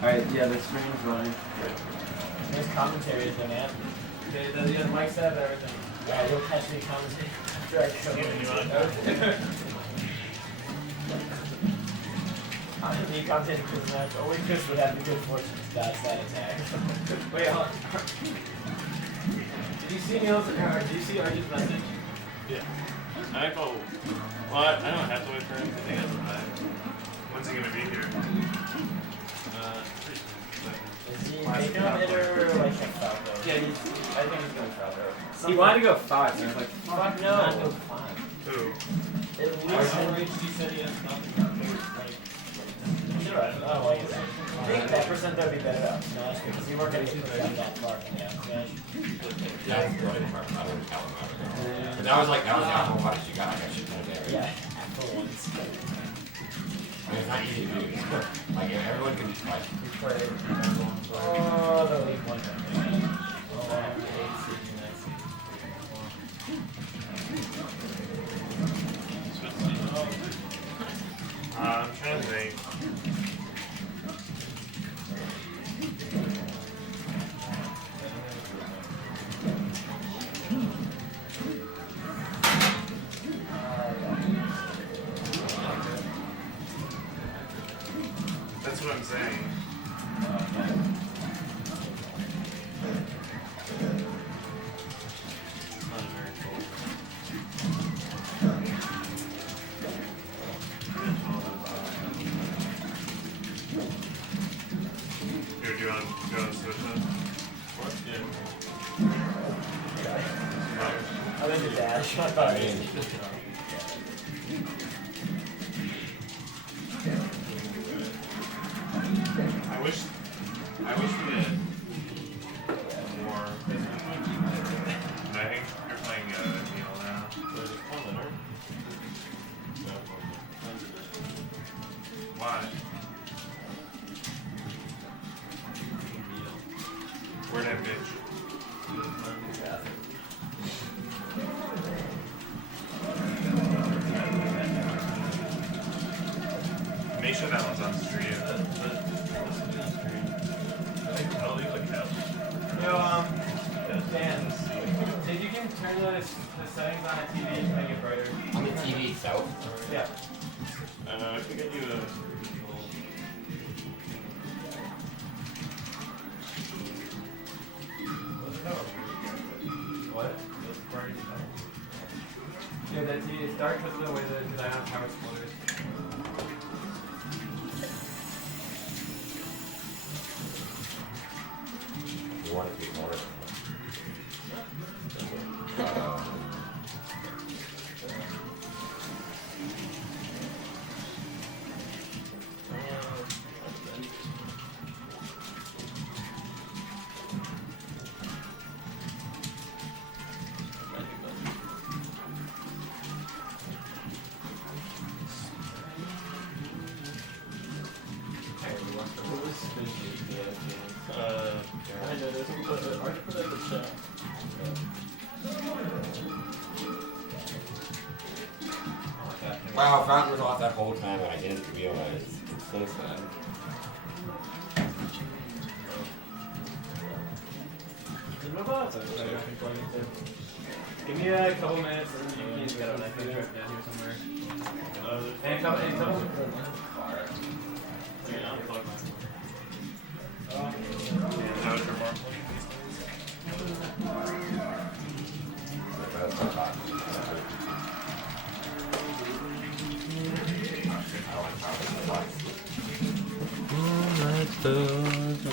Alright, yeah, the stream's running. There's commentary at the man. Okay, the mic set up everything. Yeah, you'll catch me commentating after I show you. I'm going to be commentating for the match. Only Chris would have the good fortune to dodge that attack. Wait, hold on. Did you see Neil's, or did you see Archie's message? Yeah. I might go. Well, I don't have to wait for him because he has a back. When's he gonna be here? Pretty soon. Is he making it or like a Falco? Yeah, I think he's going Falco. Something. He wanted to go 5, so I was like, Fuck no. not No. go Fine. Who? At least he said he has nothing. Oh, like, I think that percent that would be better out Smash because you weren't going to push out that far from the out Smash. That's really hard. I wouldn't tell him about it. But that was the apple pie you got. I should know there. Yeah, for once. I mean, it's not easy to do. Like, everyone can just, like, Oh, the league one. Oh, I have to hate seeing this. I'm trying to think. That's what I'm saying. Here, do you want to switch up? What? Yeah. I think the dash. I thought it was. I wish we had more. Meg, you're playing Neil now. Why? Where'd that bitch? Make sure that one's on stream. Yo, Dan, if you can turn the settings on the TV to make it brighter. on the TV itself. Yeah. I can get you a. What? Yeah, that TV is dark because of the way that I have power splitters. You want it to be more. I know, there's a already put it in the chat. Wow, Fountain was off that whole time and I didn't realize. It's so sad. Give me a couple minutes and you can get on that trip down here somewhere. And a couple Yeah, unplug mine. Now it's your mark. That's not hot.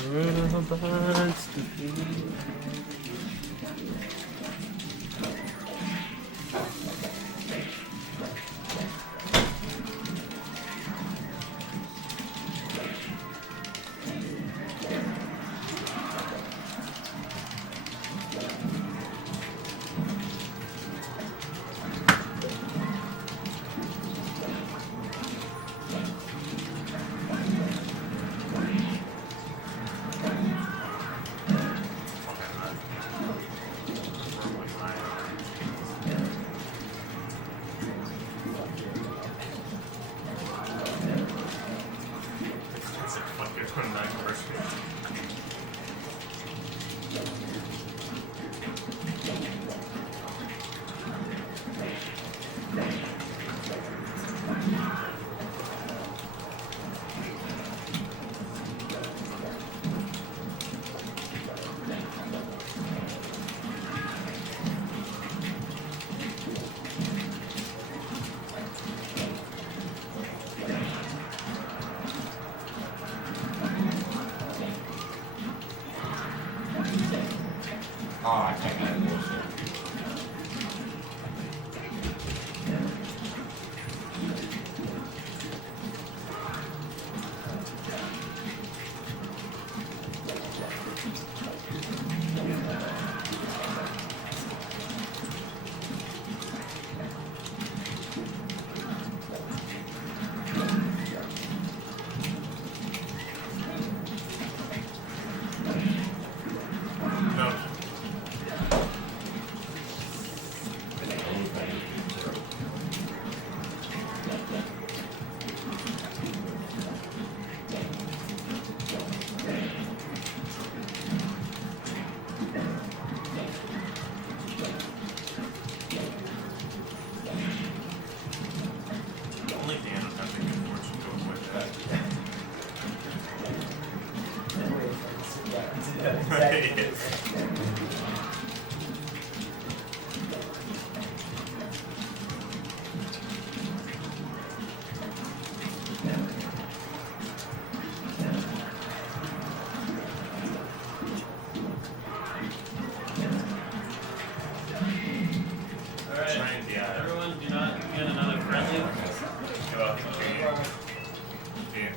Where was I? Good one, nine first. Oh, I can't get it. Bullshit. No. Only Dan would have the good fortune to avoid that. Alright. Giant DI. Everyone, do not get another friendly. Go out to Dan.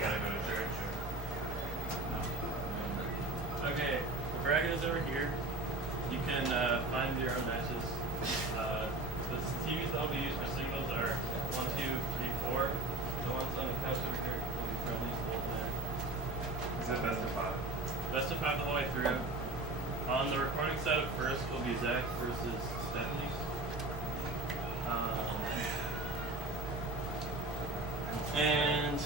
Gotta go to church. Okay, the bracket is over here. You can find your own matches. The TVs that will be used for singles are 1, 2, 3, 4. The ones on the couch over here will be friendlies the whole time. Is it best of 5? Best of 5 the whole way through. On the recording side of first will be Zach versus Stephanie. And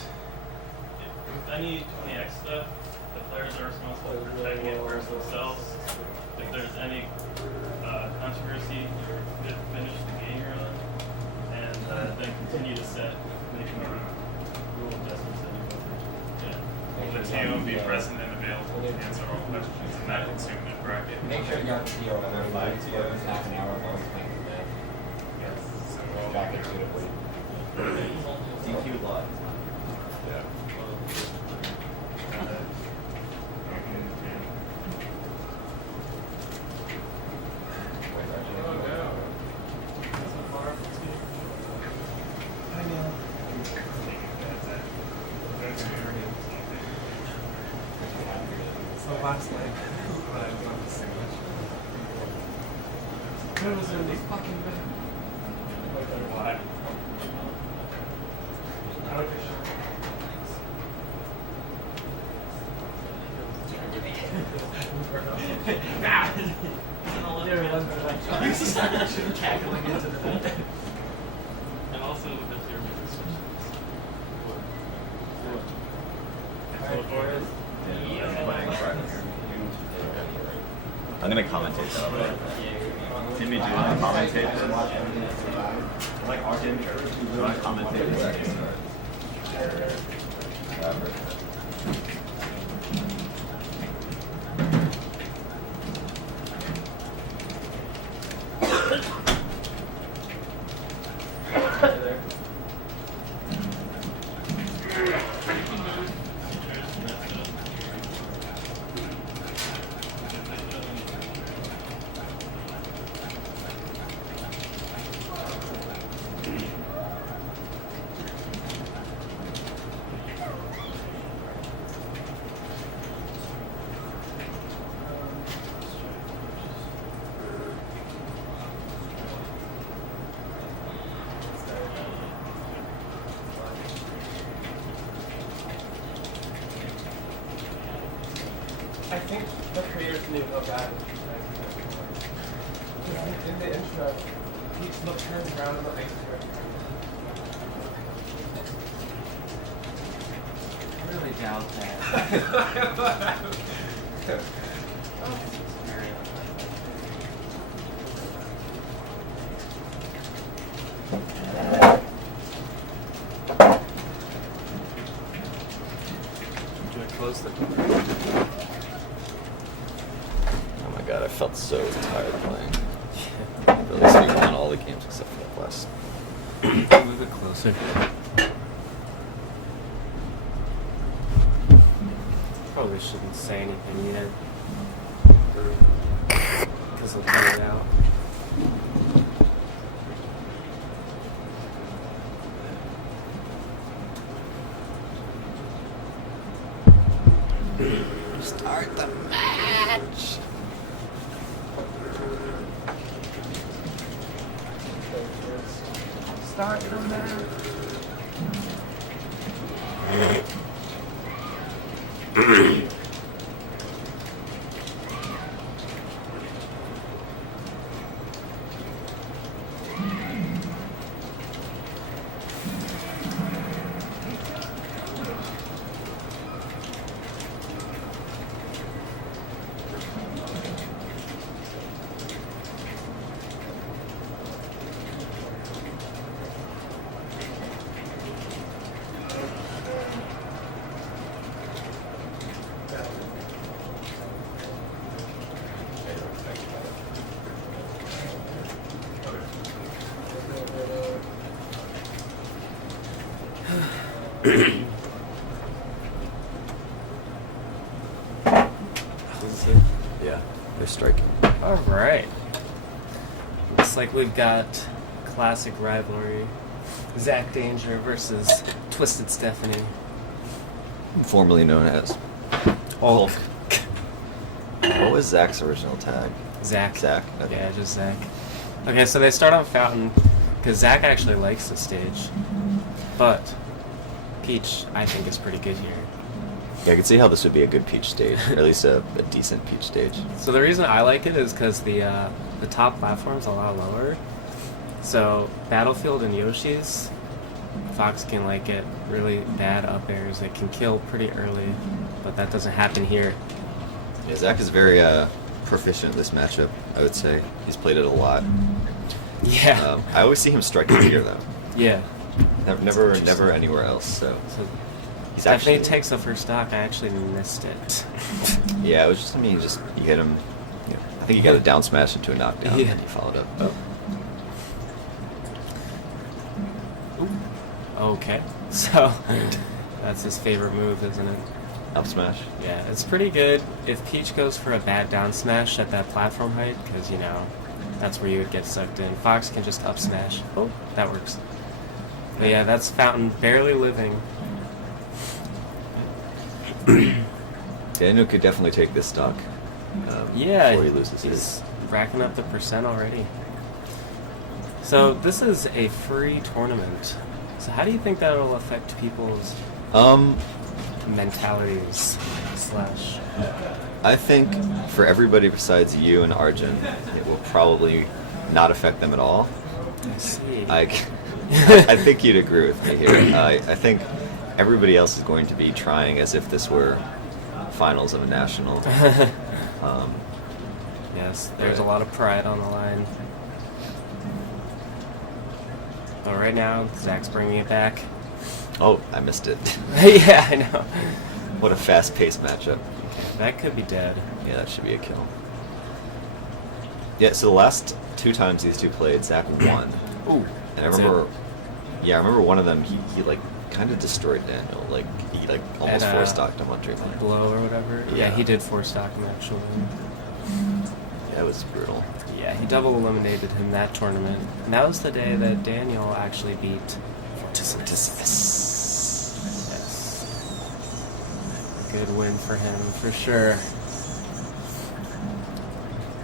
any 20x stuff, the players are responsible for checking it first themselves. If there's any controversy, you finish the game you're on, and then continue to set, making any rule adjustments that you want. Yeah. Will the TO be present and available to answer all questions and not consume the bracket? Make sure you got the TO on there. 5 TOs, half an hour while we're playing the match. Yes. So we'll Back it suitably. DQ live. Yeah. So last night, when I was on the sandwich, it was really fucking bad. Why? I would just Cackling into the bed. And also with your I'm gonna commentate that over there. Timmy, do you want to commentate this? Do you want to commentate this? knew how bad it was. In the intro, Peach turns around and the ice cream. I really doubt that. Do I close the door? Oh my god, I felt so tired playing. Really speaking on all the games except for the last. Move it closer. Probably shouldn't say anything yet. Because I'll cut it out. Start the match! Start the match! Yeah, they're striking. All right. Looks like we've got classic rivalry. Zach Danger versus Twisted Stephanie. Formerly known as Hulk. What was Zach's original tag? Zach. Zach. Okay. Yeah, just Zach. Okay, so they start on Fountain because Zach actually likes the stage, but Peach I think is pretty good here. Yeah, I could see how this would be a good Peach stage, or at least a decent Peach stage. So the reason I like it is because the top platform's a lot lower. So Battlefield and Yoshi's, Fox can like get really bad up airs that can kill pretty early, but that doesn't happen here. Yeah, Zach is very proficient in this matchup, I would say. He's played it a lot. Yeah. I always see him striking here, though. Yeah. Never anywhere else, so... So He's actually... Stephanie takes the first stock. I actually missed it. Yeah, it was just, I mean, you hit him... Yeah, I think he got a down smash into a knockdown, Yeah. and he followed up. Oh. Okay. So, that's his favorite move, isn't it? Up smash? Yeah, it's pretty good if Peach goes for a bad down smash at that platform height, because, you know, that's where you would get sucked in. Fox can just up smash. Oh, that works. But yeah, that's Fountain barely living. Daniel could definitely take this stock Yeah, before he loses he's his. racking up the percent already. So this is a free tournament. So how do you think that will affect people's mentalities slash... I think for everybody besides you and Arjun, it will probably not affect them at all. I see. I think you'd agree with me here. I think everybody else is going to be trying as if this were finals of a national. Yes, there's a lot of pride on the line. But right now, Zach's bringing it back. Oh, I missed it. Yeah, I know. What a fast-paced matchup. That could be dead. Yeah, that should be a kill. Yeah, so the last two times these two played, Zach won. Ooh. And I remember, I remember one of them, he like kind of destroyed Daniel. Like, he like almost At, four-stocked him on Dreamland. Blow or whatever. Yeah, he did 4-stock him actually. Yeah, it was brutal. Yeah, he double eliminated him that tournament. And that was the day that Daniel actually beat Fortissimus. Yes. Good win for him, for sure.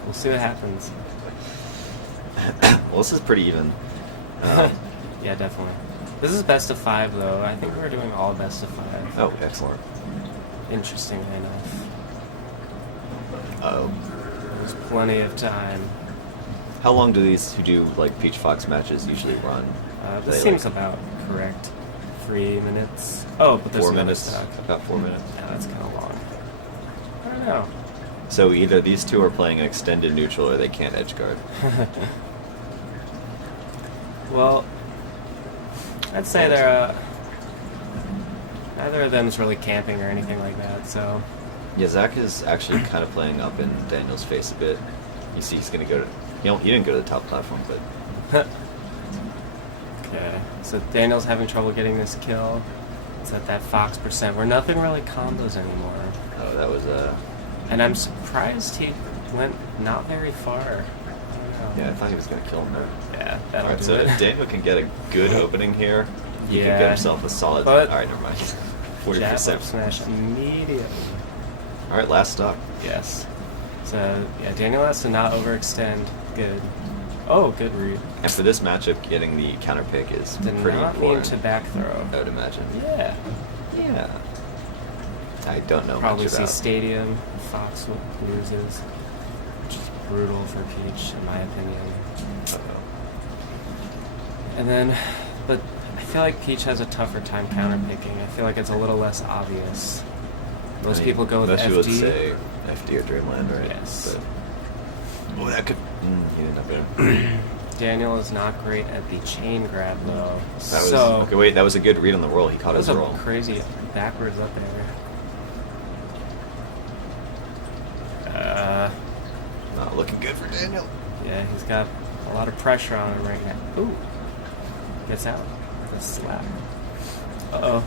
We'll see what happens. Well, this is pretty even. Yeah, definitely. This is best of 5, though. I think we're doing all best of 5. Oh, excellent. Interestingly enough. Oh. There's plenty of time. How long do these who do like Peach Fox matches usually run? This They, seems like, about correct. 3 minutes. Oh, but there's 4 another minutes. stock. About 4 minutes. Yeah, that's kind of long. I don't know. So either these two are playing an extended neutral or they can't edge guard. Well, I'd say they're neither of them is really camping or anything like that. So Yeah, Zach is actually kind of playing up in Daniel's face a bit. You see, he's gonna go to. He didn't go to the top platform, but okay. So Daniel's having trouble getting this kill. It's at that Fox percent where nothing really combos anymore. oh, that was And I'm surprised he went not very far. I don't know. yeah. I thought he was gonna kill him there. Yeah, that'll Alright, do so it. if Daniel can get a good opening here, he can Yeah. get himself a solid. But- Alright, never mind. 40%. Jab up smash immediately. Alright, last stock. Yes. So yeah, Daniel has to not overextend. Good. Oh, good read. And for this matchup, getting the counter pick is Did pretty not mean important. to back throw. I would imagine. Yeah. Yeah. I don't know Probably much see about. Stadium. Fox loses. Which is brutal for Peach, in my opinion. Uh-oh. And then, but I feel like Peach has a tougher time counter picking. I feel like it's a little less obvious. Most I mean, people go with most FD. people would say FD or Dreamland, right? Yes. But, oh, that could. He didn't have it. Daniel is not great at the chain grab though. That was, so okay, wait, that was a good read on the roll. He caught that was his a roll. crazy backwards up there. Not looking good for Daniel. Yeah, he's got a lot of pressure on him right now. Ooh, gets out. The slap. Uh-oh.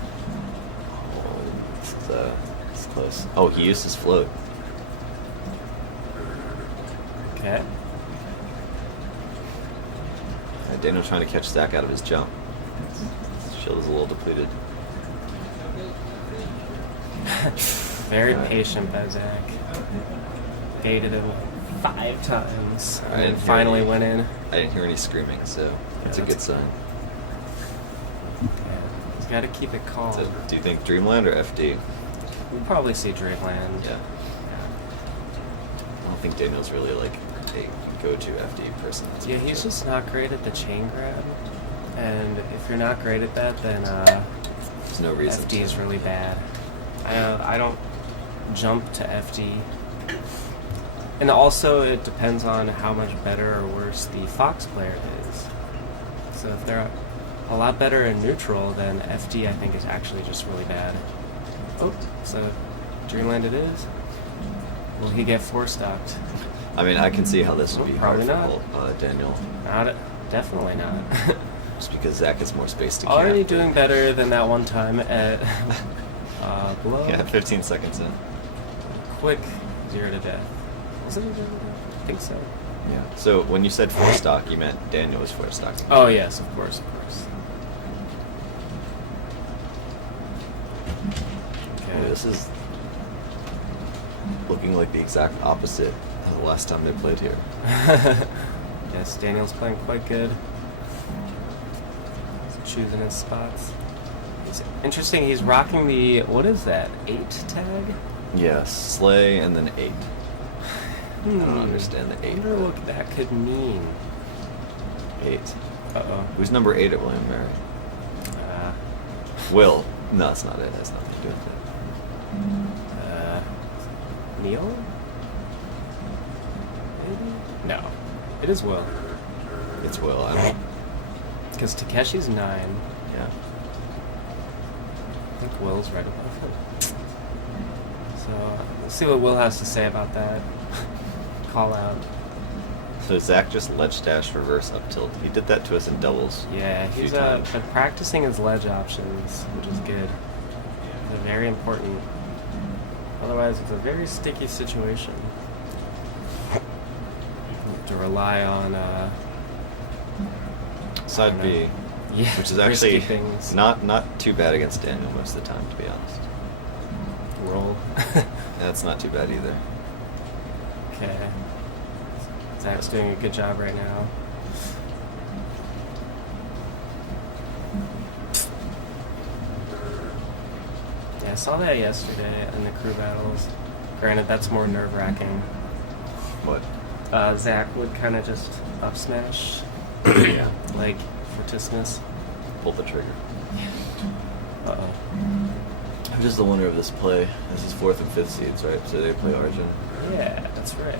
Oh, this is close. Oh, he used his float. Okay. Daniel trying to catch Zach out of his jump. His shield is a little depleted. Very Alright. patient by Zach. Baited him 5 times. I And then didn't hear finally any- went in. I didn't hear any screaming, so that's a that's good sign. Yeah. He's got to keep it calm. So, do you think Dreamland or FD? We'll probably see Dreamland. Yeah. I don't think Daniel's really like a go-to FD person. That's Yeah, for he's sure. just not great at the chain grab. And if you're not great at that, then There's no reason. FD is really bad. I don't jump to FD. And also, it depends on how much better or worse the Fox player is. So if they're a lot better in neutral, then FD I think is actually just really bad. Oh, so Dreamland it is. Will he get 4-stocked? I mean, I can see how this would be hard Probably not. for Daniel, Definitely not. just because Zach has more space to Already camp. doing better than that one time at Blow. Yeah, 15 seconds in. Quick 0 to death. Was it a 0 to death? I think so. Yeah. So when you said 4-stock, you meant Daniel was 4-stock. Oh yes, of course, of course. Yeah, Okay. this is looking like the exact opposite of the last time they played here. Yes, Daniel's playing quite good. He's choosing his spots. It's interesting. He's rocking the what is that? 8 tag? Yes, Slay and then 8. I don't Hmm. understand the 8. I wonder what that could mean. 8. Uh-oh. Who's number 8 at William Mary? Will. No, it's not it. That's nothing to do with it. Neil? Maybe? No. It is Will. It's Will. I don't. Because Takeshi's 9. Yeah. I think Will's right above him. So, let's see what Will has to say about that. Call out. So Zach just ledge dash reverse up tilt. He did that to us in doubles. Yeah, a few he's times. been practicing his ledge options, which is good. They're very important. Otherwise, it's a very sticky situation. To rely on, Side I don't B, know. Yeah, which is risky actually things. not too bad against Daniel most of the time, to be honest. Roll. That's not too bad either. Okay. Zach's doing a good job right now. Yeah, I saw that yesterday in the crew battles. Granted, that's more nerve-wracking. What? Zach would kind of just up smash, Yeah. like fortismus. Pull the trigger. Uh-oh. Who's the winner of this play? This is 4th and 5th seeds, right? So they play Arjun. Yeah, that's right.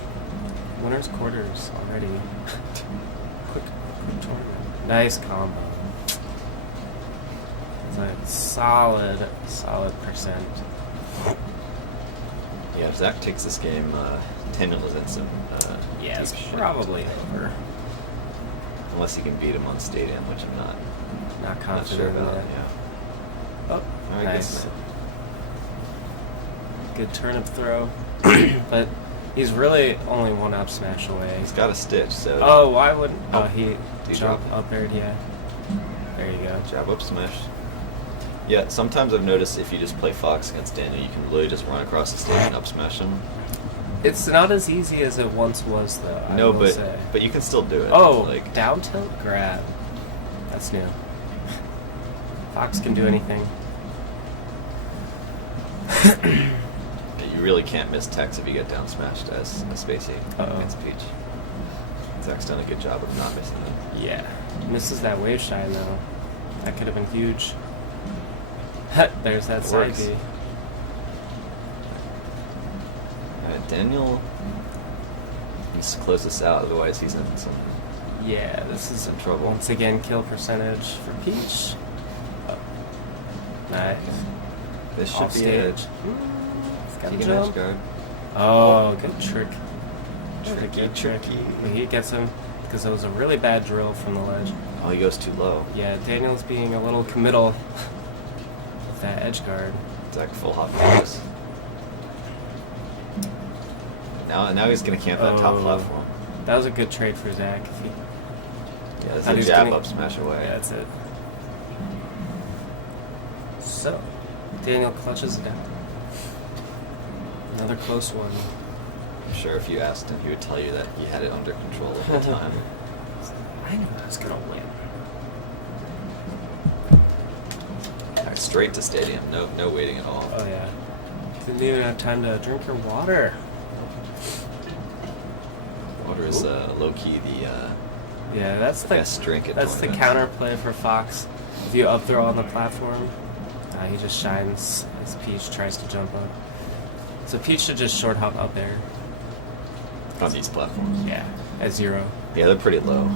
Winner's quarters already. quick tournament. Nice combo. It's a solid percent. Yeah, if Zach takes this game, Daniel is in some. Yeah, it's deep shit. probably over. Unless he can beat him on Stadium, which I'm not Not sure confident about. in that. Yeah. Oh, I nice. guess Good turnip throw. But he's really only one up smash away. he's got a stitch, so. Oh, why wouldn't... Oh, Oh, he he jumped dropped up aired, yeah. There you go. Jab up smash. Yeah, sometimes I've noticed if you just play Fox against Daniel, you can literally just run across the stage and up smash him. It's not as easy as it once was, though, I No, will say. but you can still do it. Oh, like down tilt grab. That's new. Fox can do anything. you really can't miss Tex if you get down smashed as a Spacey Uh-oh. against Peach. Zach's done a good job of not missing it. Yeah. Misses that wave shine, though. That could have been huge. There's that It side works. B. Daniel needs to close this out, otherwise he's in some. Yeah, this is in trouble. once again kill percentage for Peach. Oh. Nice. This should Off be stage. it. It's got He a can edge jump. guard. Oh, good trick. Tricky, Good trick. tricky. He gets him because it was a really bad drill from the ledge. Oh, he goes too low. Yeah, Daniel's being a little committal with that edge guard. Zach full hop focus. Now he's gonna camp that top Oh. platform. That was a good trade for Zach. If he, Yeah, this Thought he is was a jab gonna- up smash away. yeah, that's it. So, Daniel clutches it down. Another close one. I'm sure if you asked him, he would tell you that he had it under control the whole time. I knew I was gonna win. Back straight to Stadium. No waiting at all. Oh yeah. Didn't even have time to drink her water. Water is low key the Yeah, that's the best drink at that's the tournaments. counter play for Fox. If you up throw on the platform, he just shines as Peach tries to jump up. So Peach should just short hop up there. on these platforms. Yeah, at 0. Yeah, they're pretty low.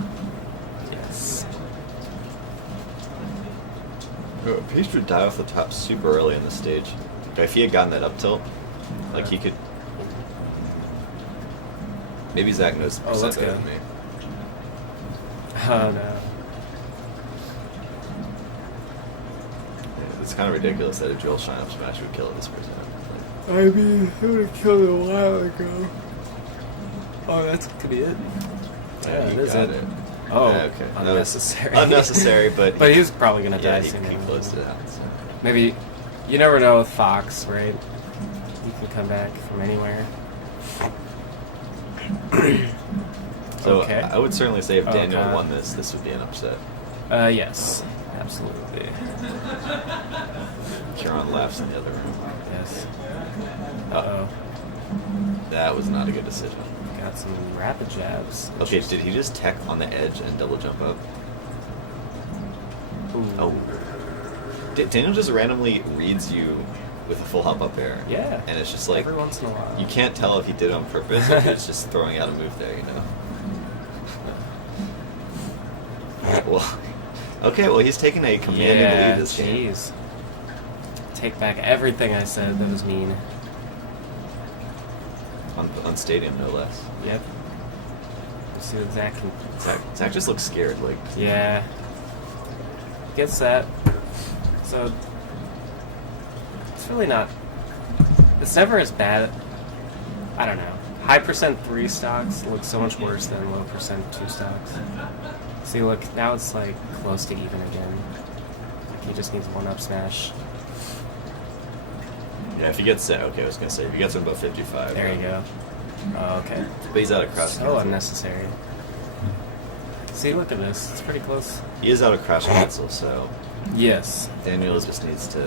Yes. Peach would die off the top super early in the stage. But if he had gotten that up tilt, like he could. Maybe Zach knows the Oh, percent let's better go. than me. Oh no. It's kind of ridiculous that a drill shine up smash would kill at this percent. I mean, it would have killed it a while ago. Oh, that's could be it. Yeah, he it is got it. it. Oh, Yeah, okay. That was unnecessary. unnecessary, but but he was probably gonna yeah, die he soon. anyway. closed it out. So. Maybe you never know with Fox, right? He can come back from anywhere. So Okay. I would certainly say if Oh, Daniel God. won this would be an upset. Yes, absolutely. Kieran laughs in the other room. Yes. Uh oh. That was not a good decision. Got some rapid jabs. Okay, did he just tech on the edge and double jump up? Ooh. Oh. Daniel just randomly reads you with a full hop up air. Yeah. And it's just like, every once in a while. you can't tell if he did it on purpose or if he's just throwing out a move there, you know? Well, okay, well, he's taking a commanding Yeah, lead this game. jeez. Take back everything I said. That was mean. On Stadium, no less. Yep. Let's see what Zach can. Zach just looks scared, like, Yeah. Gets that. So it's really not. It's never as bad. I don't know. High percent 3 stocks look so much worse than low percent 2 stocks. See, look, now it's like close to even again. Like he just needs one up smash. yeah, if he gets that, okay, I was gonna say, if he gets above 55. There you go. Oh, okay. But he's out of crash So cancel. unnecessary. See, look at this. It's pretty close. He is out of crash cancel, so Yes. Daniel just needs to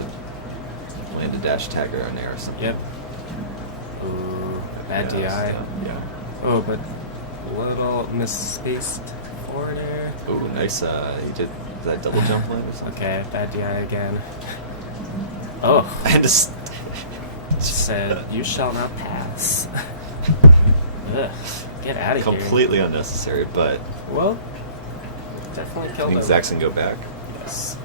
land a dash tag or an air or something. Yep. Ooh, bad Yeah, DI. so, yeah. Oh, but a little misspaced forward air. Oh, nice. He did that double jump line or something. Okay, bad DI again. Oh, I just said, you shall not pass. Ugh, get out of here. completely unnecessary, but Well, definitely I killed think him. Zach can go back. Yes.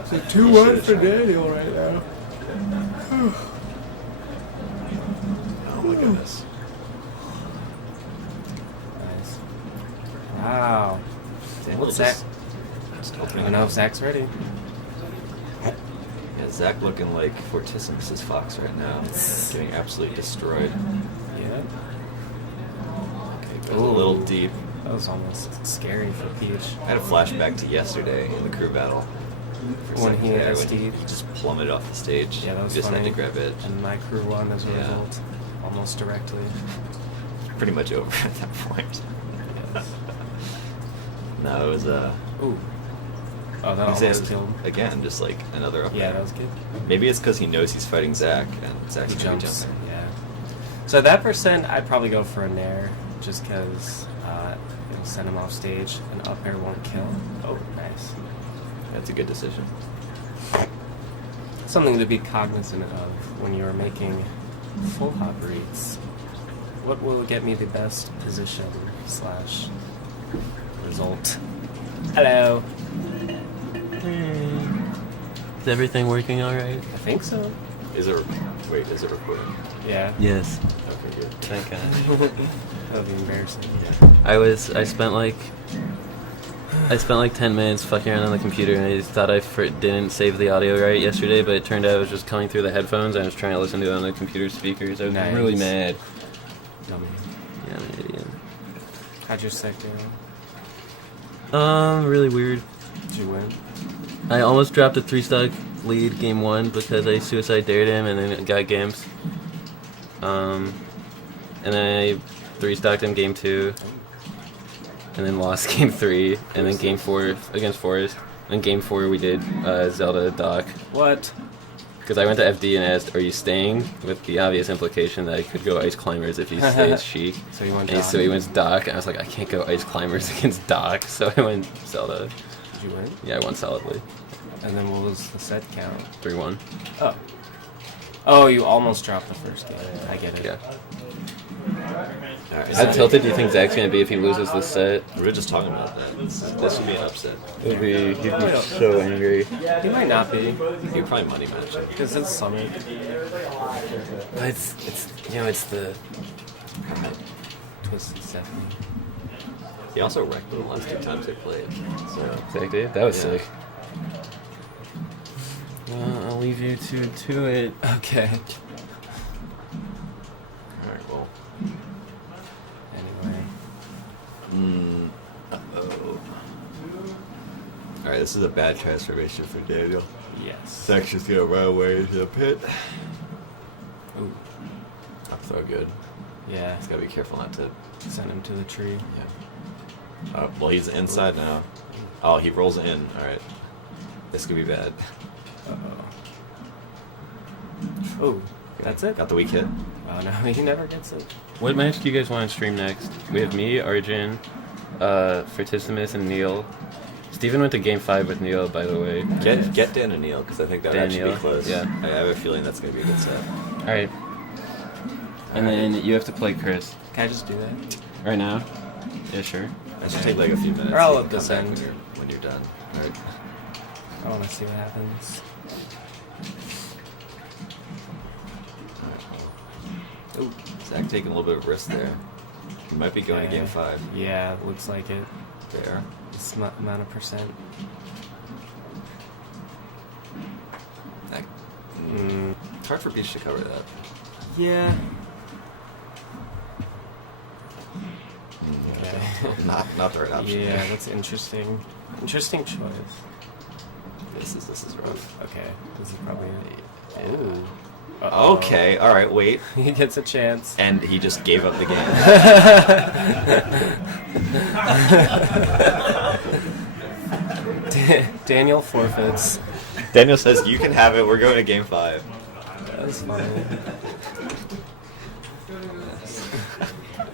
It's a 2-1 for Daniel right now. Oh my goodness. Nice. Wow. Daniel What's Zach? just I opening don't know if Zach's ready. Yeah, Zach looking like Fortissimus's Fox right now. Getting absolutely destroyed. Yeah. Okay, goes a little deep. That was almost scary for Peach. I had a flashback to yesterday in the crew battle. For When he secondary, SD'd. he just plummeted off the stage. Yeah, that was just funny. had to grab edge. And my crew won as a Yeah. result. Almost directly. Pretty much over at that point. Yes. No, it was Ooh. Oh, that he almost said, killed. again, just like another up. Yeah, that was good. Maybe it's because he knows he's fighting Zach and Zach's He gonna be jumps. jumping. Yeah. So that percent, I'd probably go for a nair, just because it'll send him off stage. An up air won't kill. Oh, nice. That's a good decision. Something to be cognizant of when you're making full hop reads. What will get me the best position / result? Hello. Is everything working all right? I think so. Is it recording? Yeah. Yes. Okay, good. Thank God. That would be embarrassing. I spent like 10 minutes fucking around on the computer, and I thought I didn't save the audio right yesterday, but it turned out it was just coming through the headphones. I was trying to listen to it on the computer speakers. I was Nice. really mad. Dummy. Yeah, I'm an idiot. How'd your sec go? Really weird. Did you win? I almost dropped a 3-stock lead game 1 because I suicide dared him and then got gimps. And then I 3-stocked him game 2. And then lost game 3. And then game 4 against Forrest. And game 4 we did Zelda Doc. What? Because I went to FD and asked, are you staying? With the obvious implication that I could go Ice Climbers if he stays Sheik. So you went And Doc. so he went Doc, and I was like, I can't go Ice Climbers against Doc, so I went Zelda. Did you win? Yeah, I won solidly. And then what was the set count? 3-1. Oh. Oh, you almost dropped the first game. I get it. Yeah. All right, How so tilted do you think Zach's gonna be if he loses this set? we were just talking about that. This would be an upset. He'd be so angry. He might not be, You'd probably money match it. because it's summer. But it's it's the Twisted Stephanie. He also wrecked the last 2 times they played. So Zach did. That was Yeah. sick. Well, I'll leave you to it. Okay. all right, well. Anyway. Uh-oh. All right, this is a bad transformation for Daniel. Yes. Zach's just gonna run away into the pit. Ooh. Up throw good. Yeah. He's gotta be careful not to. Send him to the tree. Yeah. Well, he's inside now. Oh, he rolls in. All right. This could be bad. Uh-oh. Oh, that's it? Got the weak hit. Oh, no, he never gets it. What match do you guys want to stream next? We have me, Arjun, Fertissimus, and Neil. Steven went to game 5 with Neil, by the way. Get Dan and Neil because I think that would actually be Daniel, close. yeah. I have a feeling that's gonna be a good set. Alright. And then you have to play Chris. Can I just do that? Right now? Yeah, sure. That should take like a few minutes. Or I'll You let can this come back end. when you're done. All right. I want to see what happens. Ooh, Zach taking a little bit of risk there. He might be going to Okay. game 5 Yeah, looks like it. there. This amount of percent. That, Mm, it's hard for Beach to cover that. yeah. Okay. not the right option. Yeah, there. that's interesting. Interesting choice. This is rough. Okay, this is probably it. Yeah. Ooh. Uh-oh. Okay, all right, wait. He gets a chance. And he just gave up the game. Daniel forfeits. Daniel says, "You can have it. We're going to game 5." That's funny.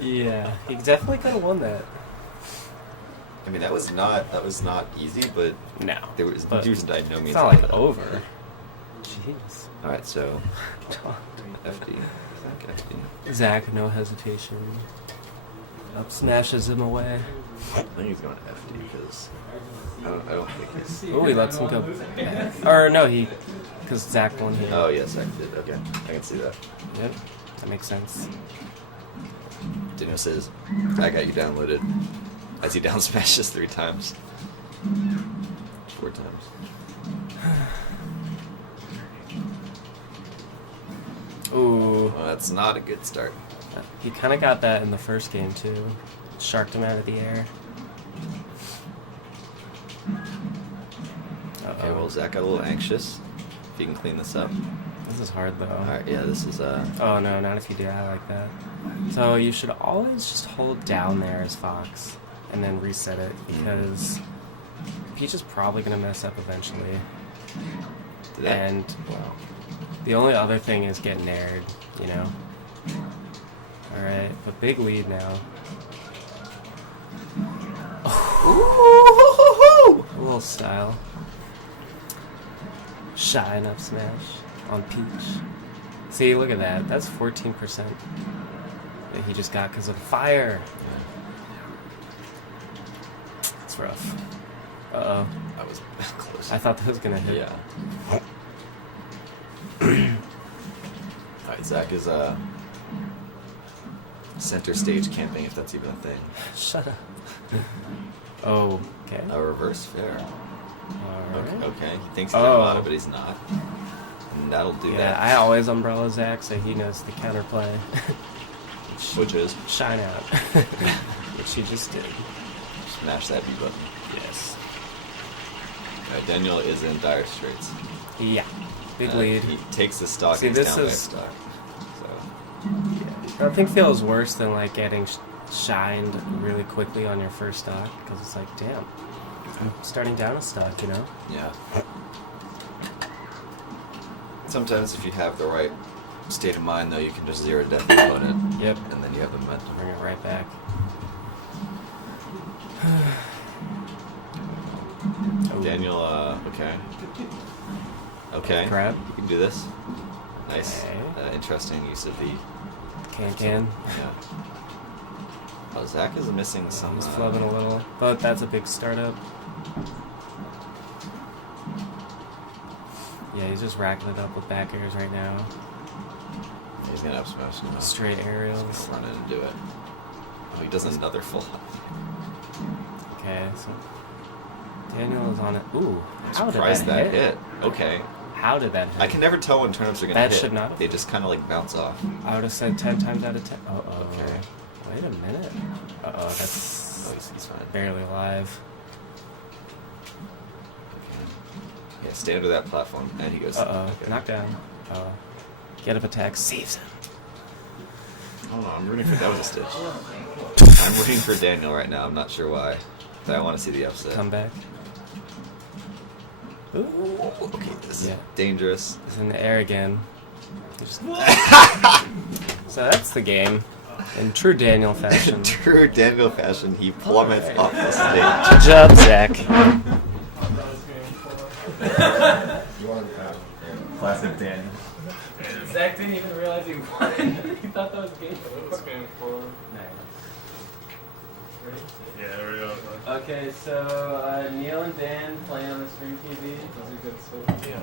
Yeah, he definitely could have won that. I mean, that was not easy, but No. there was But by no means it's not like that. over. Jeez. All right, so FD. Zach FD. Zach, no hesitation. Up smashes him away. I think he's going to FD because I don't think he's. Oh, he lets him go back. Or no, because Zach won here. Oh yes, Zach did. Okay, I can see that. Yep, that makes sense. Daniel says, "I got you downloaded." As he down smashes 3 times. 4 times. Ooh, Well, that's not a good start. he kind of got that in the first game too. Sharked him out of the air. Okay, well, Zach got a little anxious. If you can clean this up. This is hard though. Alright, yeah, this is, Oh no, not if you do that like that. So you should always just hold down there as Fox and then reset it because Peach is probably gonna mess up eventually. And wow. the only other thing is get nared, you know. Alright, but big lead now. A little style. Shine up smash on Peach. See, look at that. That's 14% that he just got because of the fire. It's rough. Uh-oh. That was close. I thought that was going to hit. Yeah. Alright, Zach is, center stage camping, if that's even a thing. Shut up. Oh, okay. A reverse fair. Alright. Okay, he thinks he's Armada, but he's not. And that'll do Yeah, that. I always umbrella Zach, so he knows the counterplay. Which is Shine out. Which he just did. smash that B button. Yes. Alright, Daniel is in dire straits. Yeah. Big lead. He takes the stock See, and this he's down is- by a stock. So, Nothing feels worse than like getting shined really quickly on your first stock because it's like, damn, I'm starting down a stock, you know? yeah. Sometimes if you have the right state of mind, though, you can just zero death the opponent. Yep. And then you have the momentum. Bring it right back. Oh. Daniel, okay. Okay. Grab. You can do this. Nice. Okay. Interesting use of the... Can. Yeah. Oh, Zach is missing some... He's flubbing a little, but that's a big startup. Yeah, he's just racking it up with back airs right now. He's gonna up smash now. Straight aerials. He's gonna run in and do it. Oh, he does another full up. Okay, so Daniel is on it. Ooh, I'm how did surprised that that hit. Okay. How did that hit? I can never tell when turnips are gonna That hit. should not have. They just kind of like bounce off. I would have said 10 times out of 10. Uh-oh. Okay. Wait a minute. Uh-oh, that's Oh, he's fine. barely alive. Yeah, stay under that platform. And he goes. Uh-oh, Okay. knockdown. Get up attack, saves him. Hold on, I'm rooting for that was a stitch. I'm rooting for Daniel right now. I'm not sure why, but I want to see the upset. Comeback. Ooh, okay, this Yeah. is dangerous. He's in the air again. Just- So that's the game. In true Daniel fashion. True Daniel fashion, he plummets Alright. off the stage. Good job, Zach. Classic Dan. Zach didn't even realize he won. He thought that was game 4. game 4. Yeah, there we go. Okay, so Neil and Dan playing on the stream TV. Those are good stuff. Yeah.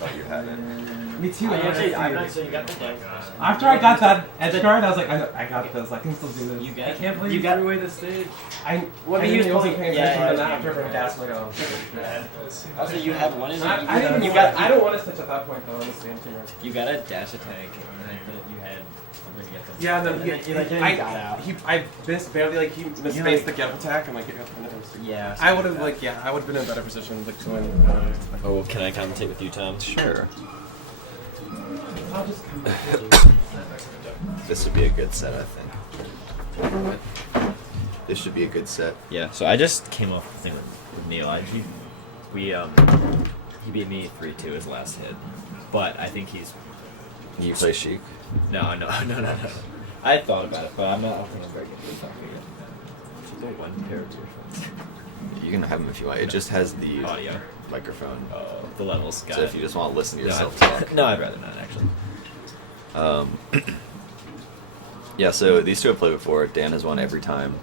Thought you had it. Me too. I'm not sure you got the deck. After I got that edge guard, I was like, I got this. I can still do this. You got I can't believe you got away the stage. I What I he was didn't wasn't playing- paying yeah, attention, but yeah. not after everyone gasped, like, oh. Also, you have one in I didn't you even got I don't want to stitch at that point though. Honestly, I'm too rusty. you got a dash attack and you had something to get this. Yeah, then you got out. I missed barely like he misspaced the get up attack and like it got the minute. Yeah. I would have like I would have been in a better position like to win. Oh, can I commentate with you, Tom? Sure. I'll just come back. This would be a good set, I think. This should be a good set. Yeah, so I just came off the thing with Neil. He beat me 3-2 his last hit, but I think he's You play Sheik. no. I thought about it, but I don't think I'm very good with Falco yet. Should there one pair of earphones? You can have them if you want. It just has the Audio. microphone. Oh, the levels. Got So it. if you just want to listen to No, yourself I'd- talk. no, I'd rather not actually. Yeah, so these two have played before. Dan has won every time.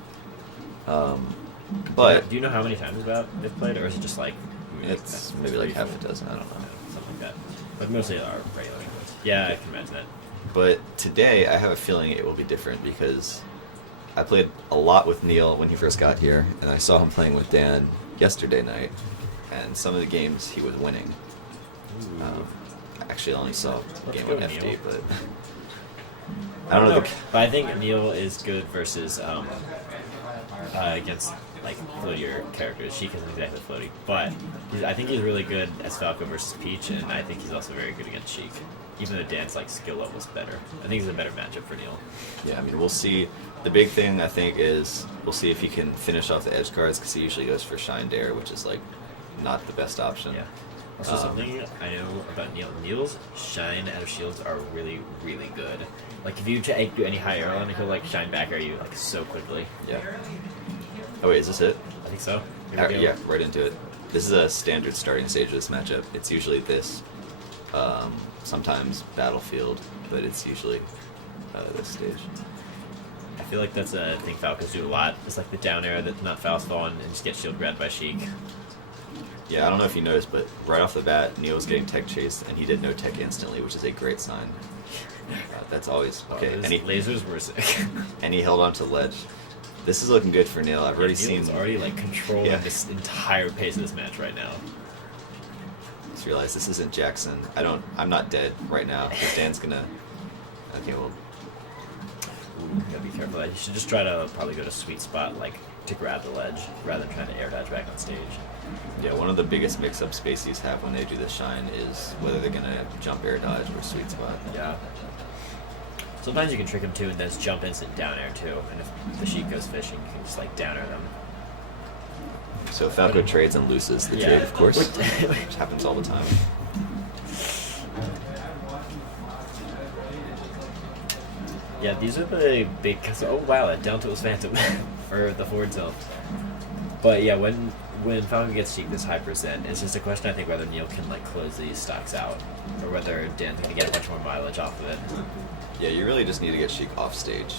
But do you know how many times about they've played, or is it just like it's maybe like half a dozen. I don't know. something like that? But mostly our regular ones. Yeah, I can imagine that. But today, I have a feeling it will be different because I played a lot with Neil when he first got here, and I saw him playing with Dan yesterday night, and some of the games he was winning. Actually, I only saw Let's game go, on FD, Neil. but I don't know. But I think Neil is good versus against like floatier characters. Sheik isn't exactly floaty, but I think he's really good as Falco versus Peach, and I think he's also very good against Sheik. Even though Dan's like skill level's better, I think it's a better matchup for Neil. Yeah, I mean, we'll see. The big thing I think is we'll see if he can finish off the edge cards because he usually goes for Shine Dare, which is like not the best option. Yeah. Also, something I know about Neil. Neil's shine out of shields are really, really good. Like if you do any high arrow on it, he'll like shine back at you like so quickly. Yeah. Oh wait, is this it? I think so. Here we go. Yeah, right into it. This is a standard starting stage of this matchup. It's usually this, sometimes Battlefield, but it's usually this stage. I feel like that's a thing Falcons do a lot. It's like the down air that's not foul spawn and just get shield grabbed by Sheik. Yeah, I don't know if you noticed, but right off the bat, Neil was getting tech chased, and he did no tech instantly, which is a great sign. That's always okay. Those And he, lasers were sick. and he held on to ledge. This is looking good for Neil. I've already Neil's seen. already like controlling Yeah. this entire pace of this match right now. Just realized this isn't Jackson. I'm not dead right now. But Dan's gonna. Okay, well, Ooh, gotta be careful. You should just try to probably go to sweet spot like to grab the ledge rather than trying to air dodge back on stage. yeah. One of the biggest mix-up spaces have when they do the shine is whether they're gonna jump air dodge or sweet spot. Yeah. Sometimes you can trick him too and then just jump instant down air too. And if the Sheik goes fishing, you can just like down air them. So Falco trades and loses the Yeah. trade, of course, which happens all the time. Yeah, these are the big. Oh wow, that down tilt was phantom for the forward tilt. But yeah, when Falcon gets Sheik this high percent, it's just a question I think whether Neil can like close these stocks out, or whether Dan's gonna get a bunch more mileage off of it. Yeah, you really just need to get Sheik off stage.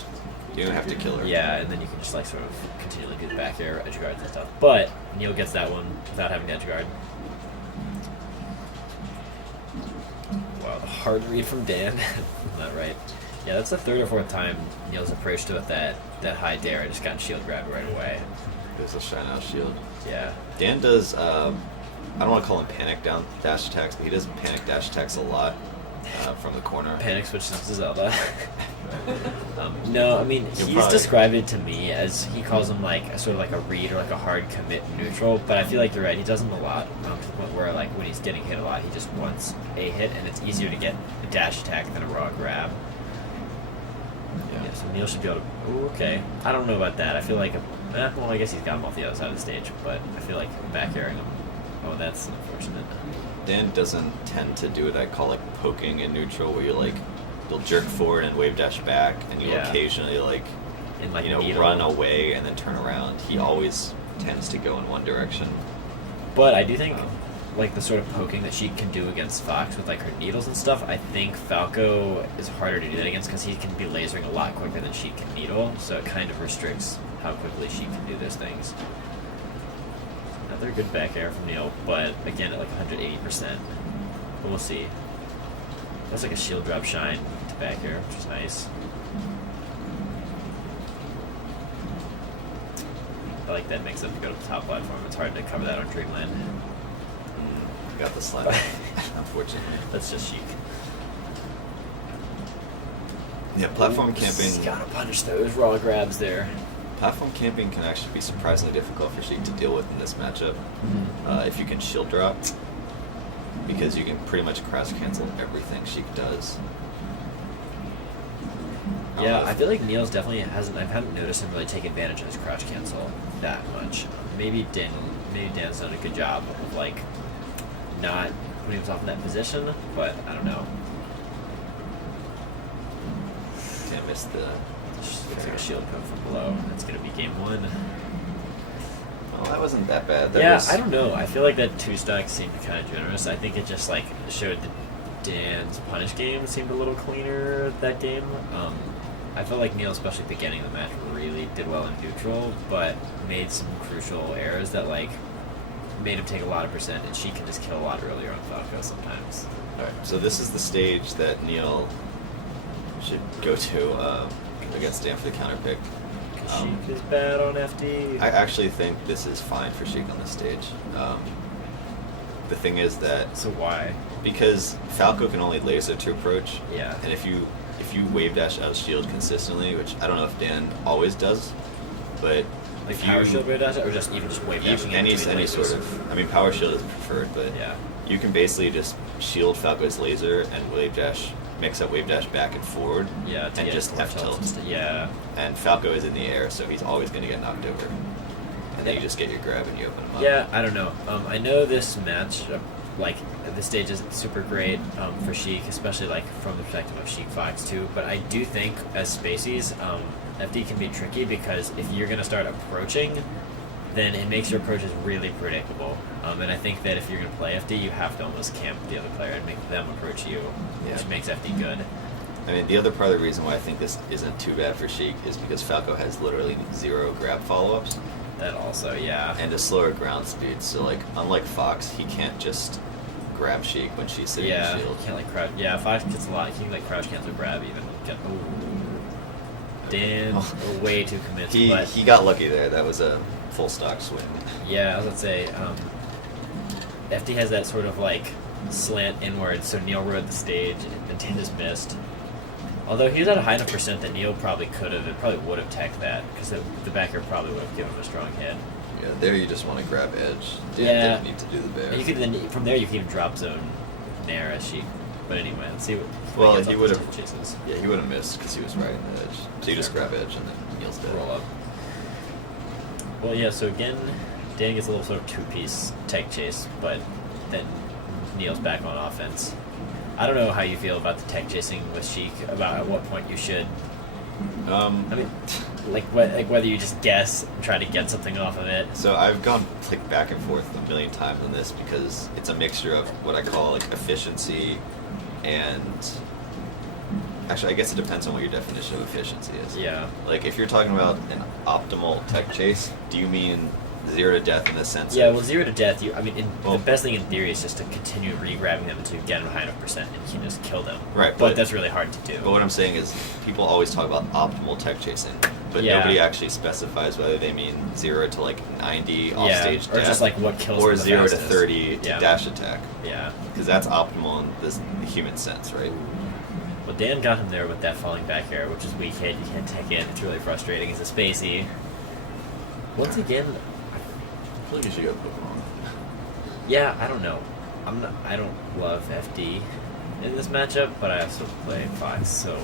You don't have to kill her. Yeah, and then you can just like sort of continually do the back air, edge guards and stuff. But Neil gets that one without having to edge guard. Wow, the hard read from Dan. Not right. Yeah, that's the third or fourth time Neil's approached to it that high dare. I just got shield grab right away. There's a shine out shield. Yeah. Dan does, I don't want to call him panic down dash attacks, but he does panic dash attacks a lot from the corner. Panic switches to Zelda. No, I mean, You'll he's probably- described it to me as he calls them like a sort of like a read or like a hard commit neutral, but I feel like you're right, he does them a lot to the point where like when he's getting hit a lot, he just wants a hit and it's easier to get a dash attack than a raw grab. Yeah, so Neil should be able to... Ooh, okay. I don't know about that. I feel like... well, I guess he's got him off the other side of the stage, but I feel like back airing him... Oh, that's unfortunate. Dan doesn't tend to do what I call like poking in neutral, where you like, you'll jerk forward and wave dash back, and you'll Yeah. occasionally like, In like you know, needle. run away and then turn around. He always tends to go in one direction. But I do think, like, the sort of poking that she can do against Fox with, like, her needles and stuff, I think Falco is harder to do that against because he can be lasering a lot quicker than she can needle, so it kind of restricts how quickly she can do those things. Another good back air from Neil, but again at, like, 180%. But we'll see. That's like a shield drop shine to back air, which is nice. I like that mix up to go to the top platform. It's hard to cover that on Dreamland. Got the slap, unfortunately. That's just Sheik. Yeah, platform Ooh, camping. Gotta punish those raw grabs there. Platform camping can actually be surprisingly difficult for Sheik to deal with in this matchup. If you can shield drop, because you can pretty much crash cancel everything Sheik does. Yeah, I feel like Neil's definitely hasn't. I haven't noticed him really take advantage of his crouch cancel that much. Maybe Dan's done a good job of like not putting himself in that position, but I don't know. I missed the Looks like a shield poke from below. That's gonna be game 1. Well, that wasn't that bad. That Yeah, was, I don't know. I feel like that 2-stock seemed kind of generous. I think it just like showed that Dan's punish game seemed a little cleaner that game. I felt like Neil, especially at the beginning of the match, really did well in neutral, but made some crucial errors that like made him take a lot of percent, and she can just kill a lot earlier on Falco sometimes. Alright, so this is the stage that Neil should go to against Dan for the counter pick. Sheik is bad on FD. I actually think this is fine for Sheik on this stage. The thing is that So why? because Falco can only laser to approach, Yeah. and if you wave dash out of shield consistently, which I don't know if Dan always does, but Like if power you shield wave dash, or just even just wave dashing any into the sort lasers? of, I mean, power shield is preferred, but Yeah. you can basically just shield Falco's laser and wave dash, mix up wave dash back and forward, Yeah, to and get just more F tilts tilt. instead. Yeah. And Falco is in the air, so he's always going to get knocked over. And then you just get your grab and you open him up. Yeah, I don't know. I know this match, like, this stage isn't super great for Sheik, especially, like, from the perspective of Sheik Fox, too. But I do think, as Spaceys, FD can be tricky because if you're going to start approaching, then it makes your approaches really predictable. And I think that if you're going to play FD, you have to almost camp the other player and make them approach you, which Yeah. makes FD good. I mean, the other part of the reason why I think this isn't too bad for Sheik is because Falco has literally 0 grab follow-ups That also, yeah. and a slower ground speed. So, like, unlike Fox, he can't just grab Sheik when she's sitting Yeah, in shield. you can't like crouch. Yeah, Fox gets a lot. He can like crouch cancel grab even. Dan, way too commits. But He got lucky there. That was a full stock swing. yeah, I was gonna say, FD has that sort of like slant inward, so Neil rode the stage and Dan just missed. Although he was at a high enough percent that Neil probably could have, and probably would have teched that, because the backer probably would have given him a strong hit. Yeah, there you just want to grab edge. Dan Yeah. didn't need to do the bear. And you could then from there you can even drop zone Nair as Sheik. But anyway, let's see what. Well, gets he off would those have. chases. Yeah, he would have missed because he was right in the edge. So you just Sure. grab edge and then Neil's dead. Roll up. Well, yeah. So again, Dan gets a little sort of two-piece tech chase, but then Neil's back on offense. I don't know how you feel about the tech chasing with Sheik. About at what point you should. I mean, like whether you just guess and try to get something off of it. So I've gone like back and forth a million times on this because it's a mixture of what I call like efficiency and actually I guess it depends on what your definition of efficiency is. Yeah. Like if you're talking about an optimal tech chase, do you mean 0 to death in the sense Yeah, of well, 0 to death. Well- The best thing in theory is just to continue re-grabbing them until you get them a high enough percent, and you can just kill them. Right, but but- that's really hard to do. But what I'm saying is people always talk about optimal tech chasing, but Yeah. nobody actually specifies whether they mean 0 to like 90 off stage or death, just like what kills or them the 0 to fastest. 30 to Yeah. dash attack. Yeah. Because that's optimal in the human sense, right? Well, Dan got him there with that falling back air, which is weak hit. You can't take in. It's really frustrating. It's a spacey. Once again, I feel like you should go Pokemon. yeah, I don't know. I don't love FD in this matchup, but I also play Fox, so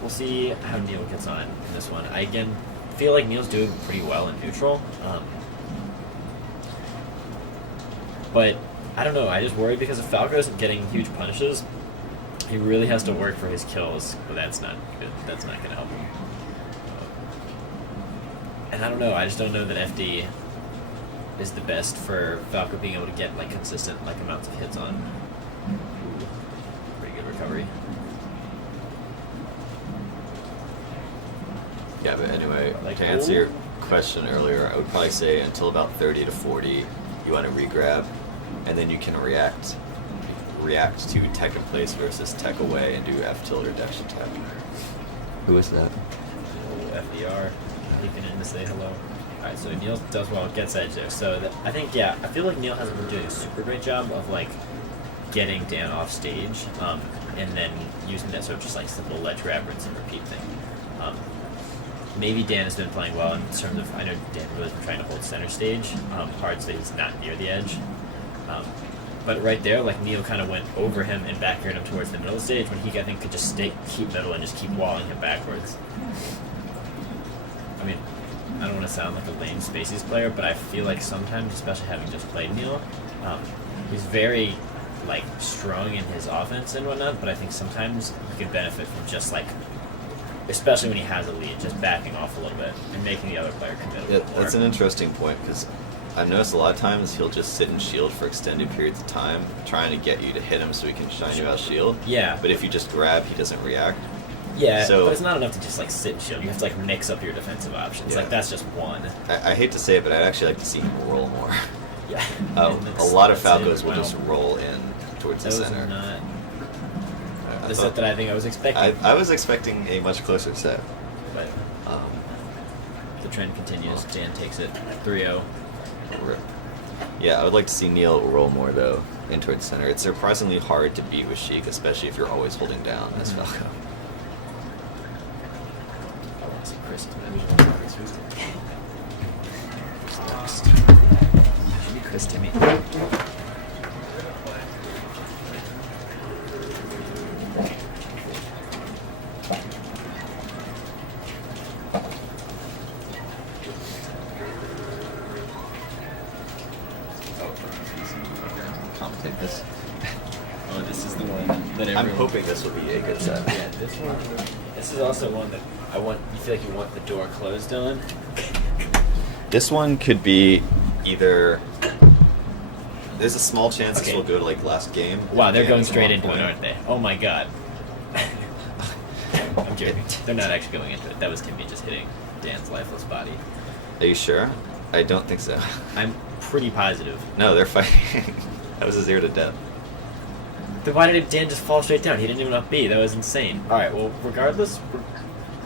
we'll see how Neil gets on in this one. I again feel like Neil's doing pretty well in neutral, but I don't know. I just worry because if Falco isn't getting huge punishes, he really has to work for his kills, but that's not good. That's not going to help him. And I don't know. I just don't know that FD is the best for Falco being able to get like consistent like amounts of hits on. Ooh, pretty good recovery. Yeah, but anyway, Like, to answer ooh. your question earlier, I would probably say until about 30 to 40, you want to re-grab, and then you can react to tech in place versus tech away and do F tilt or dash attack. Who is that? Oh, FDR. Leaping in to say hello. Alright, so Neil does well, gets edge there. So I think, yeah, I feel like Neil hasn't been doing a super great job of like getting Dan off stage, and then using that sort of just like simple ledge grab, rinse and repeat thing. Maybe Dan has been playing well in terms of, I know Dan really has been trying to hold center stage, hard so he's not near the edge. But right there, like Neil kind of went over him and back-aired him towards the middle of the stage when he, I think, could just keep middle and just keep walling him backwards. I mean, I don't want to sound like a lame Spaceys player, but I feel like sometimes, especially having just played Neil, he's very like strong in his offense and whatnot. But I think sometimes he could benefit from just like especially when he has a lead, just backing off a little bit and making the other player commit a Yeah, little more. that's an interesting point because I've noticed a lot of times he'll just sit and shield for extended periods of time, trying to get you to hit him so he can shine you out shield. Yeah. But if you just grab, he doesn't react. Yeah, So- but it's not enough to just like sit and shield. You have to like mix up your defensive options. Yeah. Like that's just one. I hate to say it, but I'd actually like to see him roll more. Yeah. A And that's- lot of that's it Falcos as will well. just roll in towards the That was center. not I the thought- set that I think I was expecting. I was expecting a much closer set. But Um, the trend continues. Dan takes it 3-0. yeah, I would like to see Neil roll more though in towards center. It's surprisingly hard to beat with Sheik, especially if you're always holding down as Falco. I want to see Chris. Should be Chris Timmy. Commentate this. Oh, this is the one that I'm hoping this will be a good set. Yeah, this one. This is also one that I want. You feel like you want the door closed on. This one could be either. There's a small chance Okay. this will go to like last game. Wow, they're Dan going is straight on into it, point. aren't they? Oh my god. I'm joking. They're not actually going into it. That was Timmy just hitting Dan's lifeless body. Are you sure? I don't think so. I'm pretty positive. No, they're fighting. That was a 0 to death. Then why did Dan just fall straight down? He didn't even up B. That was insane. Alright, well, regardless,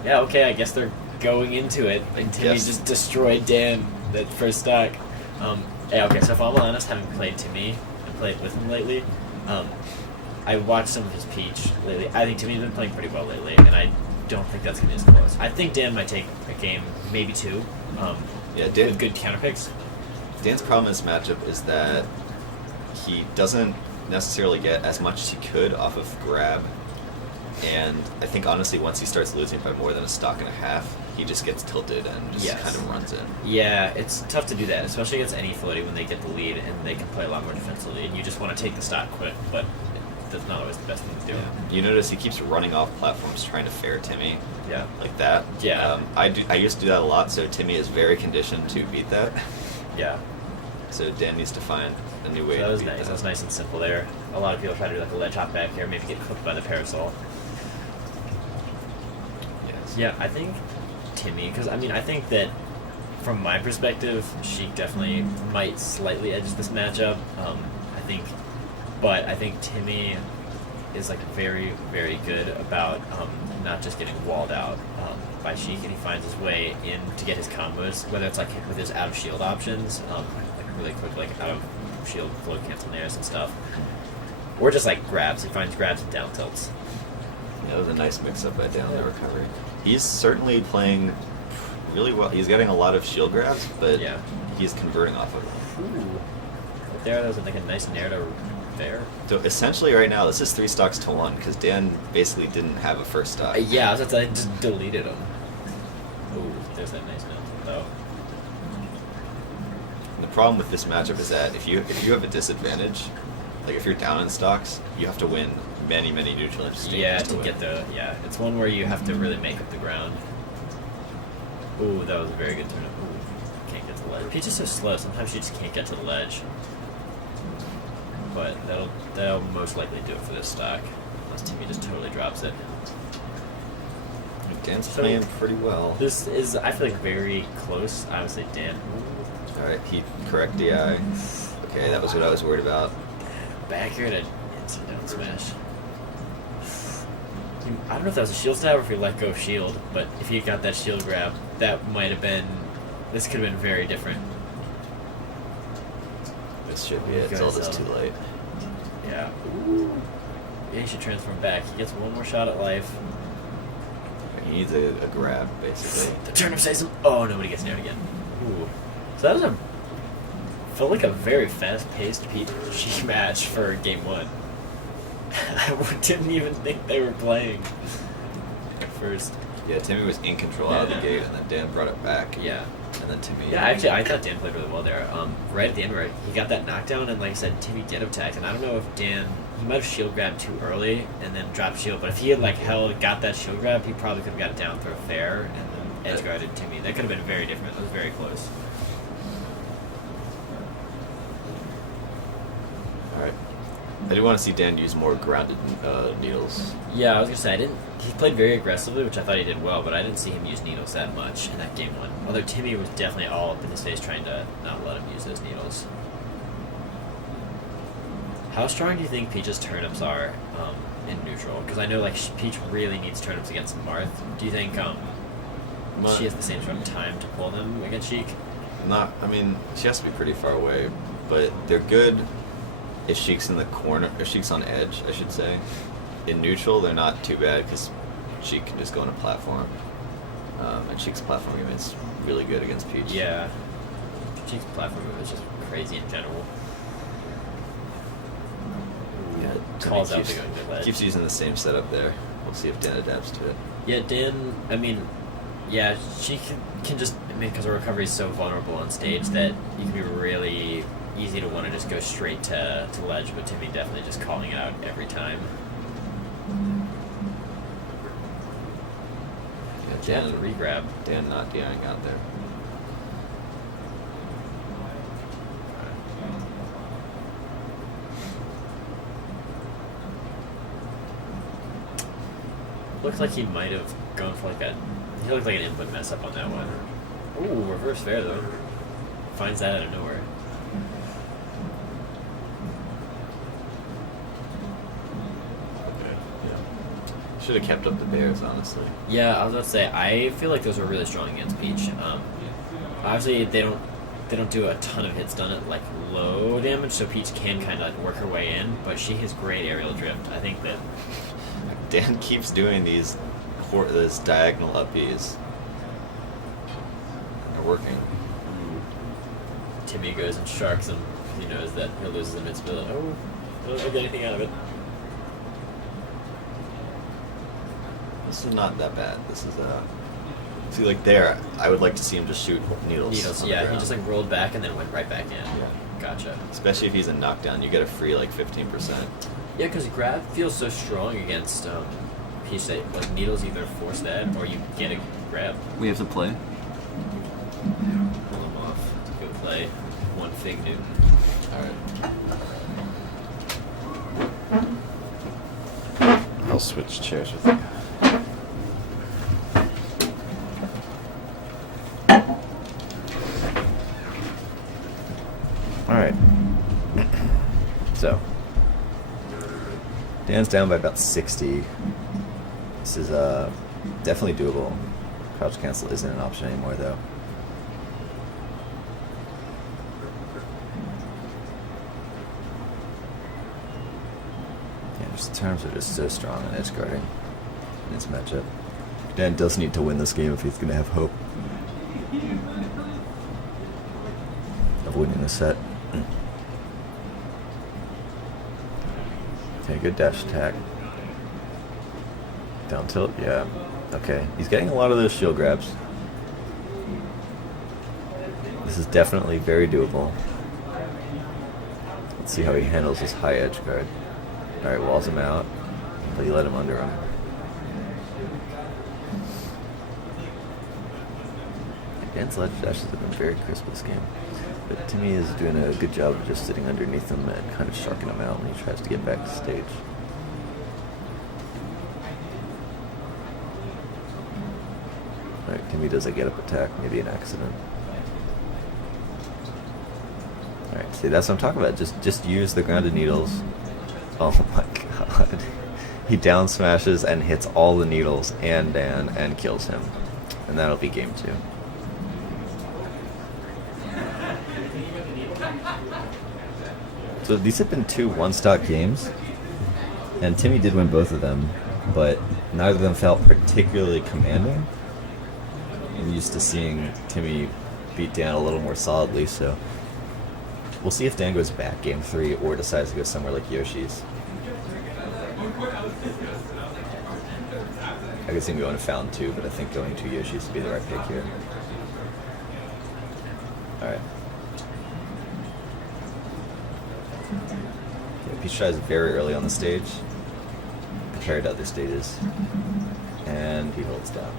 yeah, okay, I guess they're going into it. And Timmy Yes. just destroyed Dan that first stock. Yeah, okay, so if I'm honest, having played Timmy and played with him lately, I watched some of his Peach lately. I think Timmy's been playing pretty well lately, and I don't think that's going to be as close. I think Dan might take a game, maybe two, Yeah, Dan- with good counter picks. Dan's problem in this matchup is that he doesn't necessarily get as much as he could off of grab. And I think honestly, once he starts losing by more than a stock and a half, he just gets tilted and just Yes. kind of runs in. Yeah, it's tough to do that, especially against any floaty when they get the lead and they can play a lot more defensively, and you just want to take the stock quick, but that's not always the best thing to do. You notice he keeps running off platforms trying to fair Timmy Yeah. like that. Yeah. I used to do that a lot, so Timmy is very conditioned to beat that. Yeah. So Dan needs to find a new way So that to was beat nice. that. That was nice and simple there. A lot of people try to do like a ledge hop back here, maybe get clipped by the parasol. Yes. Yeah, I think Timmy, because I mean, I think that from my perspective, Sheik definitely might slightly edge this matchup. But I think Timmy is like very, very good about not just getting walled out by Sheik, and he finds his way in to get his combos, whether it's like with his out of shield options, like really quick, like out of shield float cancel nairs and stuff, or just like grabs. He finds grabs and down tilts. That was a nice mix-up by Dan on the recovery. He's certainly playing really well. He's getting a lot of shield grabs, but Yeah. he's converting off of them. Ooh. But there was like a nice nair to there. So essentially right now, this is 3 stocks to 1, because Dan basically didn't have a first stock. Yeah, I just deleted him. Ooh, there's that nice note though. The problem with this matchup is that if you have a disadvantage, like if you're down in stocks, you have to win many neutral exchanges Yeah, to to win. get the it's one where you have to really make up the ground. Ooh, that was a very good turn. Ooh, can't get to the ledge. Peach is so slow. Sometimes she just can't get to the ledge. But that'll most likely do it for this stock, unless Timmy just totally drops it. Dan's So- playing pretty well. This is I feel like very close. I would say Dan. All right, he correct DI. Okay, that was what I was worried about. Back here to instant down smash. I don't know if that was a shield stab or if he let go of shield, but if he got that shield grab, that might have been. This could have been very different. This should be You it. It's all guys, just too late. Yeah. Ooh. Yeah, he should transform back. He gets one more shot at life. He needs a grab, basically. The turnip says him. Oh, nobody gets nailed again. Ooh. So that was felt like a very fast-paced PG match for game one. I didn't even think they were playing at first. Yeah, Timmy was in control out of the gate, and then Dan brought it back. Yeah. and then Timmy. Yeah, actually, I thought Dan played really well there. Right at the end where he got that knockdown, and like I said, Timmy did attack, and I don't know if Dan, he might have shield grabbed too early and then dropped shield, but if he had like got that shield grab, he probably could have got it down throw fair and then edge guarded Timmy. That could have been very different. It was very close. All right. I do want to see Dan use more grounded needles. Yeah, I was gonna say he played very aggressively, which I thought he did well, but I didn't see him use needles that much in that game one. Although Timmy was definitely all up in his face trying to not let him use those needles. How strong do you think Peach's turnips are in neutral? Because I know like Peach really needs turnips against Marth. Do you think she has the same sort of time to pull them against Sheik? I mean, she has to be pretty far away, but they're good if Sheik's in the corner, if Sheik's on edge, I should say. In neutral, they're not too bad because Sheik can just go on a platform. And Sheik's platform game is really good against Peach. Yeah. Sheik's platform move is just crazy in general. Yeah, Calls Timmy out to go into ledge. keeps using the same setup there. We'll see if Dan adapts to it. Yeah, Dan, I mean, yeah, she can just, I mean, because her recovery is so vulnerable on stage that you can be really easy to want to just go straight to ledge, but Timmy definitely just calling it out every time. Yeah, Dan re-grab. Dan not DIing out there. Looks like he might have gone for he looked like an input mess up on that one. Ooh, reverse fair though. Finds that out of nowhere. Should have kept up the bears, honestly. Yeah, I was about to say, I feel like those are really strong against Peach. Obviously, they don't do a ton of hits done at like low damage, so Peach can kind of like work her way in, but she has great aerial drift. I think that Dan keeps doing this diagonal up Bs. They're working. Timmy goes and sharks him. He knows that he'll lose his invincibility. Oh, I don't get anything out of it. This is not that bad. This is see, like there, I would like to see him just shoot needles. Needles, on the yeah, he ground. just like rolled back and then went right back in. Yeah. Gotcha. Especially if he's a knockdown, you get a free like 15%. Yeah, because grab feels so strong against Peach that like needles either force that or you get a grab. We have to play. Pull him off. Go play one Fig Newton. Alright. I'll switch chairs with you. Alright. So. Dan's down by about 60. This is definitely doable. Crouch cancel isn't an option anymore though. Yeah, just terms are just so strong on edge guarding in this matchup. Dan does need to win this game if he's going to have hope of winning the set. Okay, good dash attack. Down tilt, yeah. Okay, he's getting a lot of those shield grabs. This is definitely very doable. Let's see how he handles his high edge guard. Alright, walls him out, but you let him under him. Dan's ledge dashes have been very crisp this game. But Timmy is doing a good job of just sitting underneath him and kind of sharking him out when he tries to get back to stage. Alright, Timmy does a get-up attack, maybe an accident. Alright, see, that's what I'm talking about. Just use the grounded needles. Oh my god. He down smashes and hits all the needles and Dan and kills him. And that'll be game 2. So these have been 2 one-stock games, and Timmy did win both of them, but neither of them felt particularly commanding. I'm used to seeing Timmy beat Dan a little more solidly, so we'll see if Dan goes back game 3 or decides to go somewhere like Yoshi's. I could see him going to Fountain 2, but I think going to Yoshi's would be the right pick here. Alright. Yeah, Peach tries very early on the stage compared to other stages. And he holds down.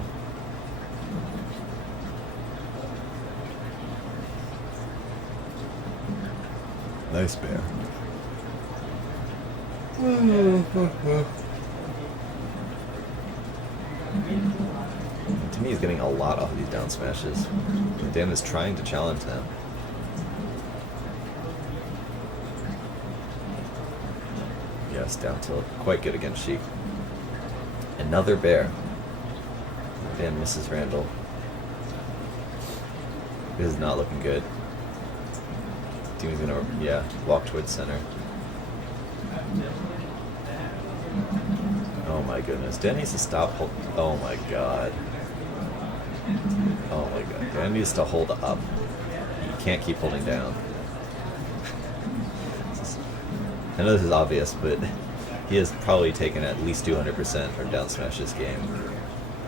Nice bear. To me, he's getting a lot off of these down smashes. Dan is trying to challenge them. Yes, down tilt. Quite good against Sheik. Another bear. Dan misses Randall. This is not looking good. Team's gonna, yeah, walk towards center. Oh my goodness. Dan needs to stop oh my god. Oh my god. Dan needs to hold up. He can't keep holding down. I know this is obvious, but he has probably taken at least 200% from down smash this game.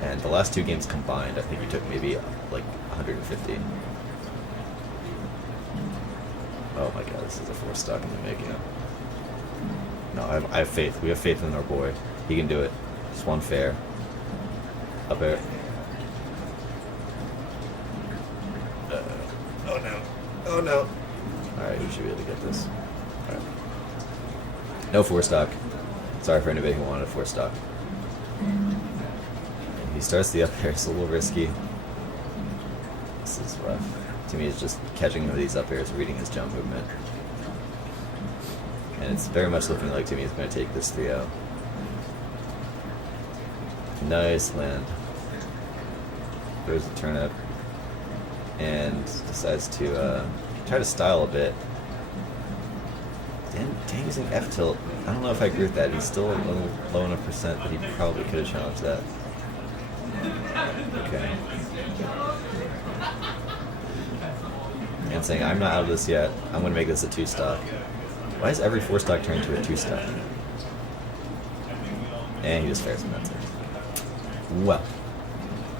And the last two games combined, I think he took maybe like 150. Oh my god, this is a 4-stock in the making. No, I have faith. We have faith in our boy. He can do it. Just one fair. Up air. Oh no. Oh no. Alright, we should be able to get this. Alright. No 4-stock. Sorry for anybody who wanted a 4-stock. He starts the up air. It's a little risky. This is rough. To me, it's just catching him with these up airs, reading his jump movement. And it's very much looking like to me he's going to take this 3-0. Nice land. Throws a turn up. And decides to try to style a bit. Dan using F tilt. I don't know if I agree with that. He's still a little low enough percent, but he probably could have challenged that. Okay. And saying, I'm not out of this yet. I'm going to make this a 2-stock. Why does every 4-stock turn into a 2-stock? And he just fairs and that's it. Well,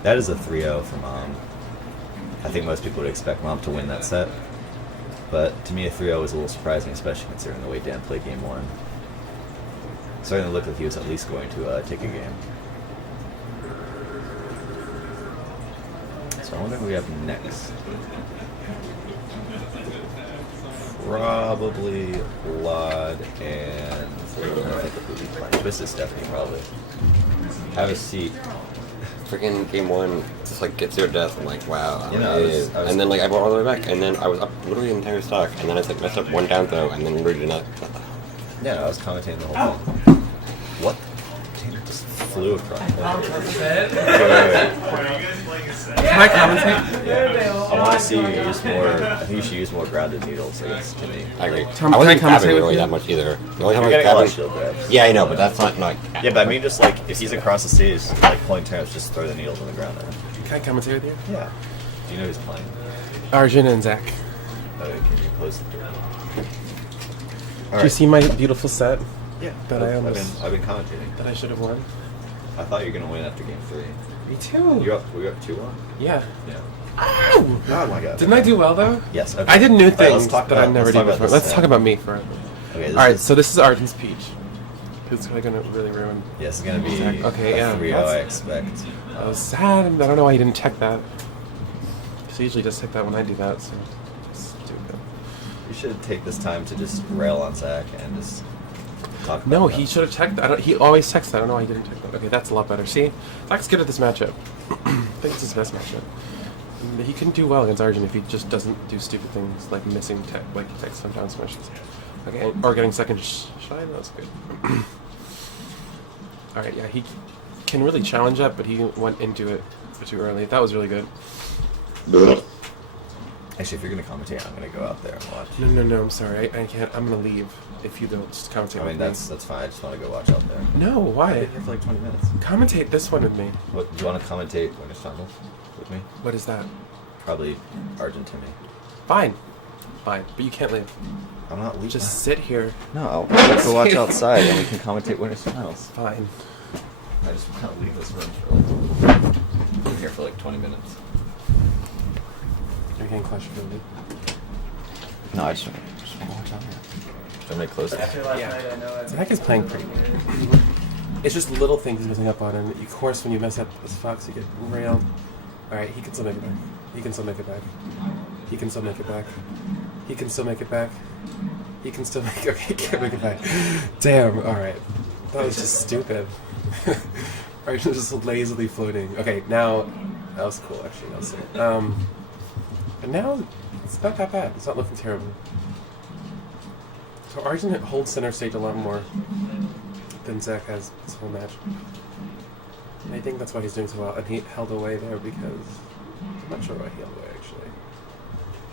that is a 3-0 for Mom. I think most people would expect Mom to win that set. But to me, a 3-0 is a little surprising, especially considering the way Dan played game 1. Starting to look like he was at least going to take a game. So I wonder who we have next. Probably Lod and I think who we playing. Twisted Stephanie probably. Have a seat. Freaking game 1, just like get 0 death. I'm like, wow. You know, I was, and then like I brought all the way back, and then I was up literally the entire stock, and then I like messed up one down throw, and then literally did not. Yeah, I was commentating the whole thing. What? Damn, it just flew across. Wait. Can I commentate? Yeah. I want to see you use more. I think you should use more grounded needles against Timmy. I agree. Tom, I wasn't can I commentate grabbing with really you? that much either. The only time You're I was getting a lot of grabbing. shield grabs. Yeah, I know, but that's not like. Yeah, but I mean, just like if he's across the stage, like pulling turnips, just throw the needles on the ground. Can I commentate with you? Yeah. Do you know who's playing? Arjun and Zach. Okay, can you close the door? Do you see my beautiful set Yeah. that I almost I've been commentating. that I should have won? I thought you were gonna win after game 3. Me too. Were you up 2-1? Yeah. Yeah. Ow! Oh my god. Didn't I do well though? Yes. Okay. I did new All right, let's things talk that I about- never let's did talk about before. this Let's set. talk about me for a Okay. This Alright, is, so this is Arjun's Peach. It's gonna really ruin. yeah, this is gonna be Okay, a yeah, 3-0, that's- I expect. I was sad. I don't know why he didn't check that. He usually just check that when I do that, so stupid. You should take this time to just rail on Zach and just talk about No, that. he should have checked that. He always checks that. I don't know why he didn't check that. Okay, that's a lot better. See? Zach's good at this matchup. I think it's his best matchup. He can do well against Arjun if he just doesn't do stupid things like missing tech, like text on down smashes. Okay, or getting second shine. That's good. All right, yeah, he can really challenge that, but he went into it too early. That was really good. Actually, if you're gonna commentate, I'm gonna go out there and watch. No, I'm sorry. I can't. I'm gonna leave if you don't just commentate. I mean, with that's fine. I just want to go watch out there. me. No, I've why? been here for like 20 minutes. Commentate this one with me. What, do you want to commentate Winners Finals with me? What is that? Probably Arjun Timmy. Fine, but you can't leave. I'm not leaving. Just sit here. No, let's go watch outside and we can commentate Winners Finals. Fine. I just want to leave this room for like... I'm here for like 20 minutes. You're getting claustrophobic. No, I just want to watch out here. Do you want me to close this? After last Yeah. night, I know it. Zach is playing pretty good. It's just little things he's messing up on, and of course, when you mess up as Fox, you get railed. Alright, he can still make it back. He can still make it back. He can still make it back. He can still make it back. He can still make it. Okay, he can't make it back. Damn, alright. That was just stupid. Alright, just lazily floating. Okay, now. That was cool, actually. That was sick. And now, it's not that bad. It's not looking terrible. So Arjun holds center stage a lot more than Zach has this whole match. And I think that's why he's doing so well. And he held away there because... I'm not sure why he held away, actually.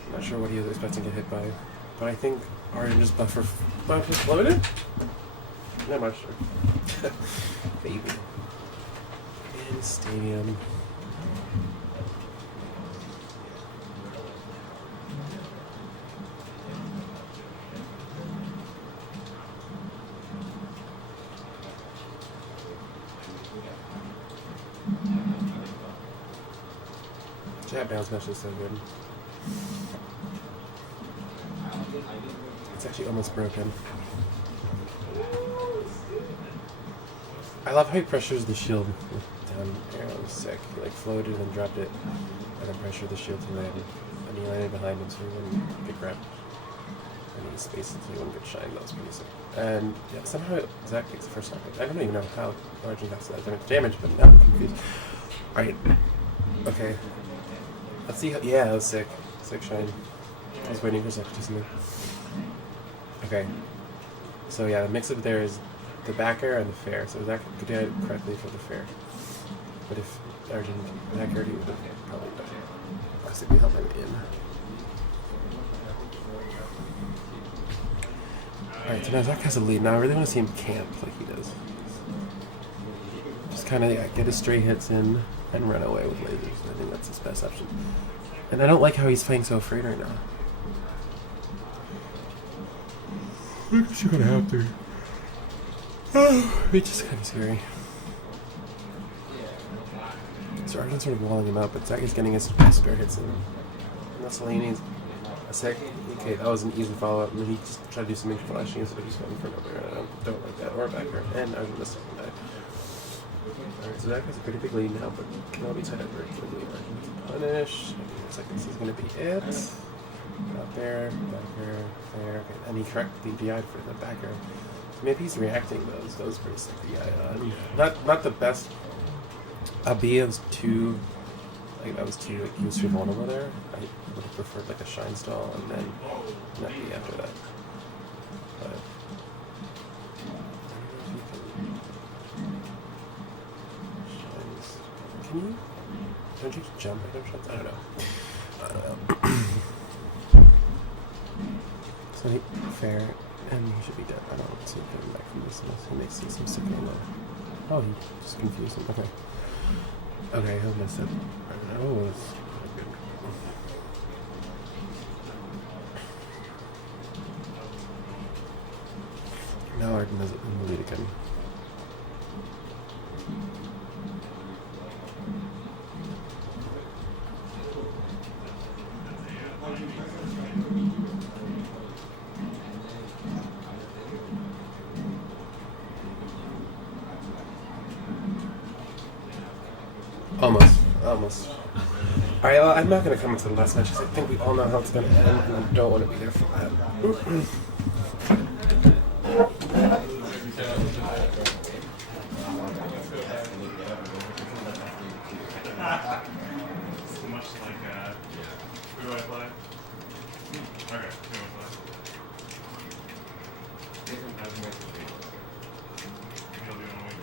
I'm not sure what he was expecting to get hit by. But I think Arjun just buffer floated? Not much sure. Baby. In stadium. Jab bounce mesh is so good. It's actually almost broken. I love how he pressures the shield with down air. That was sick. He like floated and dropped it, and then pressured the shield to land. And he landed behind him so he wouldn't get grabbed. And he spaced it so he wouldn't get shined. That was pretty sick. And yeah, somehow Zach takes the first knock. I don't even know how Arjun got to that damage, but now I'm confused. Alright. Okay. Let's see how. Yeah, that was sick. Sick shine. I was waiting for Zach to do something. Okay. So yeah, the mix up there is the back air and the fair. So Zach could do it correctly for the fair. But if Arjun back air, he would have probably done it. Possibly help him in. Alright, so now Zach has a lead. Now I really want to see him camp like he does. Just kind of get his straight hits in and run away with lasers. I think that's his best option. And I don't like how he's playing so afraid right now. I guess you're gonna have to. Oh, it's just kind of scary. So Arjun's sort of walling him out, but Zach is getting his spare hits in. And that's Seleni's a sec. Okay, that was an easy follow-up, and then he just tried to do something flashing instead of just going for another. I don't like that. Or a backer. And Arjun missed second die. Alright, so Zach has a pretty big lead now, but can all be tied up very quickly. Arjun can punish. seconds is going to be it. Out there, backer, there. Okay. And he correctly DI'd for the backer. So maybe he's reacting those. That was pretty sick DI. Not the best. B was too. Like that was too. Like he was too vulnerable there. I would have preferred like a shine stall and then not B after that. But. Can you? Don't you jump at them shots? I don't know. So he fair, and he should be dead. I don't see him coming back from this unless he makes some sick ammo. Oh, he just confused him. Okay. Okay, he'll mess up. Oh, it's good. Now Arden has it in the lead again. Almost. Alright, well, I'm not going to come into the last match because I think we all know how it's going to end, and I don't want to be there for that. Much like, who do I play? Okay, who do I play? He'll be on week.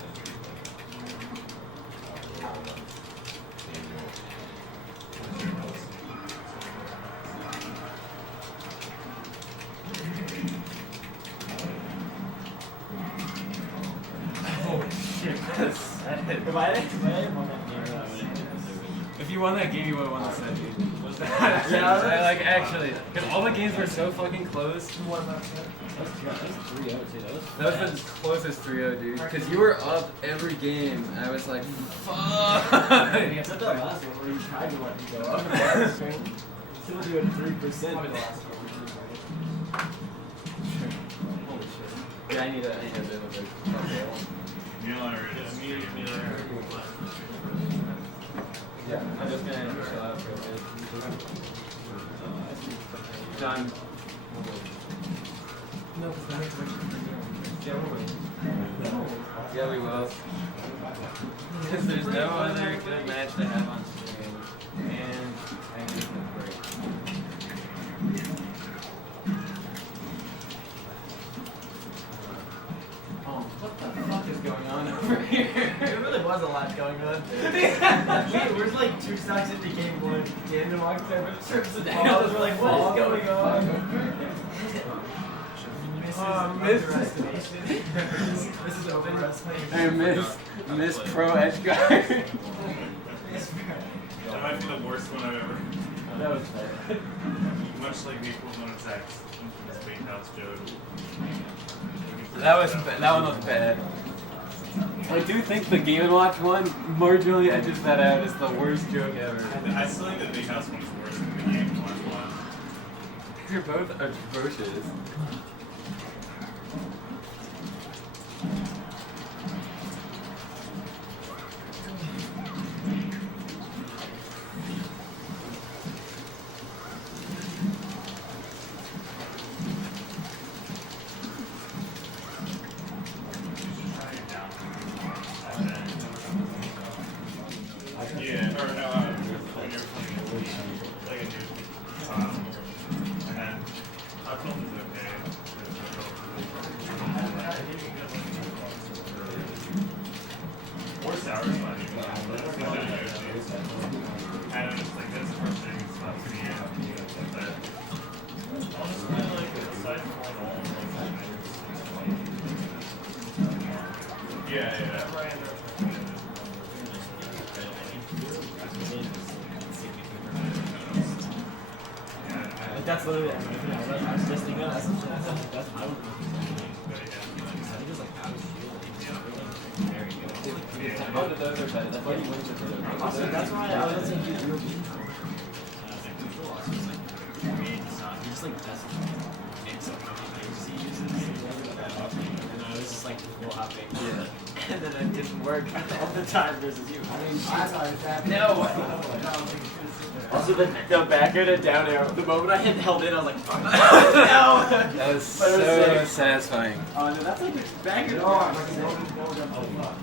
If you won that game, you would have won the set, dude. Was that? Yeah, like actually, because all the games were so fucking close. Who won that set? That was 3-0 too. That was the closest 3-0, dude. Because you were up every game. I was like, fuck. Except that last one where you tried to let me go up. Still doing 3% the last one. I need a bit of a Neil or Yeah, I'm just gonna chill out for a bit. John. Yeah, we will. Because there's no other good match to have on stream. And I need a break. Oh, what the fuck is going on over here? There really was a lot going on. We're like 2 stocks into game 1. Daniel walks over and trips the ball. We're like, what is going on? Miss This is open wrestling. Hey, Miss Pro Edge Guard. That might be the worst one I've ever. That was bad. Much like the equivalent of Zach's infamous Bait House joke. That one was bad. I do think the Game & Watch one marginally edges that out as the worst joke ever. I still think the Big House one's worse than the Game Watch one. They're both atrocious. Yeah, or no, when you're playing like a new and then hot tilt is okay. Or sour is fine. And I'm just like, that's the first thing that's not to me. But honestly, like, aside from all yeah. That's literally it. I was just thinking that's my one. Both of those are better. That's why you win to Also, that's why I was listening to European. He just like doesn't mix up how many things he uses. And I was just like full hopping. Yeah. And then it didn't work all the time versus you. I mean, no. Also, the backer to down air. The moment I held in, I was like, fuck. No. That was so satisfying. Oh no, that's like a backer. No, I'm like, no, fuck.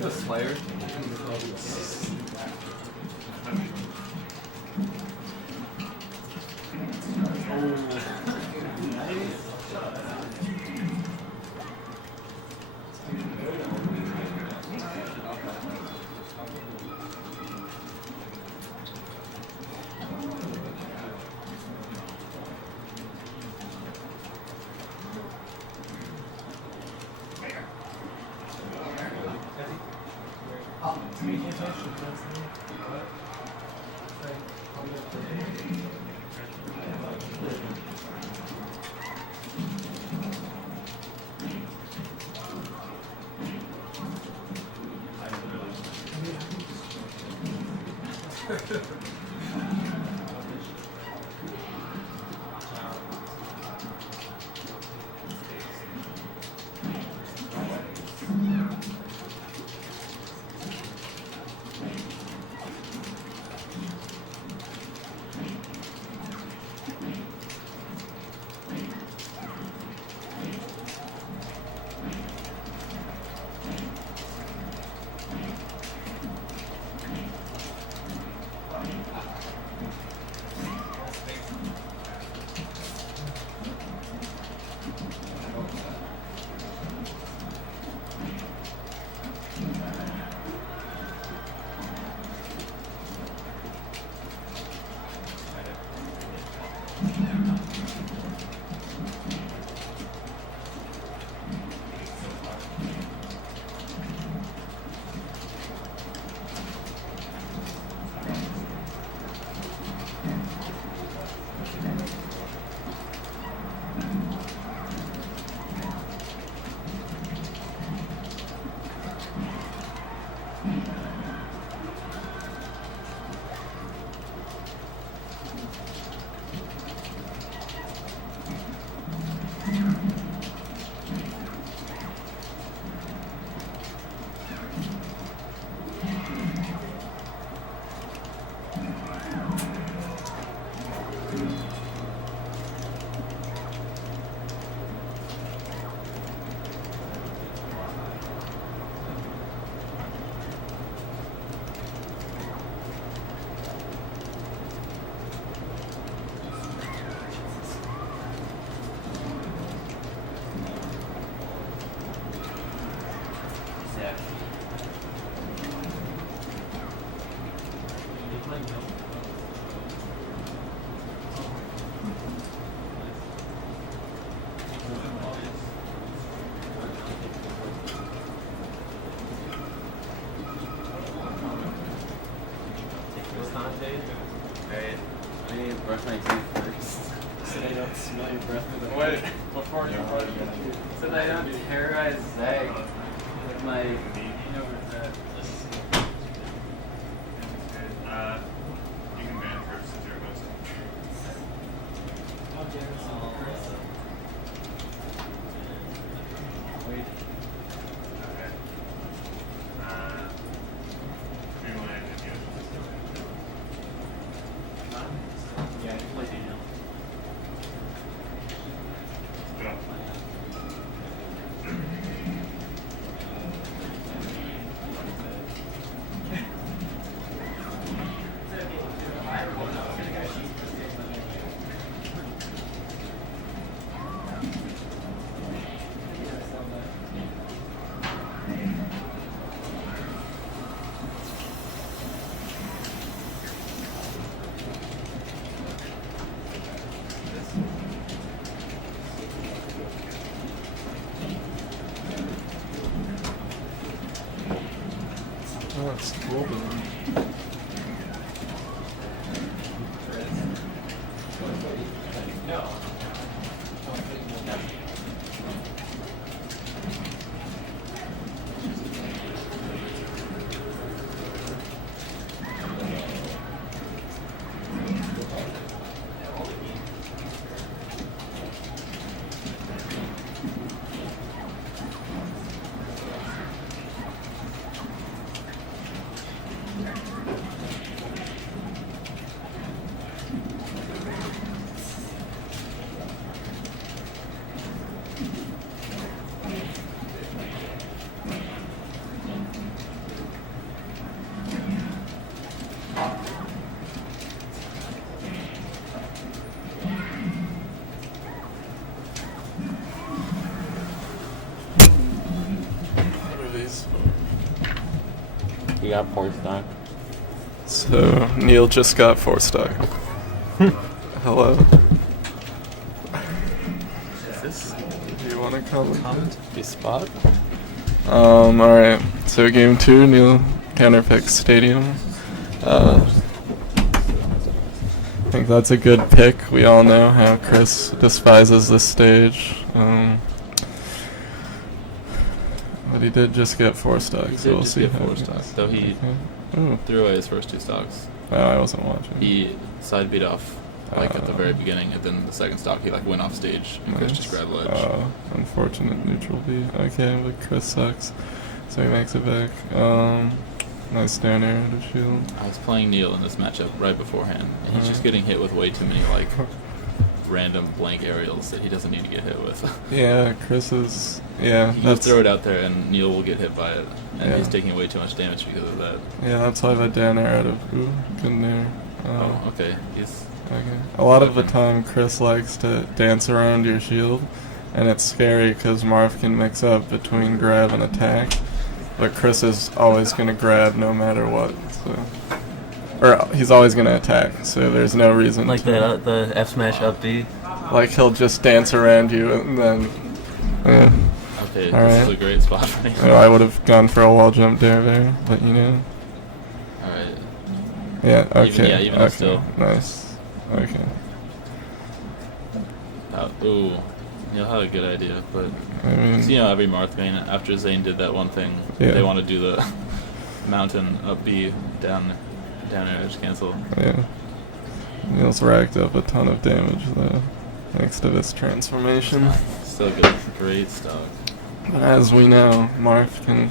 The Slayer. Alright, I need to brush my teeth first. So I don't smell your breath with the Wait, before you brush your teeth. So that I don't terrorize Zach with my over that. You can ban first since you're hosting. Wait. Okay. Dreamland and Yoshi. Yeah, I can play Daniel. Go. Oh, it's cool. What are these? You got porn stock. So Neil just got 4-star. Hello. Do you want to comment? You spot? Alright. So game 2, Neil counterpicks Stadium. I think that's a good pick. We all know how Chris despises this stage. But he did just get 4 stocks, He so did we'll just see get how 4 it stocks, goes. though he Ooh. threw away his first 2 stocks. Oh, I wasn't watching. He side beat off like at the very beginning, and then the second stock he like went off stage and Chris just grabbed ledge. Unfortunate neutral B. Okay, but Chris sucks. So he makes it back. Nice down air to shield. I was playing Neil in this matchup right beforehand, and he's just getting hit with way too many like random blank aerials that he doesn't need to get hit with. Yeah, Chris is. Yeah, He can that's. throw it out there, and Neil will get hit by it, and Yeah. he's taking way too much damage because of that. Yeah, that's why the down air out of. Ooh, good nair. Oh, okay. He's Okay. A lot of the time, Chris likes to dance around your shield, and it's scary because Marv can mix up between grab and attack. But Chris is always going to grab no matter what. So. Or he's always going to attack, so there's no reason like to. the F smash up B. Like he'll just dance around you and then. Yeah. Okay, All this right. is a great spot for me. So I would have gone for a wall jump dare there, but you know. Alright. Yeah, okay. Even okay. still. Nice. Okay. Ooh. Neil had a good idea, but I mean, so, you know, every Marth main after Zane did that one thing, Yeah. they want to do the mountain up B down air edge cancel. yeah. Neil's racked up a ton of damage though, thanks to this transformation. Still good, great stock. But as we know, Marth can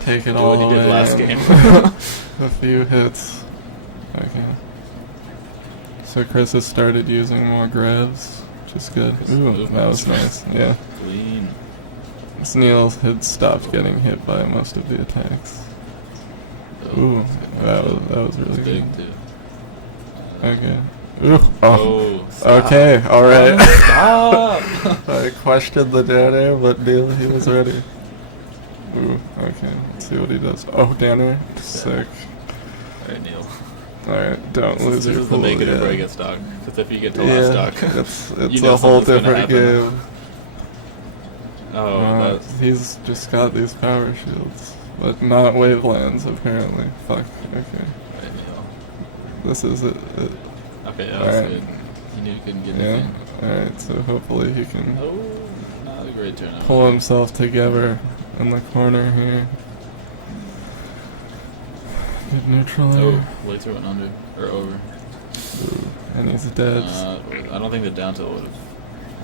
take it Do all what he the did way last in game. a few hits. Okay. So Chris has started using more grabs, which is good. Ooh, that was nice. Yeah. Clean. So Neil had stopped getting hit by most of the attacks. Ooh, that was really good. Okay. Ooh. Oh. Okay. All right. Stop. I questioned the down air, but Neil, he was ready. Ooh. Okay. Let's see what he does. Oh, down air. Sick. Alright, Neil. Alright, don't lose your This is the cool, make it or yeah. break it stock. Because if you get to last stock, it's you know a whole something's gonna different happen. game. Oh, that's... He's just got these power shields, but not wavelands apparently. Fuck. Okay. Right, Neil. This is it. Okay, that was good. He knew he couldn't get anything. Alright, so hopefully he can Not a great turn. pull himself together in the corner here. Good neutral there. Oh, laser went under. Or over. Ooh, and he's dead. I don't think the down tilt would have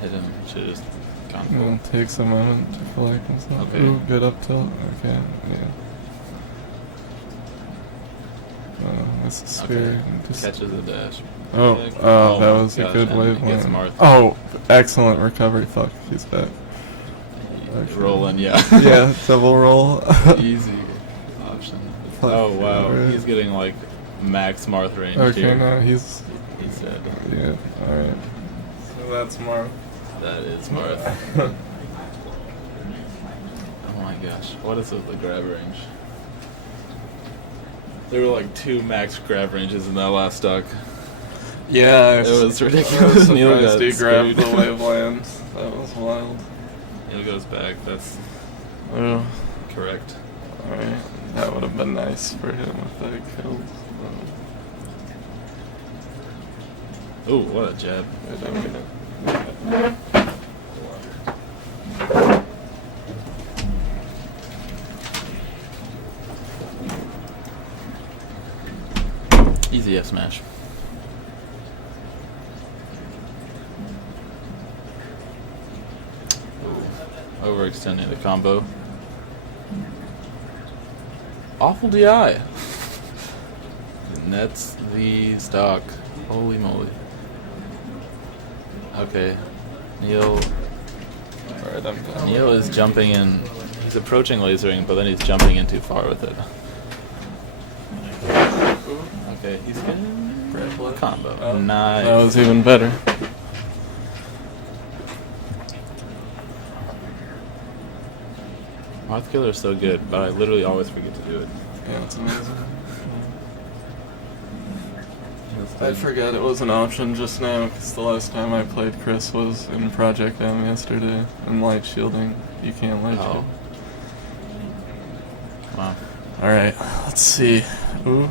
hit him. Should have just gone full. It takes a moment to collect himself. Okay. Ooh, good up tilt. Okay, yeah. This is spear. Just Catches the dash. Oh, Kick. that was my a gosh, good and wave gets line. Marth. Oh, excellent recovery. Fuck, he's back. Okay. Rolling, yeah. Yeah, double roll. Easy option. Fuck. Oh wow, Alright. he's getting like max Marth range Okay, here. no, he's dead. Yeah, alright. So that's Marth. That is Marth. Oh my gosh, what is with the grab range? There were like 2 max grab ranges in that last stock. Yeah, it was I ridiculous. was Neil surprised got he grabbed the screwed. wavelands. That was wild. Neil goes back. That's correct. Alright, that would have been nice for him if that killed. Oh, what a jab. Easy F smash. Ooh. Overextending the combo. Awful DI. Nets the stock. Holy moly. Okay. Neil. Alright, I'm done. Neil is jumping in. He's approaching lasering, but then he's jumping in too far with it. Okay, he's getting a combo. Oh, Nice. that was even better. Marth Killer is so good, but I literally always forget to do it. Yeah, it's amazing. I forgot it was an option just now because the last time I played Chris was in Project M yesterday and light shielding. You can't light shield. Wow. Alright, let's see. Ooh.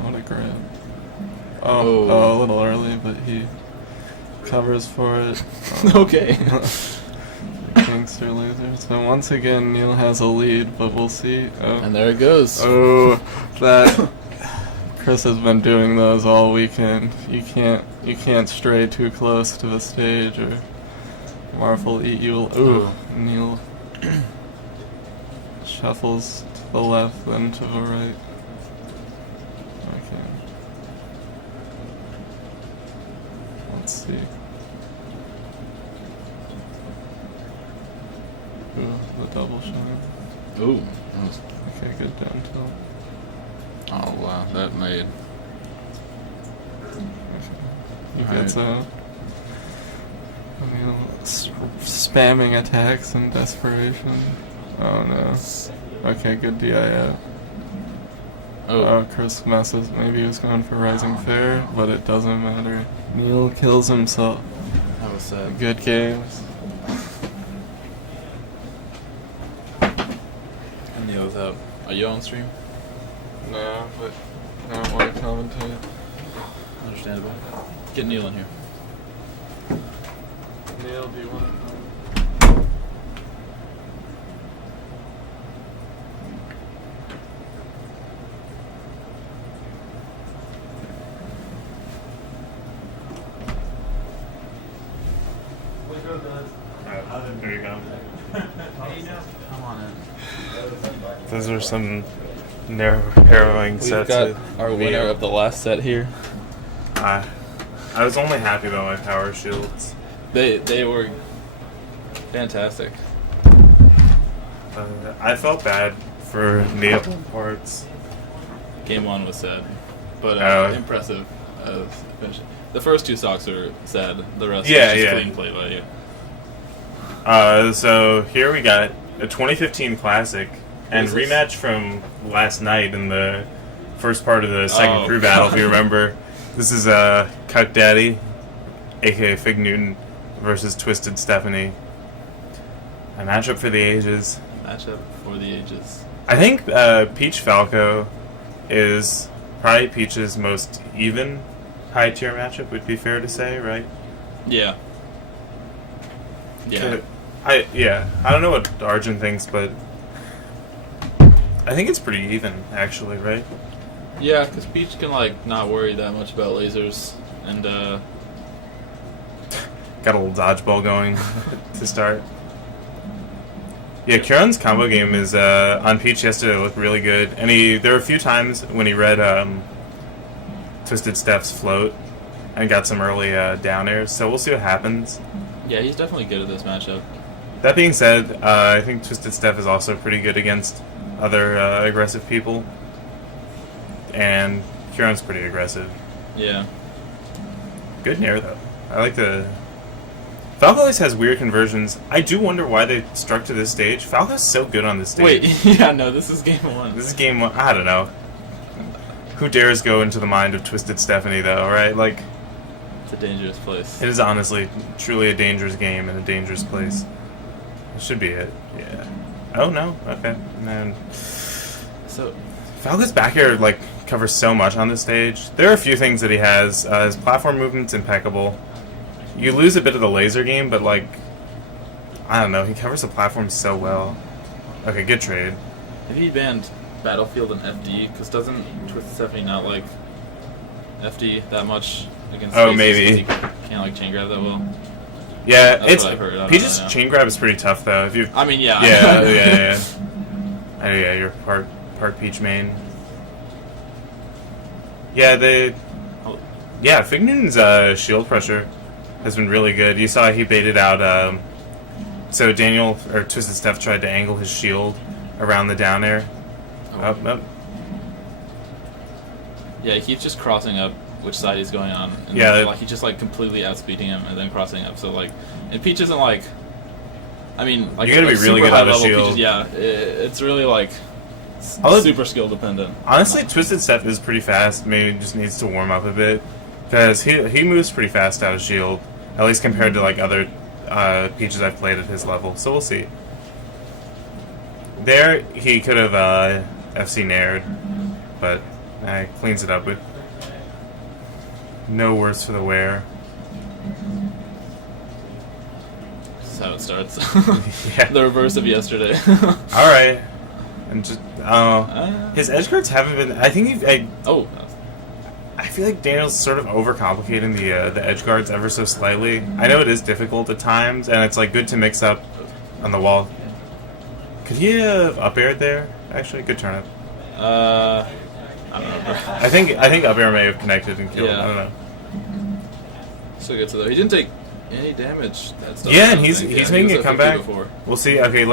What a grab. Oh, a little early, but he covers for it. Okay. Gangster laser. So once again, Neil has a lead, but we'll see. Oh. And there it goes. Oh, that. Chris has been doing those all weekend. You can't stray too close to the stage, or Marth will eat you. Ooh, Neil shuffles to the left, then to the right. Okay. Let's see. Ooh, the double shot. Ooh. Okay, good down tilt. Oh wow, that made. He gets out. Spamming attacks in desperation. Oh no. Okay, good DI out. Oh, Chris messes. Maybe he was going for Rising Fair, but it doesn't matter. Neil kills himself. That was sad. Good games. And Neil's out. Are you on stream? No, but I don't want to commentate. Understandable. Get Neil in here. Neil, do you want to There you go. Come on in. Those are some harrowing We've set got to our be winner of the last set here. I was only happy about my power shields. They were fantastic. I felt bad for Neil parts. Game 1 was sad, but Oh. impressive. Finish. The first 2 stocks are sad. The rest Yeah, is just yeah. clean play by you. So here we got a 2015 Classic and What is this? rematch from last night in the first part of the second Oh, crew battle, if you God. remember. This is Cut Daddy, aka Fig Newton, versus Twisted Stephanie. A matchup for the ages. Matchup for the ages. I think Peach Falco is probably Peach's most even high tier matchup, would be fair to say, right? Yeah. Yeah. I don't know what Arjun thinks, but I think it's pretty even, actually, right? Yeah, because Peach can like not worry that much about lasers, and Got a little dodgeball going to start. Yeah, Kieran's combo game is on Peach yesterday looked really good, and there were a few times when he read Twisted Steph's float and got some early down airs. So we'll see what happens. yeah, he's definitely good at this matchup. That being said, I think Twisted Steph is also pretty good against other aggressive people, and Kieran's pretty aggressive. Yeah. Good nair though. I like the. Falco always has weird conversions. I do wonder why they struck to this stage. Falco's so good on this stage. Wait, yeah, no, this is game 1. This is game 1. I don't know. Who dares go into the mind of Twisted Stephanie, though, right? Like, It's a dangerous place. it is honestly, truly a dangerous game and a dangerous place. It should be it. Yeah. Oh, no. Okay. Man. So, Falco's back air, like, covers so much on this stage. There are a few things that he has. His platform movement's impeccable. You lose a bit of the laser game, but, like, I don't know. He covers the platform so well. Okay, good trade. maybe he banned Battlefield and FD, because doesn't Twisted Stephanie not like FD that much against Oh, spaces, maybe. 'cause he can't like chain grab that well? Yeah, That's it's what I've heard. I don't Peach's know. chain grab is pretty tough though. If you, I mean, yeah. yeah. Oh yeah, you're part Peach main. Yeah, Fig Newton's shield pressure has been really good. You saw he baited out. So Daniel or Twisted Steph tried to angle his shield around the down air. Up. Yeah, he keeps just crossing up which side he's going on. And Yeah, then, like he's just like completely outspeeding him and then crossing up. So like, and Peach isn't like, I mean, like You gotta be like really super good high on a level shield. Peach, yeah, it's really like Although- super skill dependent. Honestly, Twisted Steph is pretty fast. Maybe just needs to warm up a bit because he moves pretty fast out of shield, at least compared to like other Peaches I've played at his level. So we'll see. There, he could have FC nared, but cleans it up with no worse for the wear. That's how it starts. Yeah. The reverse of yesterday. All right, and just his edge guards haven't been. I think I feel like Daniel's sort of overcomplicating the edge guards ever so slightly. I know it is difficult at times, and it's like good to mix up on the wall. Could he have up aired there? Actually, good turnip. I don't know. I think up air may have connected and killed. Yeah. I don't know. So good. So though he didn't take any damage. That stuff, Yeah, I and don't he's think. he's Yeah, he making was a at 50 comeback. before. We'll see. Okay,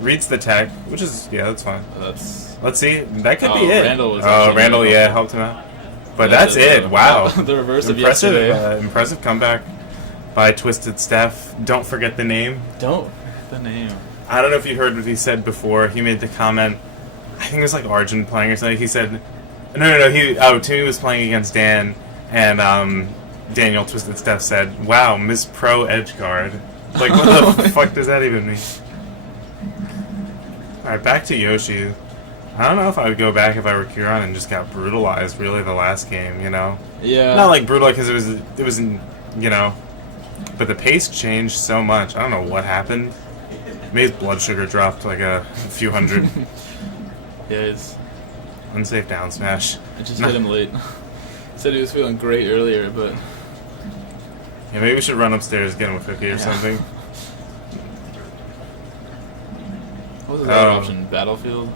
reads the tech, which is that's fine. That's. Let's see. That could be Oh, it. Randall was actually Randall, really yeah, helpful. helped him out. But Yeah, that's it. Wow. The reverse of impressive, yesterday. impressive comeback by Twisted Steph. Don't forget the name. Don't the name. I don't know if you heard what he said before. He made the comment. I think it was like Arjun playing or something. He said, "No." Timmy was playing against Dan, and Daniel Twisted Steph said, "Wow, Miss Pro Edge Guard." Like, what the fuck does that even mean? All right, back to Yoshi. I don't know if I would go back if I were Kieran and just got brutalized. Really, the last game, you know. Yeah. Not like brutal because it was, you know, but the pace changed so much. I don't know what happened. Maybe his blood sugar dropped like a few hundred. Yeah, it's. Unsafe down smash. It just hit him late. Said he was feeling great earlier, but. Yeah, maybe we should run upstairs, get him a cookie or something. What was the other option? Battlefield?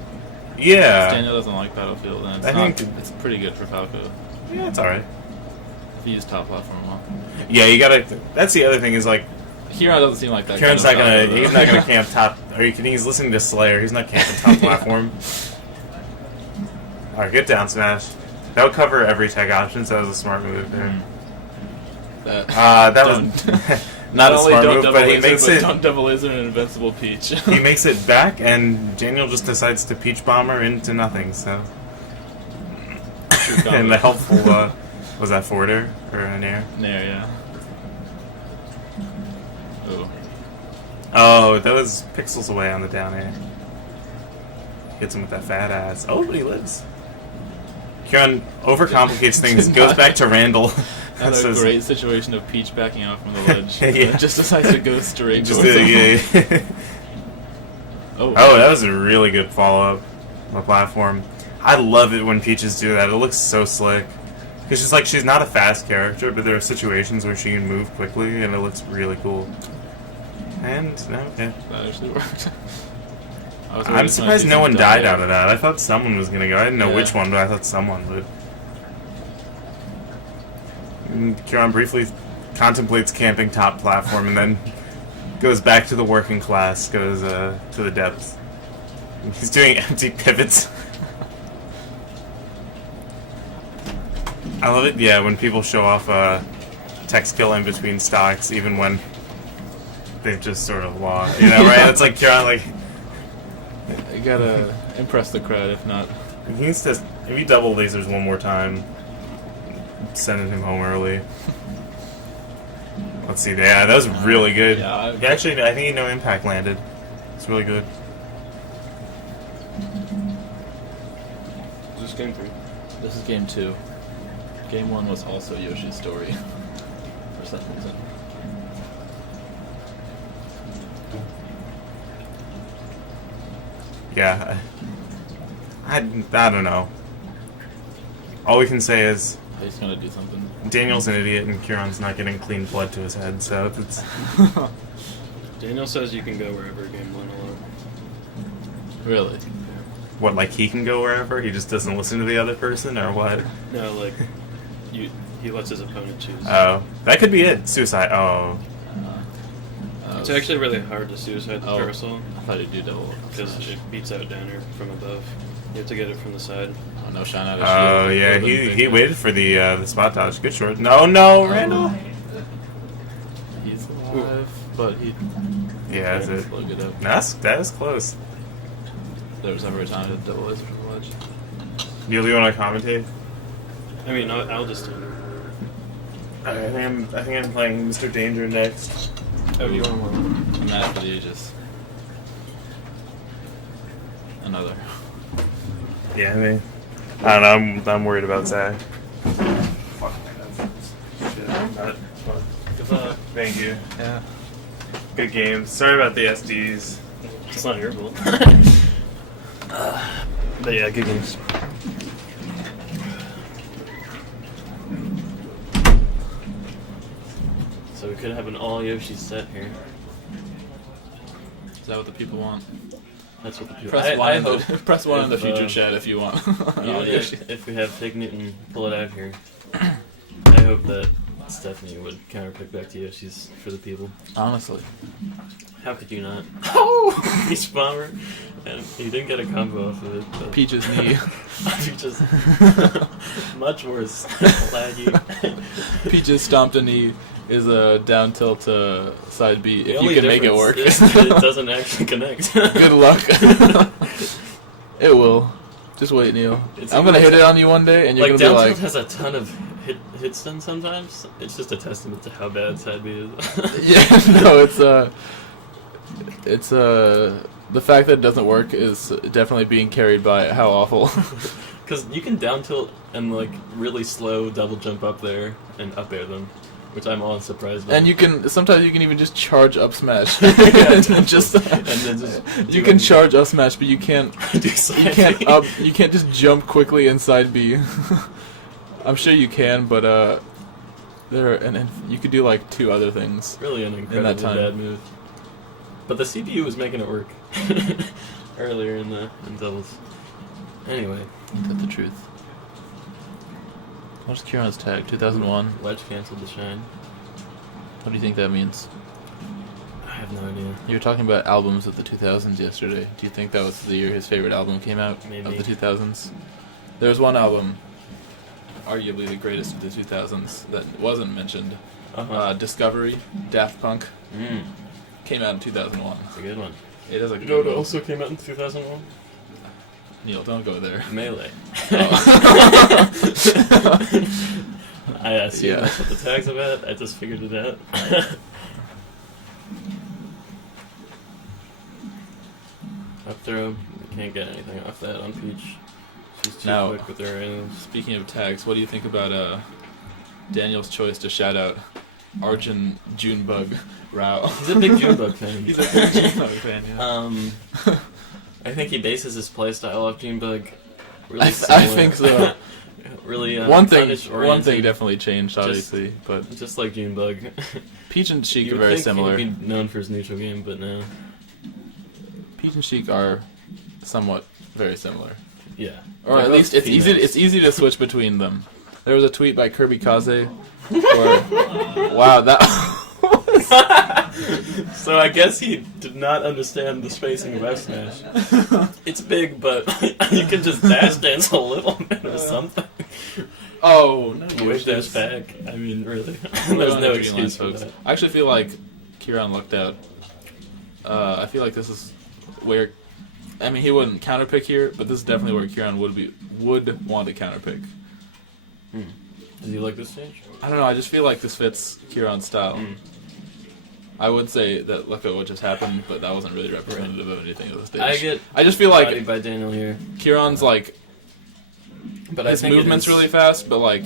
Yeah. Daniel doesn't like Battlefield, and it's pretty good for Falco. Yeah, it's alright. If you use top platform well. Yeah, you gotta. That's the other thing is like. Huron doesn't seem like that. Kieran's kind not of gonna. He's not gonna camp top. Are you kidding? He's listening to Slayer. He's not camping top platform. All right, good down smash. That would cover every tech option. So that was a smart move there. That was not a smart move, but he makes it. Don't double laser an invincible Peach. He makes it back, and Daniel just decides to Peach Bomber into nothing. So. And the helpful was that forwarder or an air? Nair, yeah. Ooh. Oh, that was pixels away on the down air. Hits him with that fat ass. Oh, but he lives. Kieran overcomplicates things. Goes back to Randall. Another great situation of Peach backing out from the ledge. Yeah. Just decides to go straight Just towards him. yeah. Oh, that was a really good follow-up on the platform. I love it when Peaches do that. It looks so slick. Because she's like, she's not a fast character, but there are situations where she can move quickly, and it looks really cool. And, okay. That actually worked. I'm surprised no one died out of that. I thought someone was going to go. I didn't know which one, but I thought someone would. And Kieran briefly contemplates camping top platform, and then goes back to the working class, goes to the depths. He's doing empty pivots. I love it, yeah, when people show off tech skill in between stocks, even when they've just sort of lost. You know, right? It's like Kieran, like... You gotta impress the crowd, if not... He needs to... If he double lasers one more time, sending him home early. Let's see, yeah, that was really good. Yeah, Actually, I think no impact landed. It's really good. Is this game 3? This is game 2. Game 1 was also Yoshi's story. For some reason. Yeah. I don't know. All we can say is... He's gonna do something. Daniel's an idiot and Kieran's not getting clean blood to his head, so it's... Daniel says you can go wherever game 1 alone. Really? What, like he can go wherever? He just doesn't listen to the other person, or what? No, like... He lets his opponent choose. Oh. That could be it. Suicide. Oh. It's actually really hard to suicide the parasol. I thought he'd do double. Because it beats out downer from above. You have to get it from the side. Oh, no shine out of Oh, yeah, he waited for the spot dodge. Good short. No, Randall! He's alive, but he... Yeah, that's it. Plug it up. That is close. There was never a time to double laser from the ledge. You want to commentate? I mean, I'll just... I think I'm playing Mr. Danger next. Oh, you want one? I'm mad for the ages. Another. Yeah, I mean, I don't know. I'm worried about Zach. Fuck, shit. Good luck. Thank you. Yeah. Good game. Sorry about the SDs. It's not your fault. But yeah, good games. So we could have an all Yoshi set here. Is that what the people want? That's what the people press one. Press one in the future chat if you want. If we have Fig Newton pull it out here, I hope that Stephanie would counterpick back to Yoshi's for the people. Honestly. How could you not? Oh! Peach Bomber. And you didn't get a combo off of it. But Peach's knee. Peach's... Much worse. Laggy. Peach's stomped a knee is a down tilt to side B if you can make it work. Is that it doesn't actually connect. Good luck. It will. Just wait, Neil. I'm gonna hit it on you one day, and you're gonna be like... Down tilt has a ton of hit stun sometimes. It's just a testament to how bad side B is. Yeah, no, it's the fact that it doesn't work is definitely being carried by how awful. Because you can down tilt and like really slow double jump up there and up air them, which I'm all surprised by. And you can sometimes you can even just charge up smash. Yeah, and then just you can charge up smash, but you can't you can't just jump quickly inside B. I'm sure you can, but and you could do like 2 other things. Really an incredibly bad move. But the CPU was making it work earlier in doubles. Anyway. Is that the truth? What's Kieran's tag? 2001? Ledge canceled the shine. What do you think that means? I have no idea. You were talking about albums of the 2000s yesterday. Do you think that was the year his favorite album came out? Maybe. Of the 2000s? There was one album, arguably the greatest of the 2000s, that wasn't mentioned. Discovery, Daft Punk. Came out in 2001. It's a good one. It is a good You know what one. also came out in 2001? Neil, don't go there. Melee. Oh. I assume that's what the tag's about. I just figured it out. Up throw. You can't get anything off that on Peach. She's too Now, quick with her items. speaking of tags, what do you think about Daniel's choice to shout out Arjun Junebug Rao? He's a big Junebug fan. He's a big Junebug fan, yeah. I think he bases his playstyle off Junebug. I think so. Really, one thing punish-oriented. definitely changed, obviously, but just like Junebug. Peach and Sheik You are would very think similar. He'd be known for his neutral game, but no. Peach and Sheik are somewhat very similar. Yeah. Or They're at least both it's easy. females. It's easy to switch between them. There was a tweet by Kirby Kaze. Wow, that. So I guess he did not understand the spacing of F Smash. It's big, but you can just dash dance a little bit or something. Oh, no. Wave dash back. I mean, really. We're There's on no the excuse lines, for folks. that. I actually feel like Kieran lucked out. I feel like this is where, I mean, he wouldn't counterpick here, but this is definitely where Kieran would want to counterpick. Does he like this stage? I don't know. I just feel like this fits Kieran's style. I would say that look at what just happened, but that wasn't really representative of anything of the stage. I just feel like bodied by Daniel here. Kieran's like, But his I think movement's it is- really fast, but like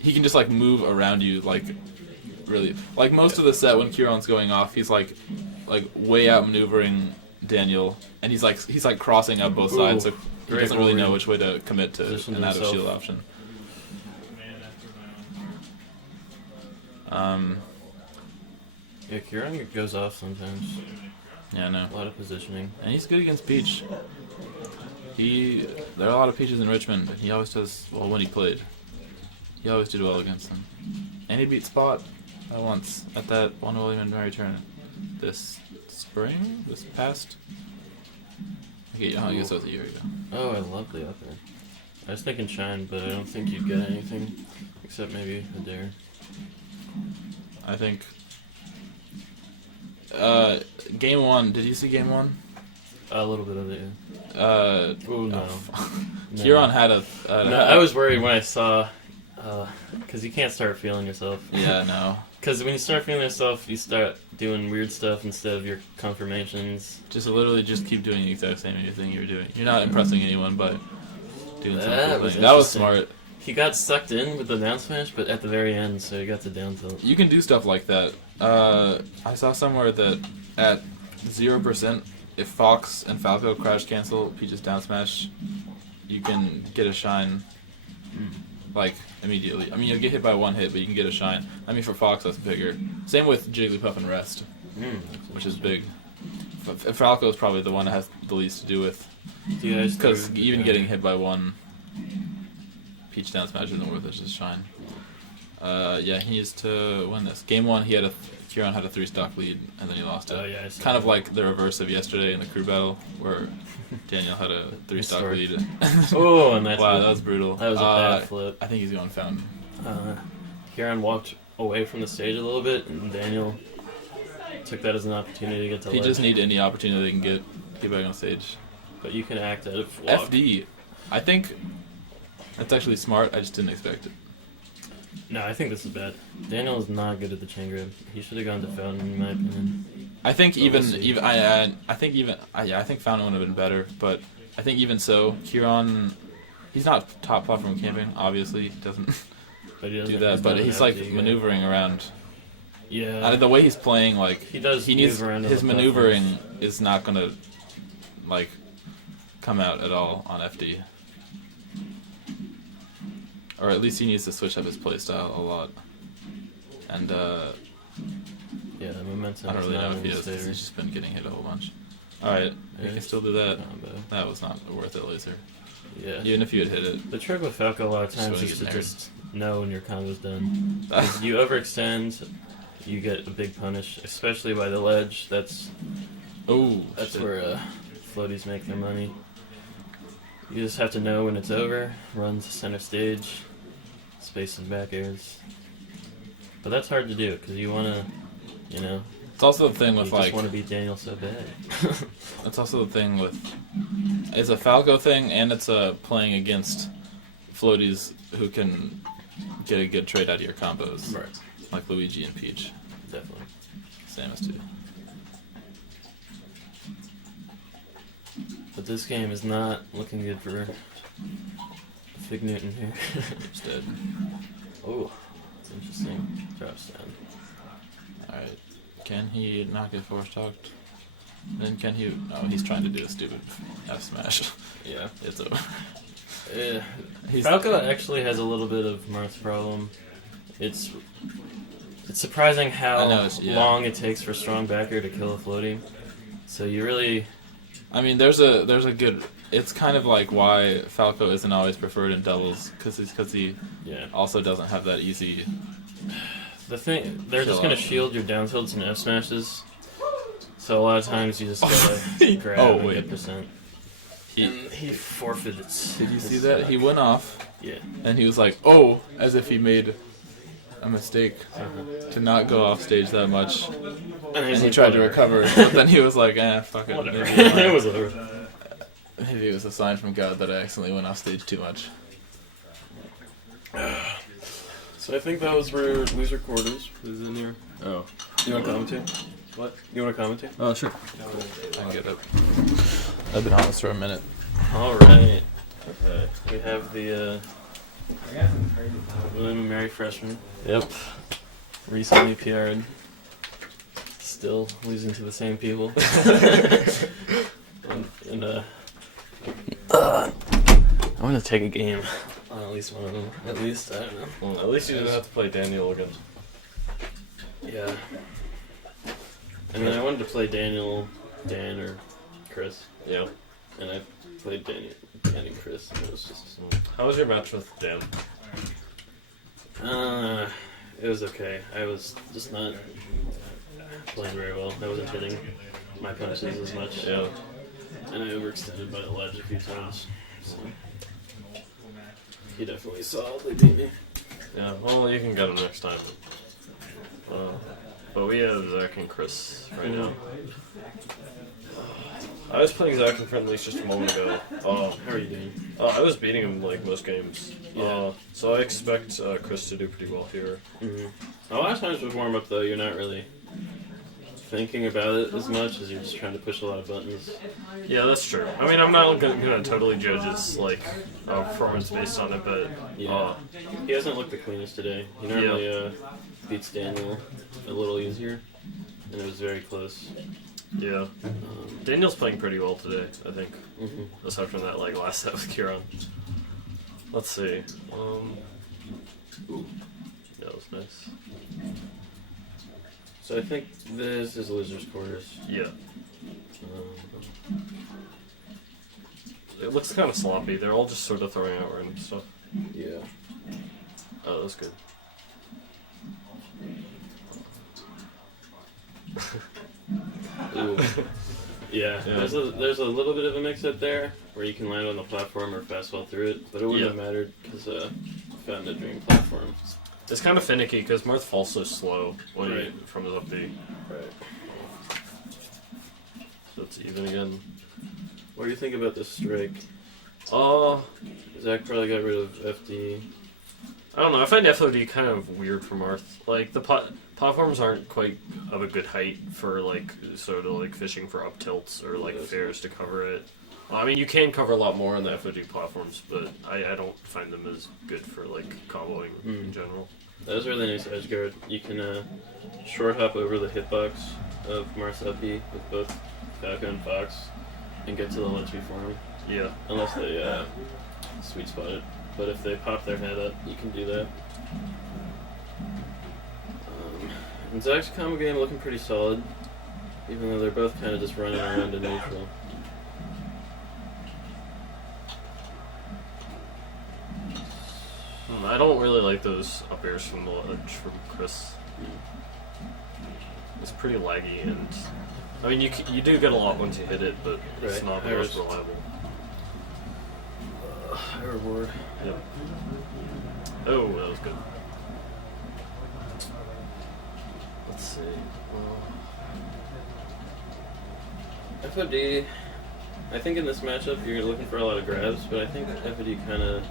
he can just like move around you like really. Like most of the set when Kieran's going off, he's like way out maneuvering Daniel, and he's like crossing up both sides, so he Great doesn't really know forward. which way to commit to Positioned an out of himself. shield option. Yeah, Kieran goes off sometimes. Yeah, I know. A lot of positioning. And he's good against Peach. There are a lot of Peaches in Richmond, but he always does well when he played. He always did well against them. And he beat Spot once at that one William and Mary tournament this spring, this past. Okay, I guess that was a year ago. Oh, I love the upper. I was thinking Shine, but I don't think you'd get anything except maybe a dare. I think. Game 1. Did you see Game 1? A little bit of it, yeah. Oh no. no. No. Kieran had a. No, I was worried when I saw, because you can't start feeling yourself. Yeah, no. Because when you start feeling yourself, you start doing weird stuff instead of your confirmations. Just literally just keep doing the exact same thing you were doing. You're not impressing anyone by doing something. That was smart. He got sucked in with the down smash, but at the very end, so he got to down tilt. You can do stuff like that. I saw somewhere that at 0%, if Fox and Falco crash cancel Peach's down smash, you can get a shine, like, immediately. I mean, you'll get hit by one hit, but you can get a shine. I mean, for Fox, that's bigger. Same with Jigglypuff and Rest, which is big. Falco is probably the one that has the least to do with, because even getting hit by one Peach down smash isn't worth it, it's just shine. Yeah, he needs to win this. Game 1, Kieran had a 3-stock lead, and then he lost it. Oh, yeah, I saw kind of that. like the reverse of yesterday in the crew battle, where Daniel had a 3-stock Historic. lead. Oh, and that's wow, good. that was brutal. That was a bad flip. I think he's going Fountain. Kieran walked away from the stage a little bit, and Daniel took that as an opportunity to get to He ledge. just need any opportunity they can get back on stage. But you can act at it. Walk. FD, I think that's actually smart. I just didn't expect it. No, I think this is bad. Daniel is not good at the chain grab. He should have gone to Fountain, in my opinion. I think But we'll even see. I think Fountain would have been better, but I think even so, Kieran, he's not top platform camping. Obviously, he doesn't But he doesn't- do that. he's But not he's an like FD guy. maneuvering around. Yeah. The way he's playing, like He does He needs move around on his the maneuvering is not gonna like come out at all on FD. Or at least he needs to switch up his playstyle a lot. And yeah, the momentum I don't is really not know if in he his is, 'cause favor. he's just been getting hit a whole bunch. Alright, we Yeah, can still do that. not bad. That was not worth it, laser. Yeah. Even if you had hit it. The trick with Falco a lot of times wanna is to get just know when your combo's done. 'Cause you overextend, you get a big punish, especially by the ledge. That's shit. where floaties make their money. You just have to know when it's over, run to center stage, space and back airs. But that's hard to do, because you want to, you know... It's also the thing with, you like... just want to beat Daniel so bad. It's also the thing with... It's a Falco thing, and it's a playing against floaties who can get a good trade out of your combos. Right. Like Luigi and Peach. Definitely. Samus too. But this game is not looking good for Fig Newton here. It's dead. Oh, that's interesting. Drops down. Alright. Can he not get force talked? Then can he... No, he's trying to do a stupid F smash. Yeah. It's over. Yeah. Falco actually has a little bit of Marth's problem. It's surprising how long it takes for strong backer to kill a floaty. So you really... I mean, there's a good... It's kind of like why Falco isn't always preferred in doubles, because he also doesn't have that easy... The thing, they're just going to shield your down tilts and F smashes. So a lot of times you just gotta grab and get percent. He forfeited. Did you see that? He went off. Yeah. And he was like, oh, as if he made a mistake to not go off stage that much. And he tried to recover. But then he was like, fuck it. Whatever. Maybe It was over. Maybe it was a sign from God that I accidentally went off stage too much. So I think that was where loser quarters was in here. Oh. You want to commentate? What? You want to commentate? Oh, sure. I can get up. I've been on this for a minute. Alright. Okay. We have the William and Mary freshman. Yep. Recently PR'd. Still losing to the same people. and I want to take a game on at least one of them. At least, I don't know. Well, at least you didn't have to play Daniel again. Yeah. And then I wanted to play Daniel, Dan, or Chris. Yeah. And I played Dan and Chris. And it was just... How was your match with Dan? It was okay. I was just not playing very well. I wasn't hitting my punishes as much. Yeah. And I overextended by the ledge a few times. So he definitely solidly beat me. Yeah, well, you can get him next time. But we have Zach and Chris right now. I was playing Zach in friendlies just a moment ago. How are you doing? I was beating him like most games. Yeah. So I expect Chris to do pretty well here. A lot of times with warm up though, you're not really thinking about it as much as you're just trying to push a lot of buttons. Yeah, that's true. I mean, I'm not gonna totally judge his like performance based on it, but yeah, he hasn't looked the cleanest today. He normally beats Daniel a little easier, and it was very close. Yeah, Daniel's playing pretty well today, I think. Aside from that like last set with Kieran. Let's see. Ooh, that was nice. So I think this is losers' quarters. Yeah. It looks kind of sloppy. They're all just sort of throwing out random stuff. Yeah. Oh, that's good. Ooh. Yeah. There's a little bit of a mix-up there where you can land on the platform or fastball through it, but it wouldn't have mattered because I found a dream platform. It's kind of finicky because Marth falls so slow when he from his up B. Right. So it's even again. What do you think about this strike? Zach probably got rid of FD. I don't know. I find FOD kind of weird for Marth. Like the platforms aren't quite of a good height for like sort of like fishing for up tilts or like fairs to cover it. Well, I mean, you can cover a lot more on the FOD platforms, but I don't find them as good for like comboing in general. That was really nice edge guard. You can short hop over the hitbox of Marth's up B with both Falco and Fox and get to the ledge before him. Yeah. Unless they sweet spot it. But if they pop their head up, you can do that. And Zach's combo game looking pretty solid, even though they're both kind of just running around in neutral. don't really like those up airs from the ledge from Chris. It's pretty laggy, and I mean you do get a lot once you hit it, but it's Right. not the most reliable. High reward. Yep. Oh, that was good. Let's see. FOD, I think in this matchup you're looking for a lot of grabs, but I think FOD kind of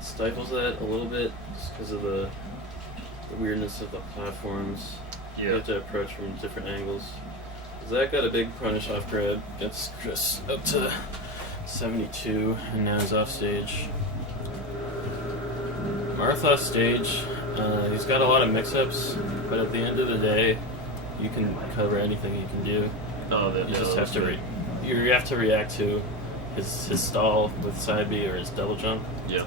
stifles that a little bit just because of the weirdness of the platforms. Yeah. You have to approach from different angles. Zach got a big punish off grab, gets Chris up to 72, and now he's off stage. Marth off stage. He's got a lot of mix-ups, but at the end of the day, you can cover anything you can do. You just have to you have to react to his stall with side B or his double jump. Yeah.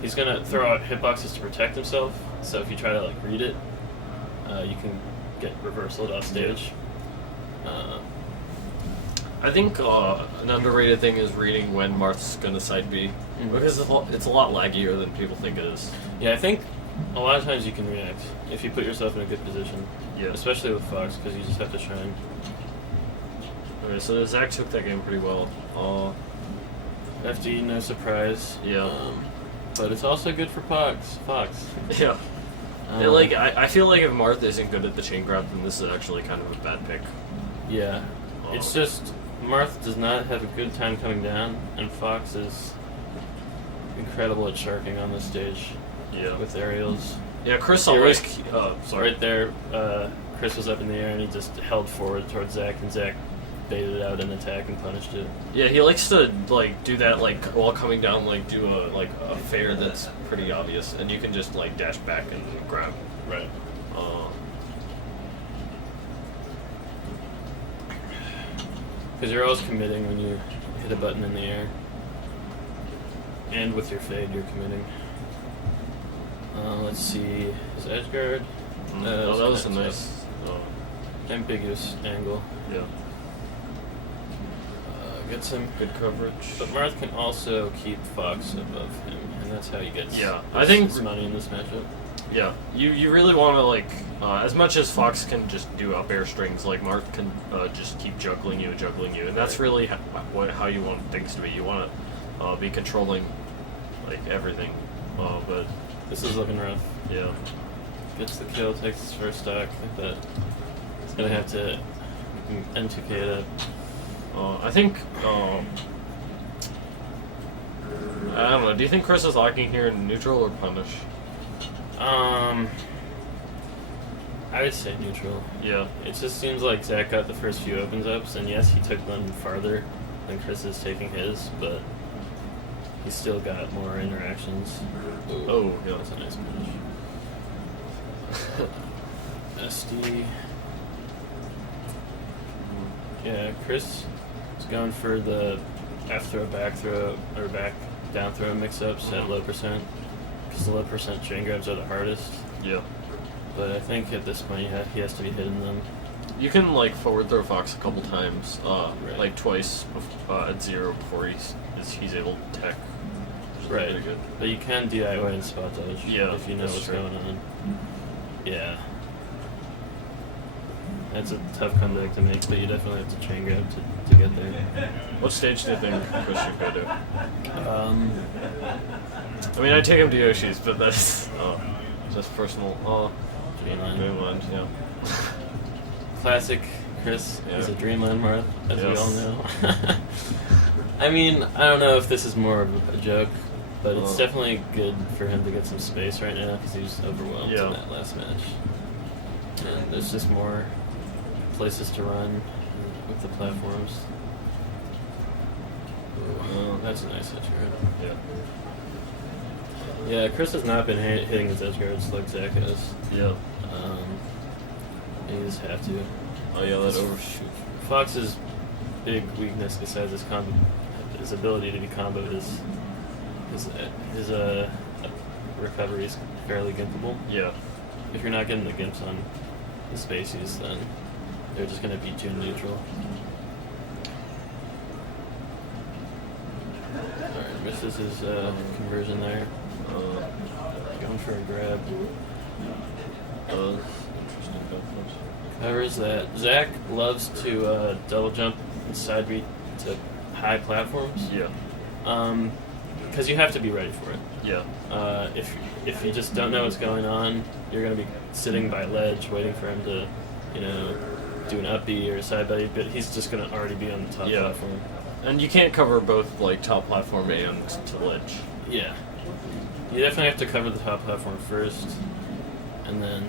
He's gonna throw out hitboxes to protect himself. So if you try to like read it, you can get reversaled off stage. I think an underrated thing is reading when Marth's gonna side B, because it's a lot laggier than people think it is. Yeah, I think a lot of times you can react if you put yourself in a good position. Yeah. Especially with Fox, because you just have to shine. Okay, so Zach took that game pretty well. FD, no surprise. Yeah. But it's also good for Fox. Yeah. Yeah, like I feel like if Marth isn't good at the chain grab, then this is actually kind of a bad pick. Yeah. It's just Marth does not have a good time coming down, and Fox is incredible at sharking on this stage. Yeah. With aerials. Yeah, Chris Yeah, always. Sorry. Right there, Chris was up in the air and he just held forward towards Zach, and Zach baited out an attack and punished it. Yeah, he likes to like do that like while coming down, like do a fair that's pretty obvious, and you can just like dash back and grab. Right. Because you're always committing when you hit a button in the air. And with your fade, you're committing. Let's see. His edge guard. That was a nice ambiguous angle. Yeah. Gets him good coverage. But Marth can also keep Fox above him, and that's how he gets his money in this matchup. Yeah, you really want to like as much as Fox can just do up air strings, like Marth can just keep juggling you, and that's really how you want things to be. You want to be controlling like everything, but this is looking rough. Yeah, gets the kill, takes his first stock. I think that he's gonna have to N2K it up. I think I don't know. Do you think Chris is locking here in neutral or punish? I would say neutral. Yeah. It just seems like Zach got the first few opens ups, and yes, he took them farther than Chris is taking his, but he's still got more interactions. Oh, yeah. That's a nice finish. SD. Yeah, Chris is going for the F throw, back throw, or back down throw mix-ups at low percent, because the low percent chain grabs are the hardest. Yeah. But I think at this point he has to be hitting them. You can like forward throw Fox a couple times, like twice at 0 before he's able to tech. Right. Pretty good. But you can DIY and spot dodge if you know that's what's true. going on. Yeah. That's a tough comeback to make, but you definitely have to chain grab to get there. What stage do you think Chris should go to? I mean, I take him to Yoshi's, but that's just personal. Dreamland, yeah. Classic Chris is a Dreamland Marth, as we Yes. all know. I mean, I don't know if this is more of a joke, but it's definitely good for him to get some space right now because he was overwhelmed in that last match. And there's just more places to run with the platforms. That's a nice edge guard. Yeah, Chris has not been hitting his edge guards like Zach has. Yeah. You just have to. Oh yeah, that overshoot. Fox's big weakness, besides his ability to be comboed, is his recovery is fairly gimpable. Yeah. If you're not getting the gimps on the spacies, then they're just going to beat you in neutral. Alright, Misses his conversion there. Going for a grab. Covers that. Zach loves to double jump and side beat to high platforms. Yeah. Because you have to be ready for it. Yeah. If you just don't know what's going on, you're going to be sitting by ledge waiting for him to, do an up B or a side B, but he's just going to already be on the top platform. And you can't cover both like top platform and to ledge. Yeah. You definitely have to cover the top platform first, and then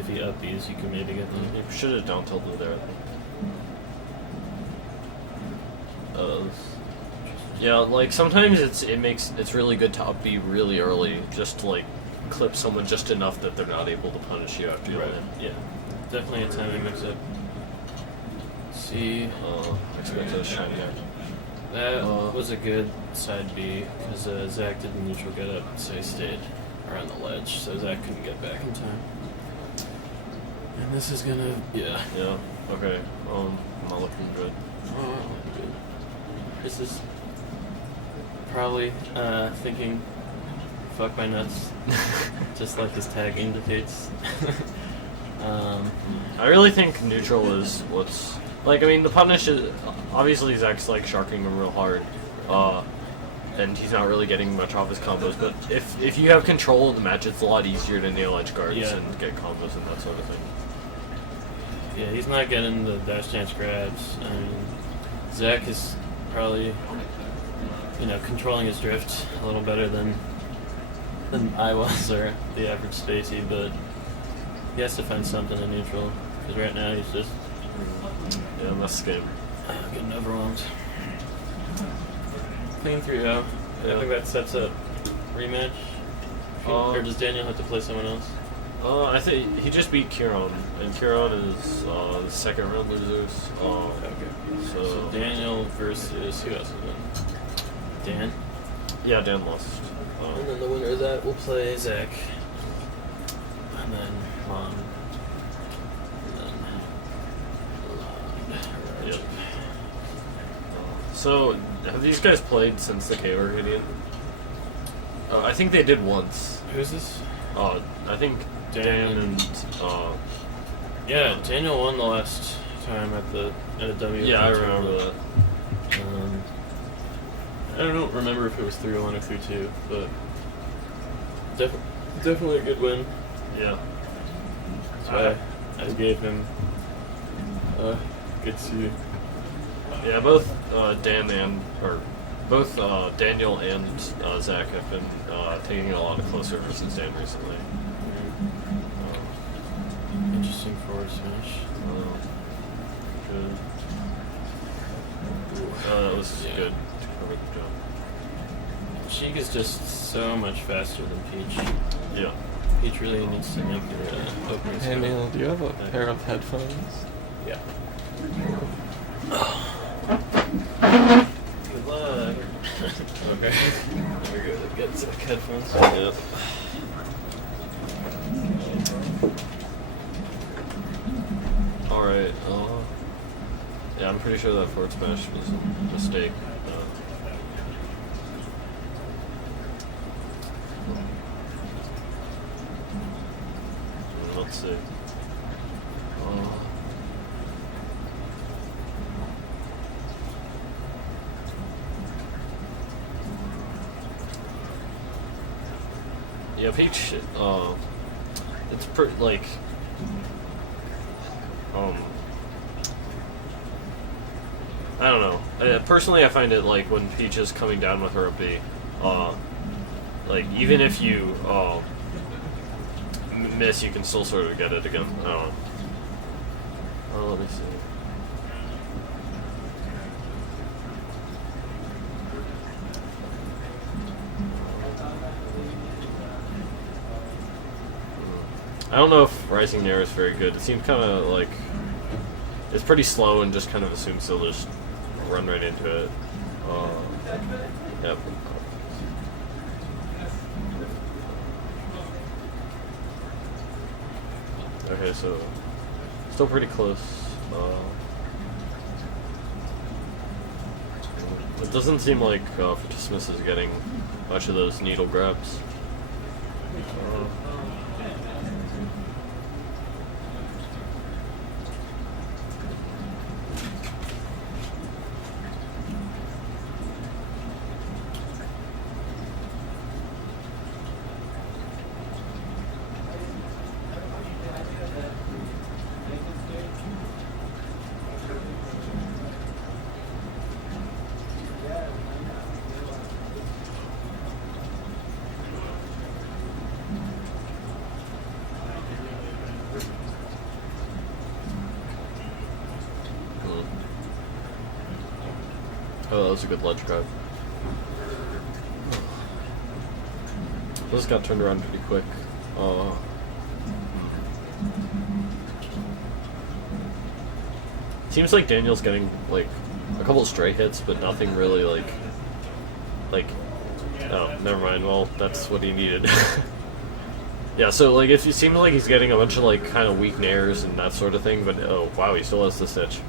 if he up Bs, you can maybe get them. You should have down tilted there. Yeah, like sometimes it's really good to up B really early, just to like clip someone just enough that they're not able to punish you after you land. Yeah, definitely a timing mix up. See, expect a shiny out. That was a good side B because Zach did the neutral get up, so he stayed around the ledge, so Zach couldn't get back in time. And this is gonna, Yeah. Okay. Not looking good. Good. This is probably thinking, "Fuck my nuts," just like his tag indicates. I really think neutral is what's like. I mean, the punish is obviously Zach's like sharking him real hard, and he's not really getting much off his combos. But if you have control of the match, it's a lot easier to nail edge guards and get combos and that sort of thing. Yeah, he's not getting the dash dance grabs. I mean, Zach is probably, controlling his drift a little better than I was or the average Spacey, but he has to find something in neutral because right now he's just that's the game. Getting overwhelmed. Clean 3-0. I think that sets up rematch. Or does Daniel have to play someone else? I think he just beat Kieran, and Kieran is the second round losers. Okay. So Daniel versus who else is it? Dan? Yeah, Dan lost. And then the winner of that will play Zach. And then Lon. And then Yep. So, have these guys played since the Kaler Gideon? I think they did once. Who's this? I think Dan and yeah, Daniel won the last time at a W. Yeah, I remember that. I don't remember if it was 3-1 or 3-2, but definitely a good win. Yeah. So I gave him good C. Yeah, both both Daniel and Zach have been taking it a lot closer versus Dan recently. Interesting forward smash. Good. That was good. Sheik is just so much faster than Peach. Yeah. Peach really needs to make her opening. Hey Neil, do you have a pair of headphones? Yeah. Good luck. Okay. We're good. Get some headphones. Yep. Alright, yeah, I'm pretty sure that forward smash was a mistake. Let's see. Yeah, Peach, it's pretty, like, I don't know. Personally, I find it, like, when Peach is coming down with her B, like, even if you, miss, you can still sort of get it again. I don't know. Oh, let me see. I don't know if Rising Nair is very good. It seems kind of like it's pretty slow and just kind of assumes they'll just run right into it. Yep. Okay, so still pretty close. It doesn't seem like Fortismus is getting much of those needle grabs. Oh, that was a good ledge grab. This got turned around pretty quick. Seems like Daniel's getting like a couple of stray hits, but nothing really like. Oh, never mind. Well, that's what he needed. Yeah, so like it seems like he's getting a bunch of like kind of weak nairs and that sort of thing, but oh wow, he still has the stitch.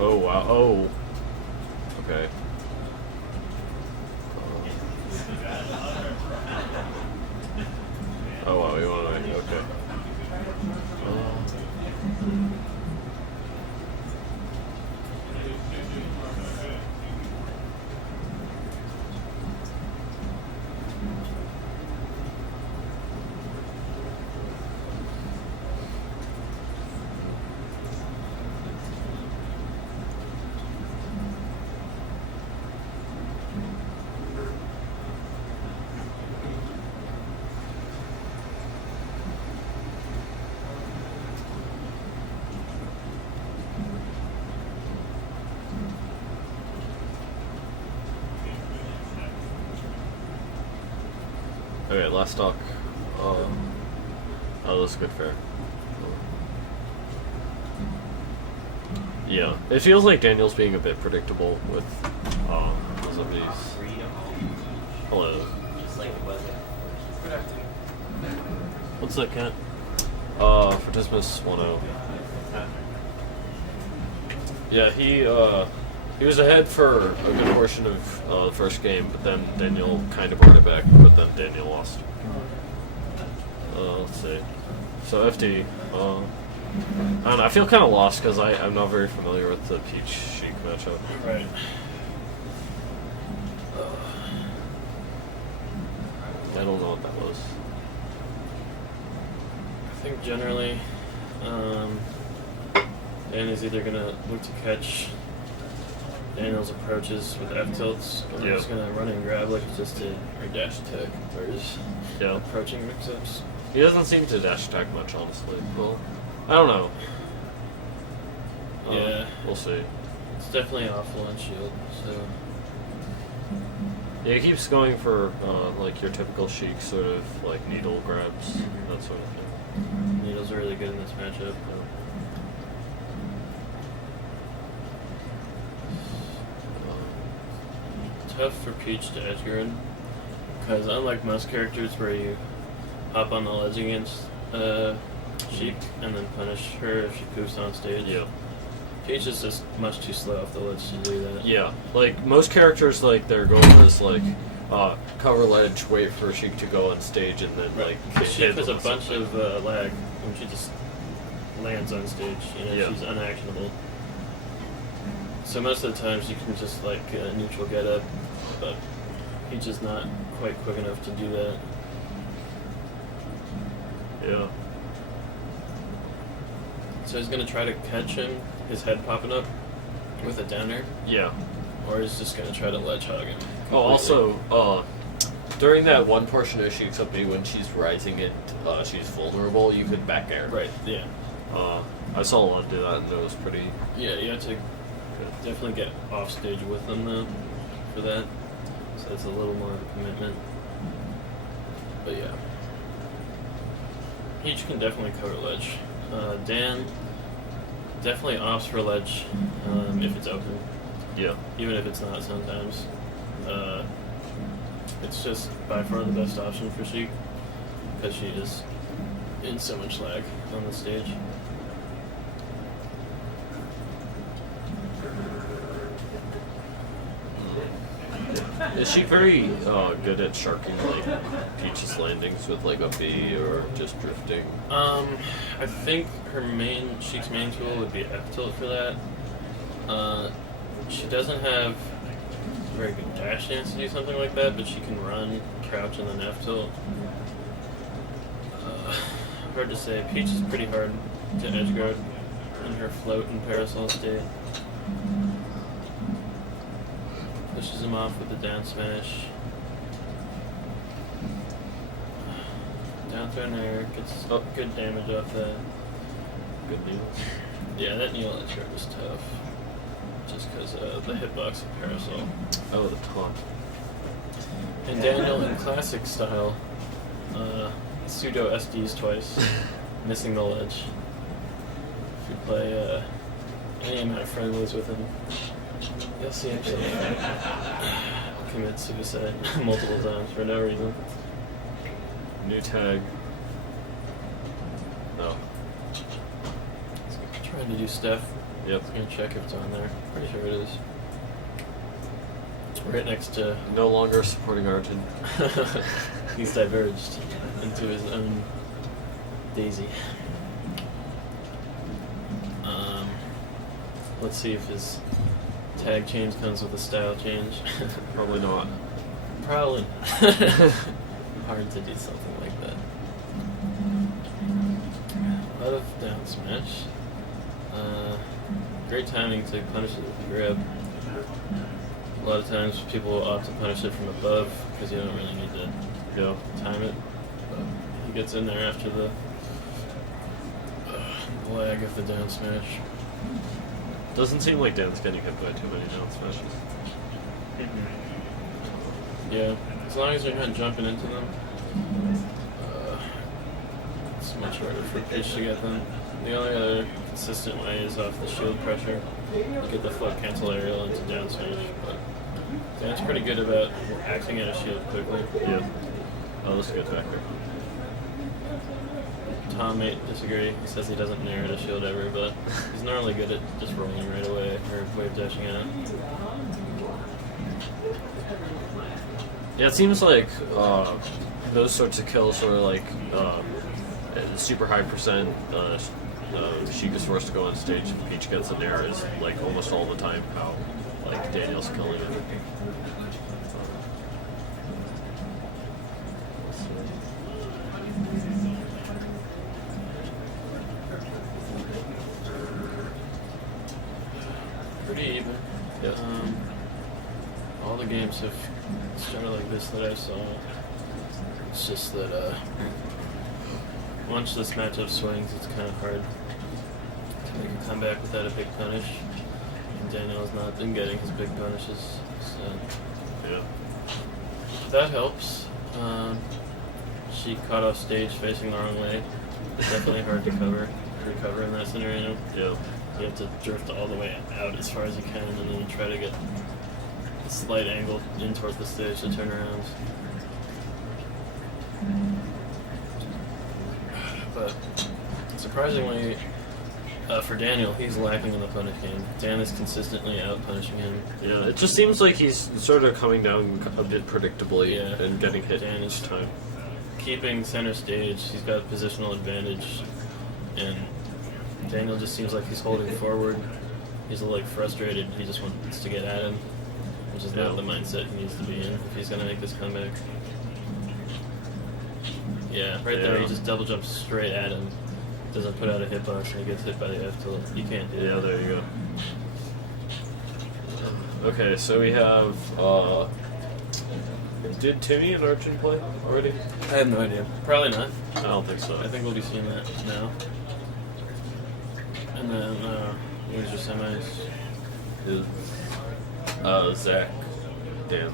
Oh wow! Oh, okay. Oh wow! You want to? Okay. Okay, last stock. Oh, that was good fair. Yeah, it feels like Daniel's being a bit predictable with some of these. Hello. What's that, Kent? Fortismus 1-0. Yeah, he was ahead for a good portion of the first game, but then Daniel kind of brought it back, but then Daniel lost. Let's see. So FD, I don't know, I feel kind of lost because I'm not very familiar with the Peach Sheik matchup. Right. I don't know what that was. I think generally, Dan is either gonna look to catch Daniel's approaches with F tilts, or he's gonna run and grab like he just did, or dash attack, or just approaching mix-ups. He doesn't seem to dash attack much, honestly. Well, I don't know. Yeah, we'll see. It's definitely awful on shield. So yeah, he keeps going for like your typical Sheik sort of like needle grabs, that sort of thing. Needles are really good in this matchup. Tough for Peach to edge guard, because unlike most characters where you hop on the ledge against Sheik and then punish her if she poofs on stage. Yeah. Peach is just much too slow off the ledge to do that. Yeah, like most characters, like they're going this like cover ledge, wait for Sheik to go on stage, and then like Sheik has a bunch of lag when she just lands on stage. You know, she's unactionable. So most of the times you can just like neutral get up, but Peach is not quite quick enough to do that. Yeah. So he's gonna try to catch him, his head popping up with a downer. Yeah. Or he's just gonna try to ledge hog him. Oh, also, during that one portion of Sheik's up B, when she's rising it, she's vulnerable, you could back air. Right, yeah. I saw a lot do that, and it was pretty... Yeah, you have to definitely get off stage with them, though, for that. So it's a little more of a commitment. But yeah. Peach can definitely cover ledge. Dan definitely opts for ledge if it's open. Yeah. Even if it's not sometimes. It's just by far the best option for Sheik, because she is in so much lag on the stage. Is she very good at sharking like Peach's landings with like a B or just drifting? I think Sheik's main tool would be F tilt for that. She doesn't have a very good dash dance to do something like that, but she can run, crouch, and then F tilt. Hard to say. Peach is pretty hard to edge guard in her float and parasol state. Pushes him off with the down smash. Down throw in air, gets good damage off that. Good news. Yeah, that Neil edge guard was tough. Just because the hitbox of parasol. Oh, the taunt. And Daniel, in classic style, pseudo SDs twice, missing the ledge. If you play any amount of friendlies with him, you'll see himself commit suicide multiple times for no reason. New tag. No. He's trying to do Steph. Yep. He's gonna check if it's on there. Pretty sure it is. Right next to. No longer supporting Arjun. He's diverged into his own daisy. Let's see if his tag change comes with a style change. Probably not. Probably not. Hard to do something like that. A lot of down smash. Great timing to punish it with the grab. A lot of times people will opt to punish it from above because you don't really need to time it. But he gets in there after the lag of the down smash. Doesn't seem like Dan's getting hit by too many down smashes. Yeah, as long as you're not jumping into them, it's much harder for Peach to get them. The only other consistent way is off the shield pressure. You get the float cancel aerial into down smash, but Dan's pretty good about acting at a shield quickly. Yeah. Oh, this is a good factor. Tom may disagree. He says he doesn't narrow a shield ever, but he's normally good at just rolling right away or wave dashing out. Yeah, it seems like those sorts of kills where like super high percent Sheik is forced to go on stage and Peach gets an air is like almost all the time how like Daniel's killing it. Pretty even. Yeah. All the games have started like this that I saw. It's just that once this matchup swings, it's kind of hard to make a comeback without a big punish. And Daniel's not been getting his big punishes, so yeah, that helps. She caught off stage facing the wrong way. Definitely hard to recover in that scenario. Yeah. You have to drift all the way out as far as you can and then try to get a slight angle in towards the stage to turn around. But surprisingly, for Daniel, he's lacking in the punish game. Dan is consistently out punishing him. Yeah, it just seems like he's sort of coming down a bit predictably and getting hit Dan each time. Keeping center stage, he's got positional advantage, and Daniel just seems like he's holding forward. He's like frustrated. He just wants to get at him, which is not the mindset he needs to be in if he's gonna make this comeback. Yeah, right there, he just double jumps straight at him. Doesn't put out a hitbox and he gets hit by the F tilt. You can't do that. Yeah, there you go. Okay, so we have. Did Timmy and Arjun play already? I have no idea. Probably not. I don't think so. I think we'll be seeing that now. And then, who's your semis? Is Zach, Dan,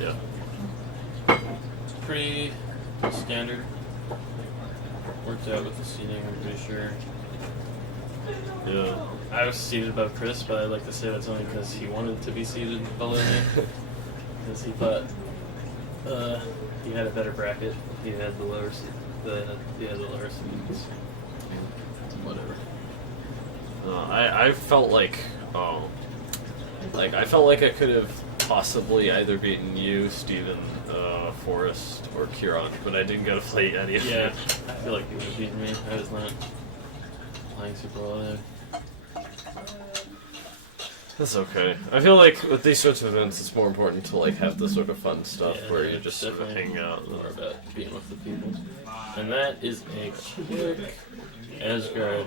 yeah. It's pretty standard. Worked out with the seating, I'm pretty sure. Yeah. I was seated above Chris, but I'd like to say that's only because he wanted to be seated below me. Because he thought he had a better bracket if he had the lower seat. the Larcenies. Whatever. I felt like I felt like I could have possibly either beaten you, Steven, Forrest, or Kieran, but I didn't get to play any of Yeah, it. I feel like you would have beaten me. I was not playing super well there. That's okay. I feel like with these sorts of events, it's more important to like have the sort of fun stuff Yeah, where yeah, you're just sort of definitely hanging out. more about being with the people. And that is a quick Asgard.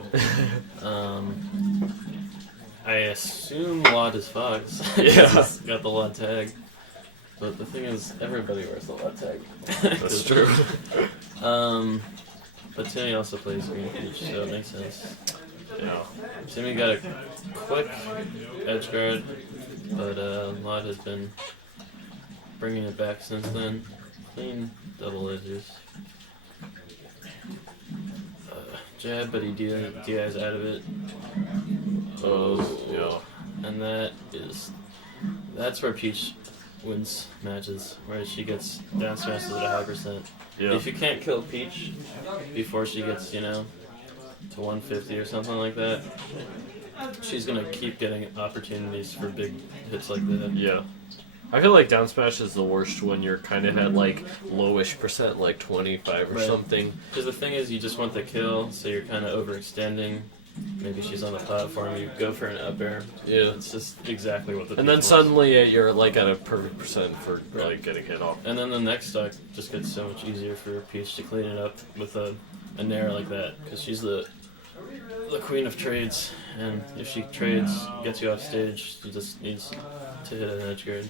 I assume Lot is Fox. Yeah. He's got the Lot tag. But the thing is, everybody wears the Lot tag. That's true. But Timmy also plays Green Peach, so it makes sense. Yeah. Timmy got a quick edge guard, but Lot has been bringing it back since then. Clean double edges. Jab, but he DI's out of it. Oh, yeah. And that's where Peach wins matches, where she gets down smashes at a high percent. Yeah. If you can't kill Peach before she gets, to 150 or something like that, she's gonna keep getting opportunities for big hits like that. Yeah. I feel like down smash is the worst when you're kind of at like lowish percent, like 25 or Right. something. Because the thing is, you just want the kill, so you're kind of overextending. Maybe she's on the platform, you go for an up air. Yeah. It's just exactly what the And then Peach suddenly you're like at a perfect percent for like getting hit off. And then the next stock just gets so much easier for Peach to clean it up with a Nair like that, because she's the queen of trades, and if she trades, gets you off stage, she just needs to hit an edge guard.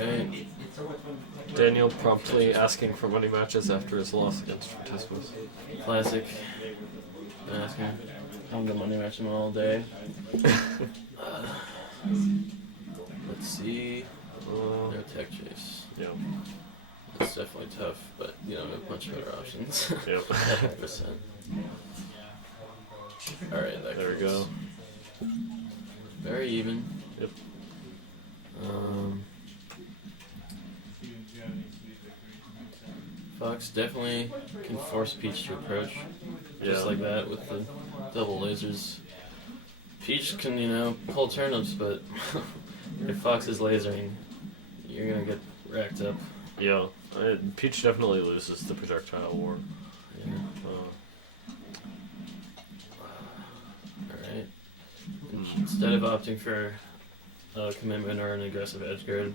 Alright. Daniel promptly asking for money matches after his loss against Fortismus. Classic. Been asking. I'm the money match him all day. Let's see. No tech chase. Yeah. It's definitely tough, but we have much better options. Yep. 100%. Alright, There we go. Very even. Yep. Fox definitely can force Peach to approach. Just Yeah. like that with the double lasers. Peach can, pull turnips, but if Fox is lasering, you're gonna get racked up. Yeah. Peach definitely loses the projectile war. Yeah. Alright. Instead of opting for a commitment or an aggressive edge guard,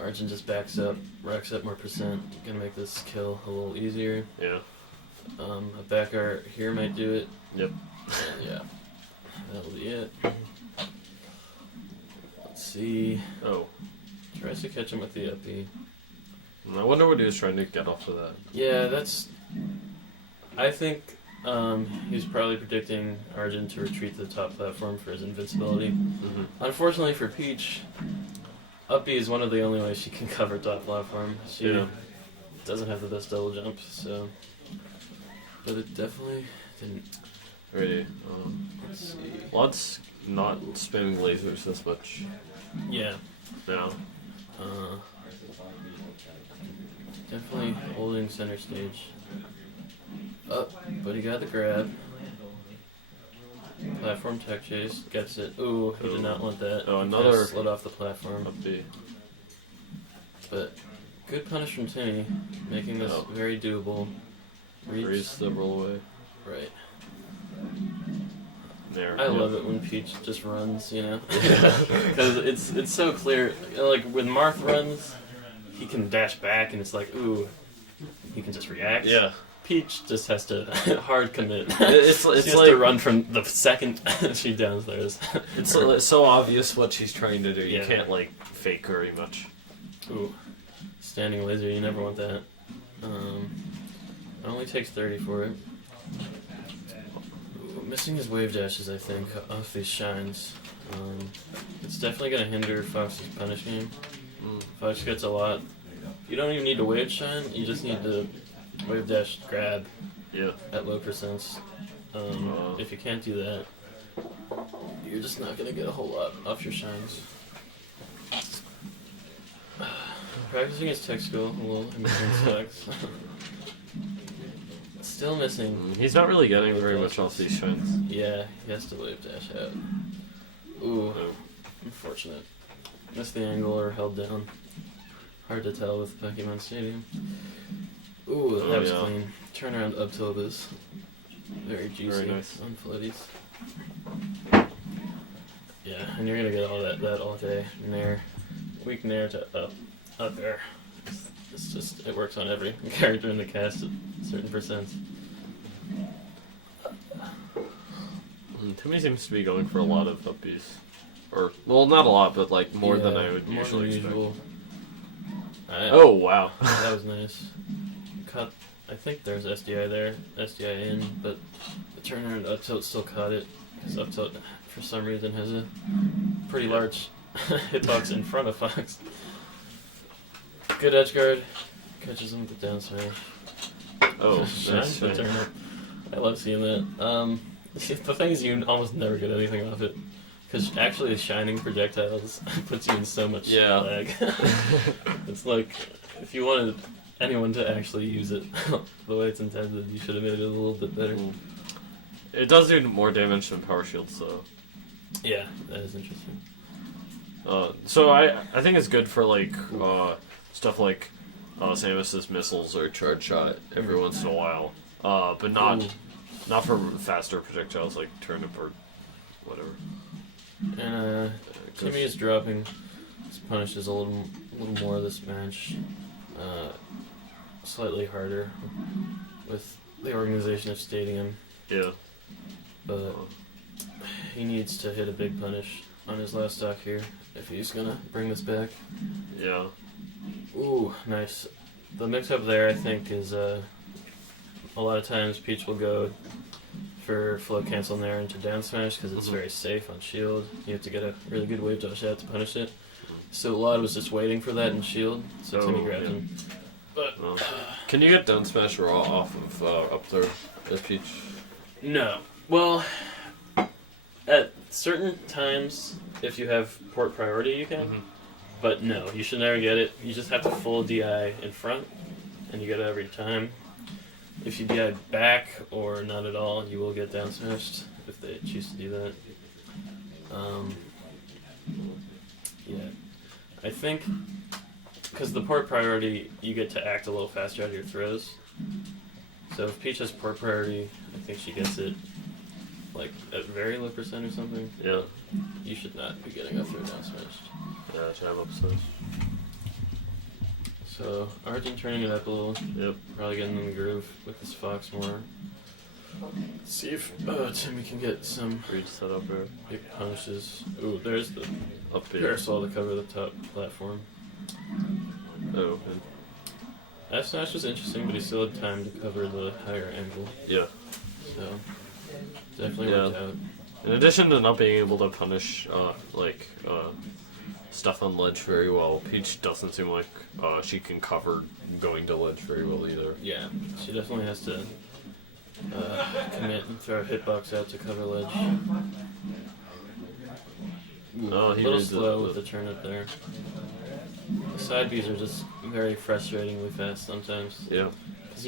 Arjun just backs up, racks up more percent, gonna make this kill a little easier. Yeah. A back art here might do it. Yep. And yeah. That'll be it. Let's see. Oh. Tries to catch him with the uppy. I wonder what he was trying to get off of that. Yeah, I think he's probably predicting Arjun to retreat to the top platform for his invincibility. Mm-hmm. Unfortunately for Peach, uppy is one of the only ways she can cover top platform. She doesn't have the best double jump, so. But it definitely didn't. Ready. Let's see. Lot's not spamming lasers as much. Yeah. Now. Definitely holding center stage. Up, but he got the grab. Platform tech chase, gets it. Ooh, he did not want that. Oh, Kinda another slid off the platform. Up B. But good punish from Timmy, making this very doable. Reach the roll away. Right. There. I love it when Peach just runs, because it's so clear. Like when Marth runs, he can dash back, and it's like, ooh, he can just react. Yeah. Peach just has to hard commit. It's she has like to run from the second she downstairs. It's so obvious what she's trying to do. You Yeah. can't like fake very much. Ooh, standing laser. You never want that. It only takes 30 for it. Ooh, missing his wave dashes, I think, off these shines. It's definitely going to hinder Fox's punish game. Fox gets a lot. You don't even need to wave shine, you just need to wave dash grab at low percents. If you can't do that, you're just not going to get a whole lot off your shines. Practicing his tech skill a little in between stacks. Still missing. He's not really getting very much off these shines. Yeah, he has to wave dash out. Ooh, unfortunate. Missed the angle or held down. Hard to tell with Pokemon Stadium. Ooh, that was clean. Turnaround up tilt is very juicy. Very nice. On floaties. Yeah, and you're gonna get all that all day. Nair. Weak Nair to up air. It's just, it works on every character in the cast at certain percents. Timmy seems to be going for a lot of up Bs. Or, well, not a lot, but like more than I would more usually than expect. usual. Oh, wow. That was nice. Cut. I think there's SDI there, SDI in, but the turnaround up tilt still caught it. Because up tilt, for some reason, has a pretty large hitbox in front of Fox. Good edge guard, catches him with the down smash. Oh, Shine nice. the turn up. I love seeing that. The thing is, you almost never get anything off it. Because actually, shining projectiles puts you in so much lag. It's like, if you wanted anyone to actually use it the way it's intended, you should have made it a little bit better. It does do more damage than Power Shield, so... Yeah, that is interesting. So I think it's good for, like, stuff like Samus's missiles or Charge Shot every once in a while. But not for faster projectiles like Turnip or whatever. And Timmy is dropping his punishes a little more this match. Slightly harder with the organization of Stadium. Yeah. But he needs to hit a big punish on his last stock here if he's gonna bring this back. Yeah. Ooh, nice. The mix-up there, I think, is a lot of times Peach will go for float cancel Nair into down smash because it's very safe on shield. You have to get a really good wave dash out to punish it. So Lod was just waiting for that in shield, so Timmy grabbed him. But can you get down smash raw off of up there as Peach? No. Well, at certain times, if you have port priority, you can. But no, you should never get it. You just have to full DI in front, and you get it every time. If you DI back or not at all, you will get down smashed if they choose to do that. Yeah. I think, because the port priority, you get to act a little faster out of your throws. So if Peach has port priority, I think she gets it like at very low percent or something. Yeah. You should not be getting a throw down smashed. Yeah, I should have up smash. So Arjun turning it up a little. Yep. Probably getting in the groove with his Fox more. See if Timmy can get some reach set up there. Big punishes. Ooh, there's the up parasol to cover the top platform. Oh. F smash was interesting, but he still had time to cover the higher angle. Yeah. So definitely worked out. In addition to not being able to punish stuff on ledge very well, Peach doesn't seem like she can cover going to ledge very well either. Yeah, she definitely has to commit and throw a hitbox out to cover ledge. Oh, a little slow with the turnip there. The side Bs are just very frustratingly fast sometimes. Yeah. Because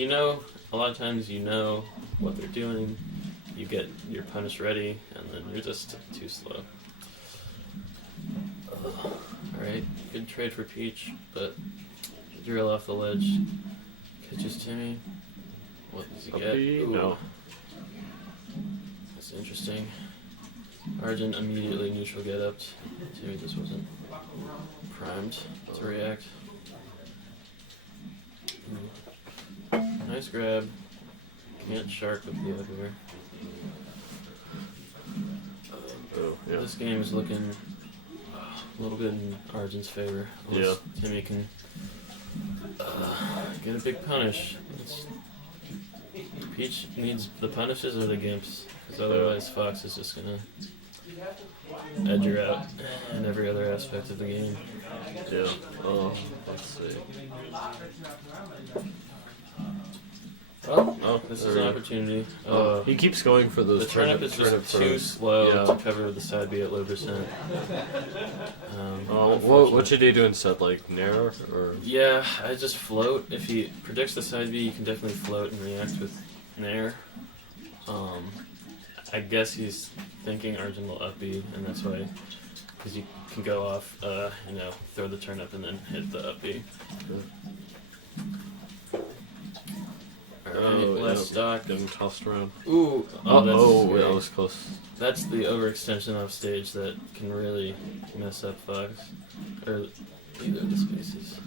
a lot of times you know what they're doing, you get your punish ready, and then you're just too slow. Alright, good trade for Peach, but drill off the ledge. Catches Timmy. What does he get? Ooh. No. That's interesting. Arjun immediately neutral get up. Timmy just wasn't primed to react. Ooh. Nice grab. Can't shark with the other. This game is looking a little bit in Arjun's favor. Unless Timmy can get a big punish. Peach needs the punishes or the gimps, because otherwise Fox is just gonna edge her out in every other aspect of the game. Yeah. Let's see. Oh, this is an opportunity. He keeps going for those. The turnip is just too slow to cover the side B at low percent. What should he do instead? Like Nair or? Yeah, I just float. If he predicts the side B, you can definitely float and react with Nair. I guess he's thinking Arjun will up B, and that's why, because you can go off, throw the turnip and then hit the up B. Alright, last stock. Getting tossed around. Ooh. That was close. That's the overextension off stage that can really mess up Fox. Or either of the spaces.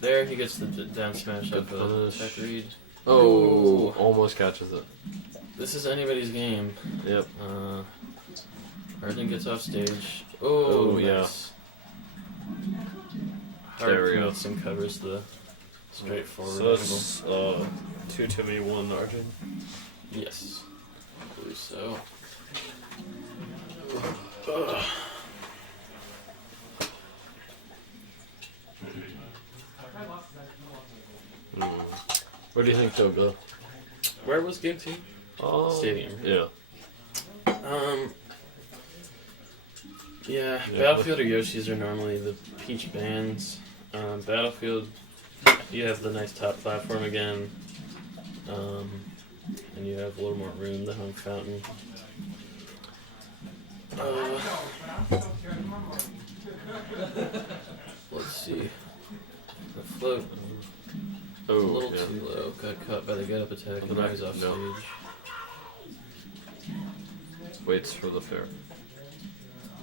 There, he gets the down smash up a check read. Oh, almost catches it. This is anybody's game. Yep. Arjun gets off stage. Oh, nice. There we go. Commits and covers the straightforward So that's 2 Timmy, 1 Arjun. Yes, I believe so. Where do you think they'll go? Where was game 2? Stadium. Yeah. Yeah, Battlefield or Yoshi's are normally the Peach bands. Battlefield, you have the nice top platform again, and you have a little more room, the home fountain. Let's see. The float. A little too low. Got caught by the get up attack and now he's off stage. Waits for the fair.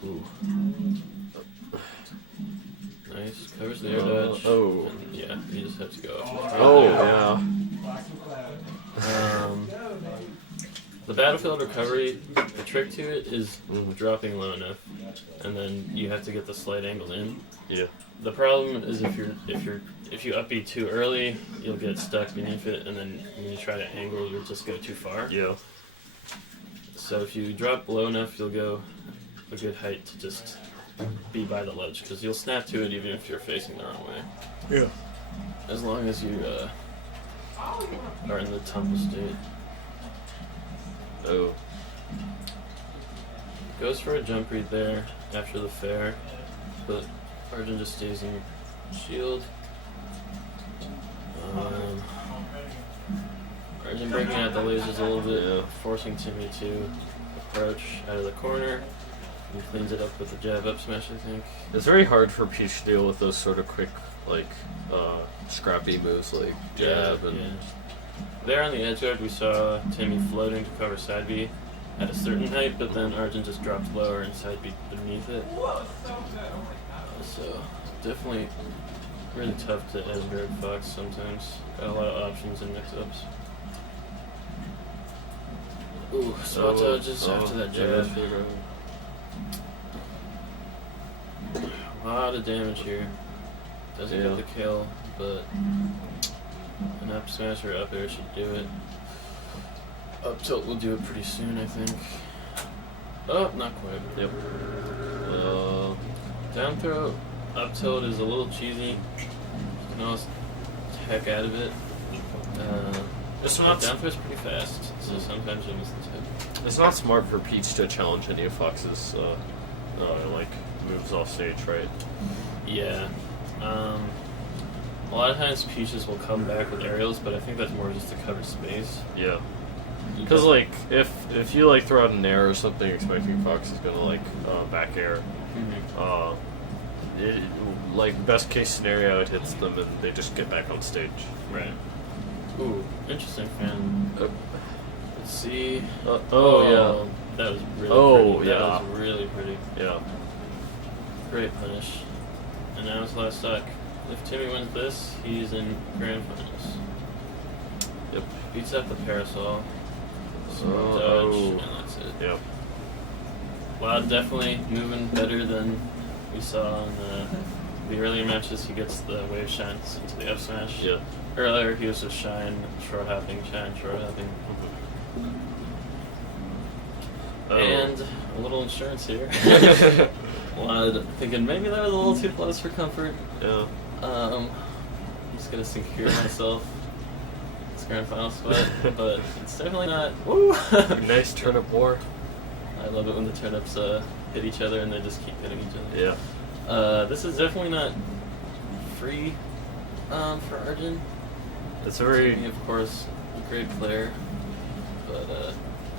Ooh. Nice. Covers the air dodge. And yeah, you just have to go off. The Battlefield recovery, the trick to it is dropping low enough, and then you have to get the slight angle in. Yeah. The problem is if you up B too early, you'll get stuck beneath it, and then when you try to angle, you'll just go too far. Yeah. So if you drop low enough, you'll go a good height to just be by the ledge, because you'll snap to it even if you're facing the wrong way. Yeah. As long as you are in the tumble state. Oh. Goes for a jump read there after the fair, but Arjun just stays in shield. Arjun breaking out the lasers a little bit, forcing Timmy to approach out of the corner. He cleans it up with the jab up smash, I think. It's very hard for Peach to deal with those sort of quick, scrappy moves like jab and. Yeah. There on the edge guard, we saw Timmy floating to cover side B at a certain height, but then Arjun just dropped lower and side B beneath it. So definitely really tough to edge guard Fox sometimes. Got a lot of options and mix-ups. Ooh, spot dodges after that jab. A lot of damage here. Doesn't get the kill, but an up smash or up air should do it. Up tilt will do it pretty soon, I think. Oh, not quite. Yep. Down throw, up tilt is a little cheesy. You can always heck out of it. Down throw is pretty fast, so sometimes you miss the tip. It's not smart for Peach to challenge any of Fox's moves off stage, right? Yeah. A lot of times Peaches will come back with aerials, but I think that's more just to cover space. Yeah. Because if you throw out an air or something, expecting Fox is gonna back air, best case scenario, it hits them and they just get back on stage. Right. Ooh, interesting fan. Let's see. Yeah. That was really pretty. Yeah. That was really pretty. Yeah. Great punish. And now it's last stock. If Timmy wins this, he's in grand finals. Yep. Beats up the parasol. Smart dodge, and that's it. Yep. Wow, definitely moving better than we saw in the earlier matches. He gets the wave shines into the up smash. Yeah. Earlier he was just shine, short hopping. And a little insurance here. Thinking maybe that was a little too close for comfort. Yeah. I'm just gonna secure myself. Let's grand final spot, but it's definitely not. Woo! Nice turnip war. I love it when the turnips hit each other and they just keep hitting each other. Yeah. This is definitely not free for Arjun. It's a very, Timmy, of course, a great player, but I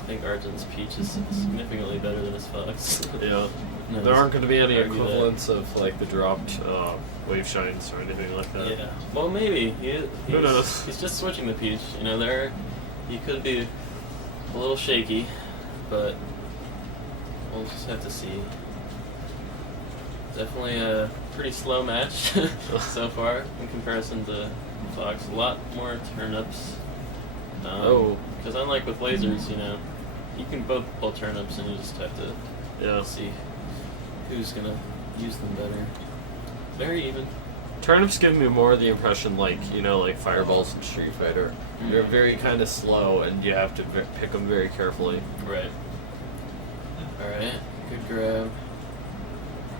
think Arjun's Peach is significantly better than his Fox. yeah. No, There aren't going to be any argue that. equivalents of like the dropped wave shines or anything like that. Yeah. Well, maybe Who knows? he's just switching the Peach. You know, he could be a little shaky, but we'll just have to see. Definitely a pretty slow match so far in comparison to Fox. A lot more turnips. Because unlike with lasers, you know, you can both pull turnips and you just have to see who's gonna use them better. Very even. Turnips give me more the impression like, you know, like fireballs in Street Fighter. Mm. They're very kind of slow and you have to pick them very carefully. Right. Alright, good grab.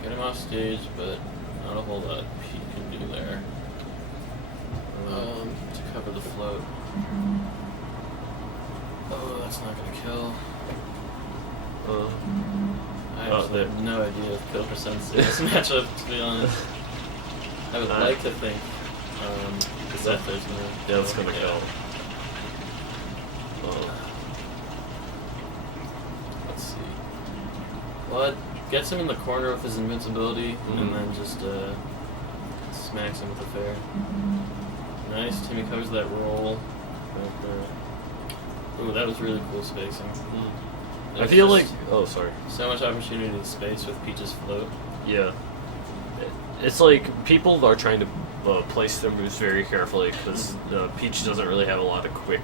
Get him off stage, but not a whole lot he can do there. To cover the float. Oh, that's not gonna kill. I actually have no idea if kill percents in this matchup, to be honest. I would like to think that there's no. Yeah, it's gonna kill. Let's see. Blood gets him in the corner with his invincibility, and then just smacks him with the fair. Nice, Timmy covers that roll. Ooh, that was really cool spacing. I feel like... Oh, sorry. So much opportunity to space with Peach's float. Yeah. It's like people are trying to place their moves very carefully because Peach doesn't really have a lot of quick...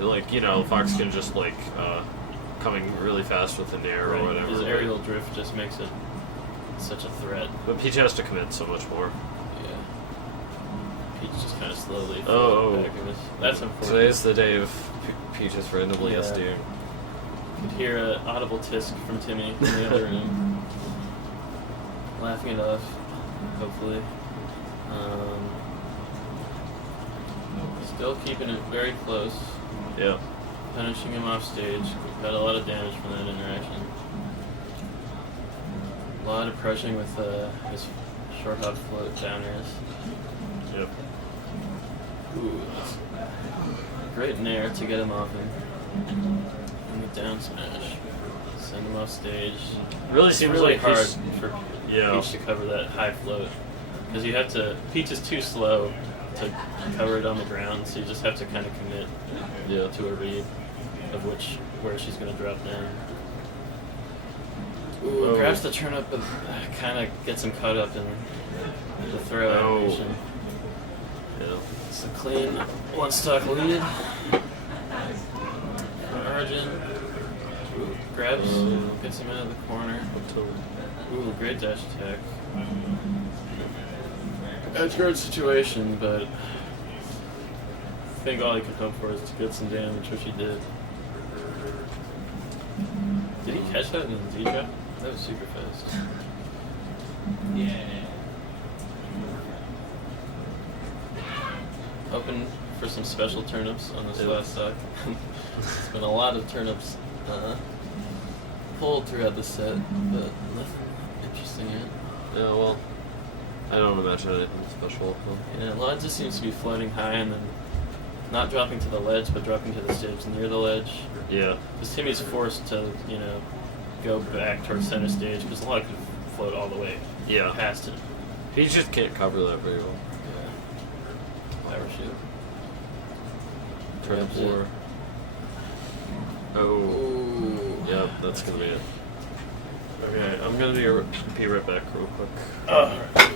like, you know, Fox can just, like, coming really fast with an air or whatever. His aerial drift just makes it such a threat. But Peach has to commit so much more. Yeah. Peach just kind of slowly... Oh. That's unfortunate. Today's the day of Peach's randomly SDing. You could hear an audible tisk from Timmy in the other room. Laughing it off, hopefully. Still keeping it very close. Yeah. Punishing him off stage. Got a lot of damage from that interaction. A lot of pressing with his short hop float downers. Yep. Ooh, that's great nair to get him off him. And the down smash. Send him off stage. Really it's seems really like hard he's- for Yeah. Peach to cover that high float. Because you have to... Peach is too slow to cover it on the ground, so you just have to kind of commit to a read of where she's going to drop down. Ooh, grabs the turnip, but kind of gets him caught up in the throw animation. Yeah. It's a clean one-stock lead. Arjun grabs, gets him out of the corner. Ooh, great dash attack. Edge guard situation, but I think all he could hope for is to get some damage, which he did. Did he catch that in the Z-drop? That was super fast. Hoping for some special turnips on this last stock. There's been a lot of turnips pulled throughout the set, but nothing interesting yet. Yeah, well, I don't imagine anything special. Yeah, a lot just seems to be floating high and then not dropping to the ledge, but dropping to the stage near the ledge. Yeah. Because Timmy's forced to, you know, go back towards center stage because a lot could float all the way past him. He just can't cover that very well. Yeah. Power shoot. Turn Grabs it. 4. Oh. Yeah, that's gonna be it. Okay, I'm gonna be right back real quick. Alright.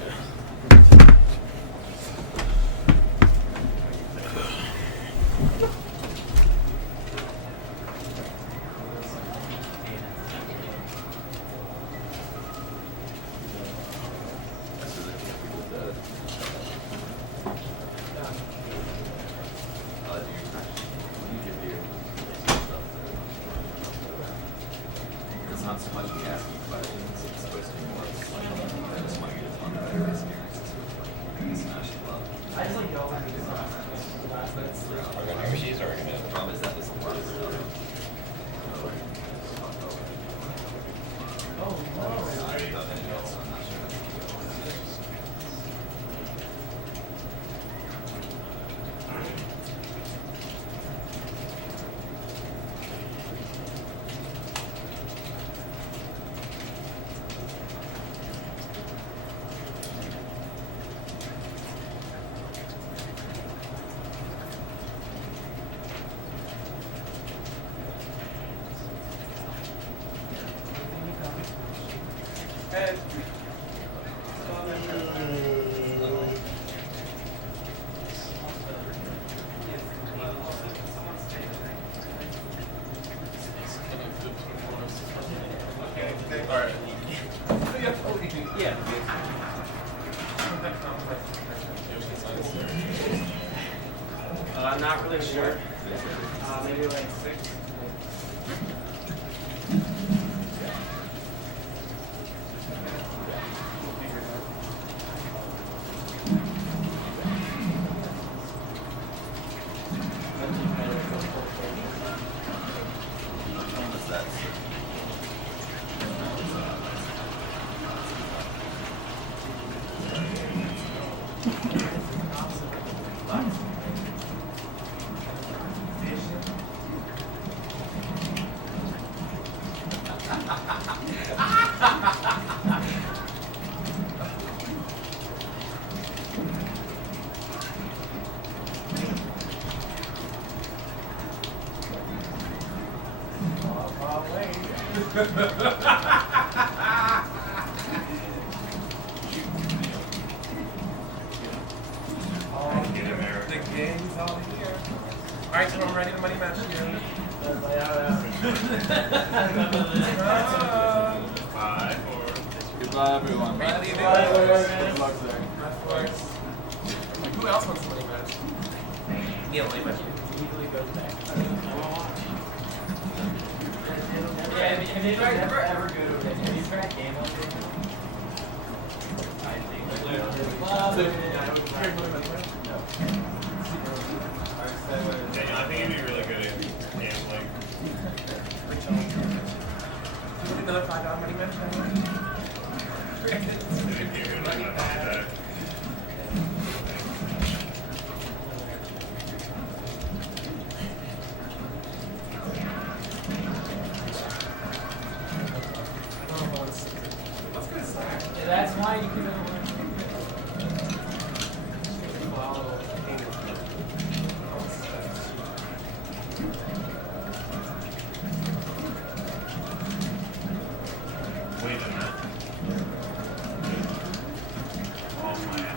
It's not so much the asking questions, it's supposed to be more of like, I just want to get a ton better. I'm not really sure. Maybe like 6. The game's all here. Alright, so I'm ready to money match again. 5, 4. Goodbye, everyone. Good luck there. Who else wants to money match? Neil, money match. Usually goes back. Yeah, have you tried ever good over there? Have you tried game over there? I Daniel, I think you'd be really good at gambling. Another $5 money match? If you're good enough to do that. That's why you can Wait a minute. Oh man.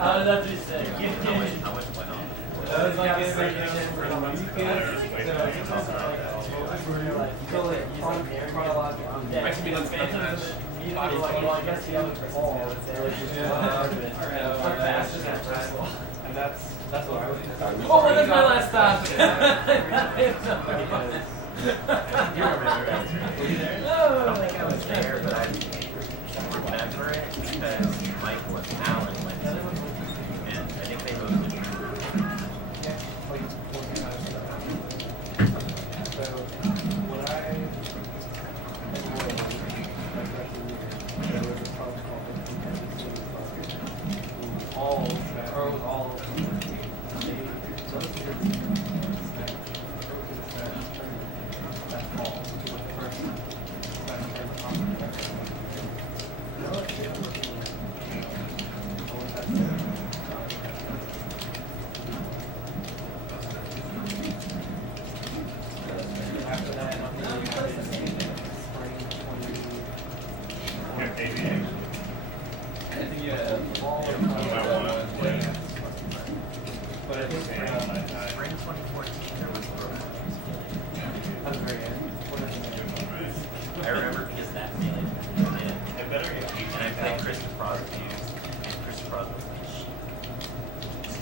How did that just say? How much went on? That was like a recognition for the weekend. Actually, we done Phantoms. I guess the other ball. Fastest at first ball. And that's what I was. Oh, well, that's my last stop. You remember it? Were you there? I don't think I was there, but I remember it because Michael and Alan went to it. And I think they both went. So, what I there was a problem called all after that,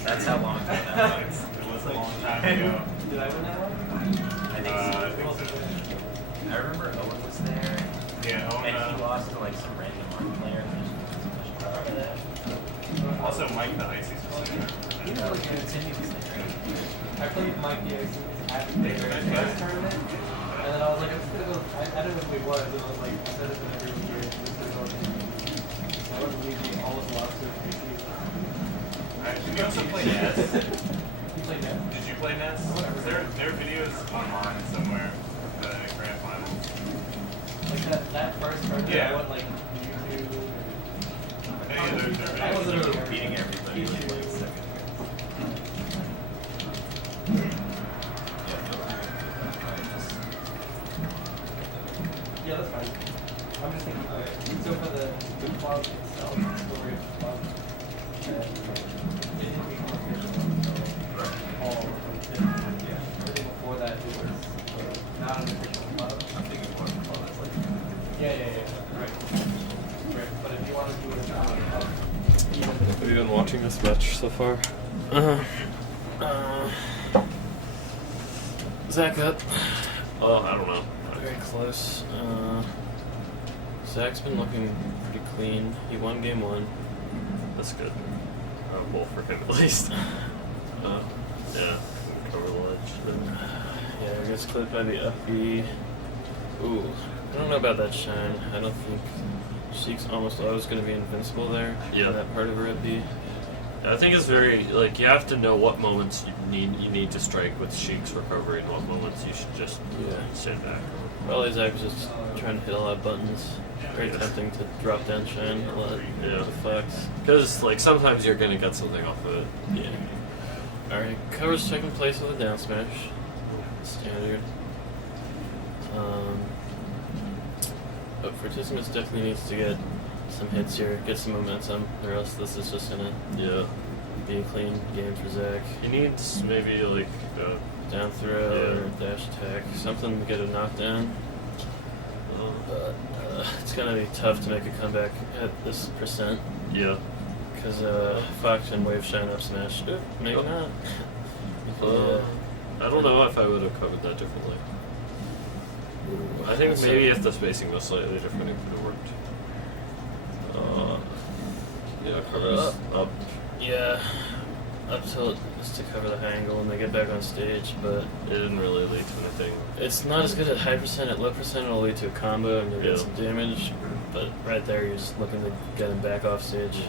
That's how long ago that was. It was a long time ago. Did I win that one? I think so. I remember Owen was there. Yeah, Owen. And he lost to like some random arm player. Remember that? Also, Mike the Ices was there. He was really good. Timmy was there. I played Mike the Ices at the first tournament. And then I was like, I'm just gonna go. I don't know who he was. And I was like, I said it in every year. I wouldn't believe he almost lost to a Did you also play Nets? You played Nets? Did you play Nets? There are videos online somewhere of the grand finals. Like that first tournament, Yeah. I went like YouTube. I was literally beating everybody with like second. Yeah, that's fine. I'm just thinking, so for the club itself, the story of the club, it didn't become official until all of the yeah. I think before that it was not an official club. I'm thinking more of a club that's like. Yeah. Right. But if you want to do it as a club, Have you been watching this match so far? Zach up. Oh, I don't know. Very close. Zach's been looking pretty clean. He won game 1. That's good. Well, for him at least. Yeah, cover the ledge. Yeah, I guess clipped by the FB. Ooh, I don't know about that shine. I don't think Sheik's almost always going to be invincible there. Yeah. In that part of her FB. I think it's very like you have to know what moments you need to strike with Sheik's recovery and what moments you should just stand back. Probably Zach was just trying to hit a lot of buttons. Very tempting to drop down shine a lot. Yeah. To flex. Because like sometimes you're gonna get something off of it. Yeah. Alright, covers second place with a down smash. Standard. But Fortissimus definitely needs to get some hits here, get some momentum, or else this is just gonna be a clean game for Zach. He needs maybe like down throw or dash attack, something to get a knockdown. But it's gonna be tough to make a comeback at this percent. Yeah. Because Fox and Wave Shine up smash. Maybe not. I don't know if I would have covered that differently. I think maybe if the spacing was slightly different, it could have worked. Yeah, covers up. Yeah, up tilt is to cover the high angle when they get back on stage, but it didn't really lead to anything. It's not as good at high percent. At low percent, it'll lead to a combo and you'll get Yeah. some damage. But right there, you're just looking to get him back off stage.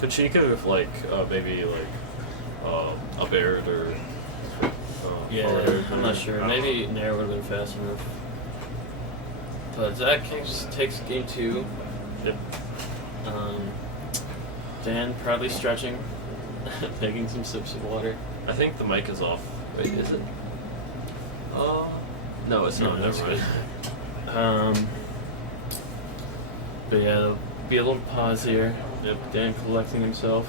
Could she have like maybe like up aired or? Yeah, forward aired I'm or- not sure. Maybe Nair would have been fast enough. But Zach takes game 2. Yep. Dan probably stretching, taking some sips of water. I think the mic is off. Wait, is it? No, it's not. That's Never good. mind. But yeah, there'll be a little pause here. Yep. Dan collecting himself.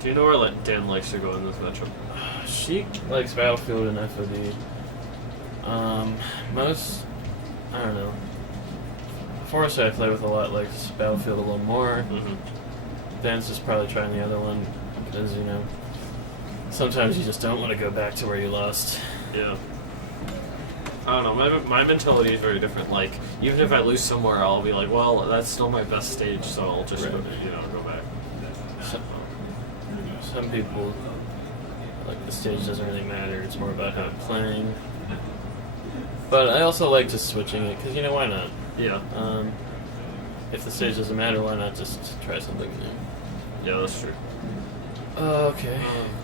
Do you know where Dan likes to go in this matchup? Sheik likes Battlefield and FOD. I don't know. Forest I play with a lot likes Battlefield a little more. Dan's just probably trying the other one because, you know, sometimes you just don't want to go back to where you lost. Yeah. I don't know. My mentality is very different. Like, even if I lose somewhere, I'll be like, well, that's still my best stage, so I'll just go back. Some people, like, the stage doesn't really matter. It's more about how I'm playing. But I also like just switching it because, you know, why not? Yeah. If the stage doesn't matter, why not just try something new? Yeah, that's true. Okay.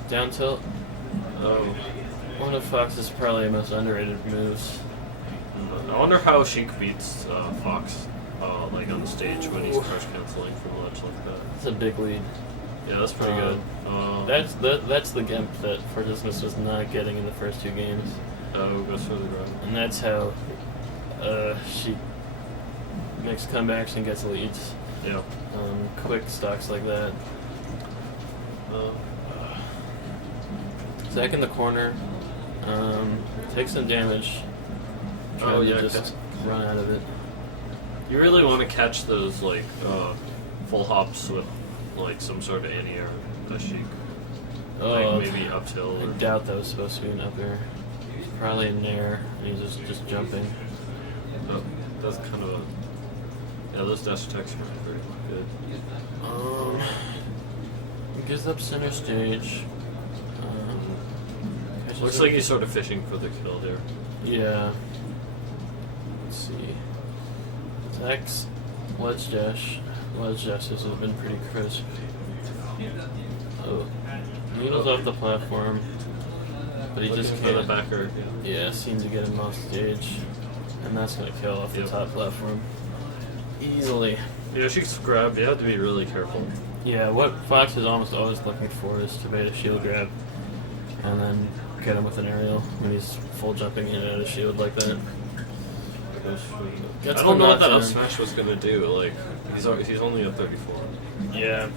Down tilt. Oh. One of Fox's probably most underrated moves. I wonder how Sheik beats Fox, like on the stage when he's crush canceling from ledge like that. It's a big lead. Yeah, that's pretty good. That's the gimp that Fortissimus was not getting in the first 2 games. Oh, goes for the run. And that's how she makes comebacks and gets leads. Yeah. Quick stocks like that. Zach in the corner. Takes some damage. Trying to just run out of it. You really want to catch those like full hops with like some sort of anti-air that she Oh, like maybe up tilt. I doubt that was supposed to be an up air. It's probably in there, and he's just jumping. Oh, that's kind of a yeah. Those dash attacks are pretty good. He gives up center stage. Looks like he's sort of fishing for the kill there. Yeah. Let's see. Attacks. Ledge dash. Ledge dashes have been pretty crisp. Oh. Needles off the platform. But he Looking just for can't. the backer. Yeah, seems to get him off stage. And that's going to kill off the top platform. Easily. Yeah, she's grabbed. You have to be really careful. Yeah, what Fox is almost always looking for is to bait a shield grab. And then get him with an aerial when he's full jumping in at a shield like that. I don't know what that up smash was gonna do. Like he's only at 34. Yeah,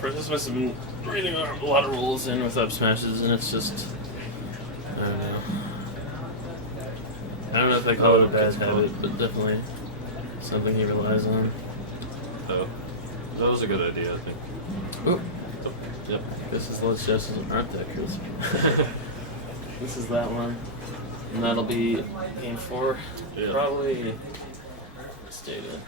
Francis must have been reading a lot of rules in with up smashes, and it's just I don't know. I don't know if I call it a bad habit, but definitely something he relies on. Oh, that was a good idea, I think. Ooh. Yep. This is Let's Justice aren't that crisp. This is that one. And that'll be game 4. Yeah. Probably Stadia.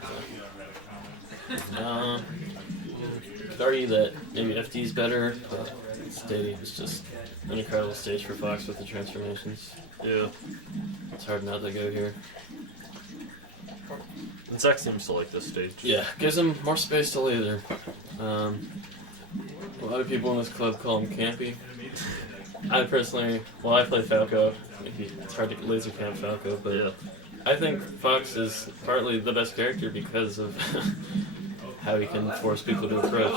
Could argue that maybe FD is better, but Stadia is just an incredible stage for Fox with the transformations. Yeah. It's hard not to go here. And Zach seems to like this stage. Yeah, gives him more space to laser. A lot of people in this club call him campy. I personally, well, I play Falco. It's hard to laser camp Falco, but yeah. I think Fox is partly the best character because of how he can force people to approach.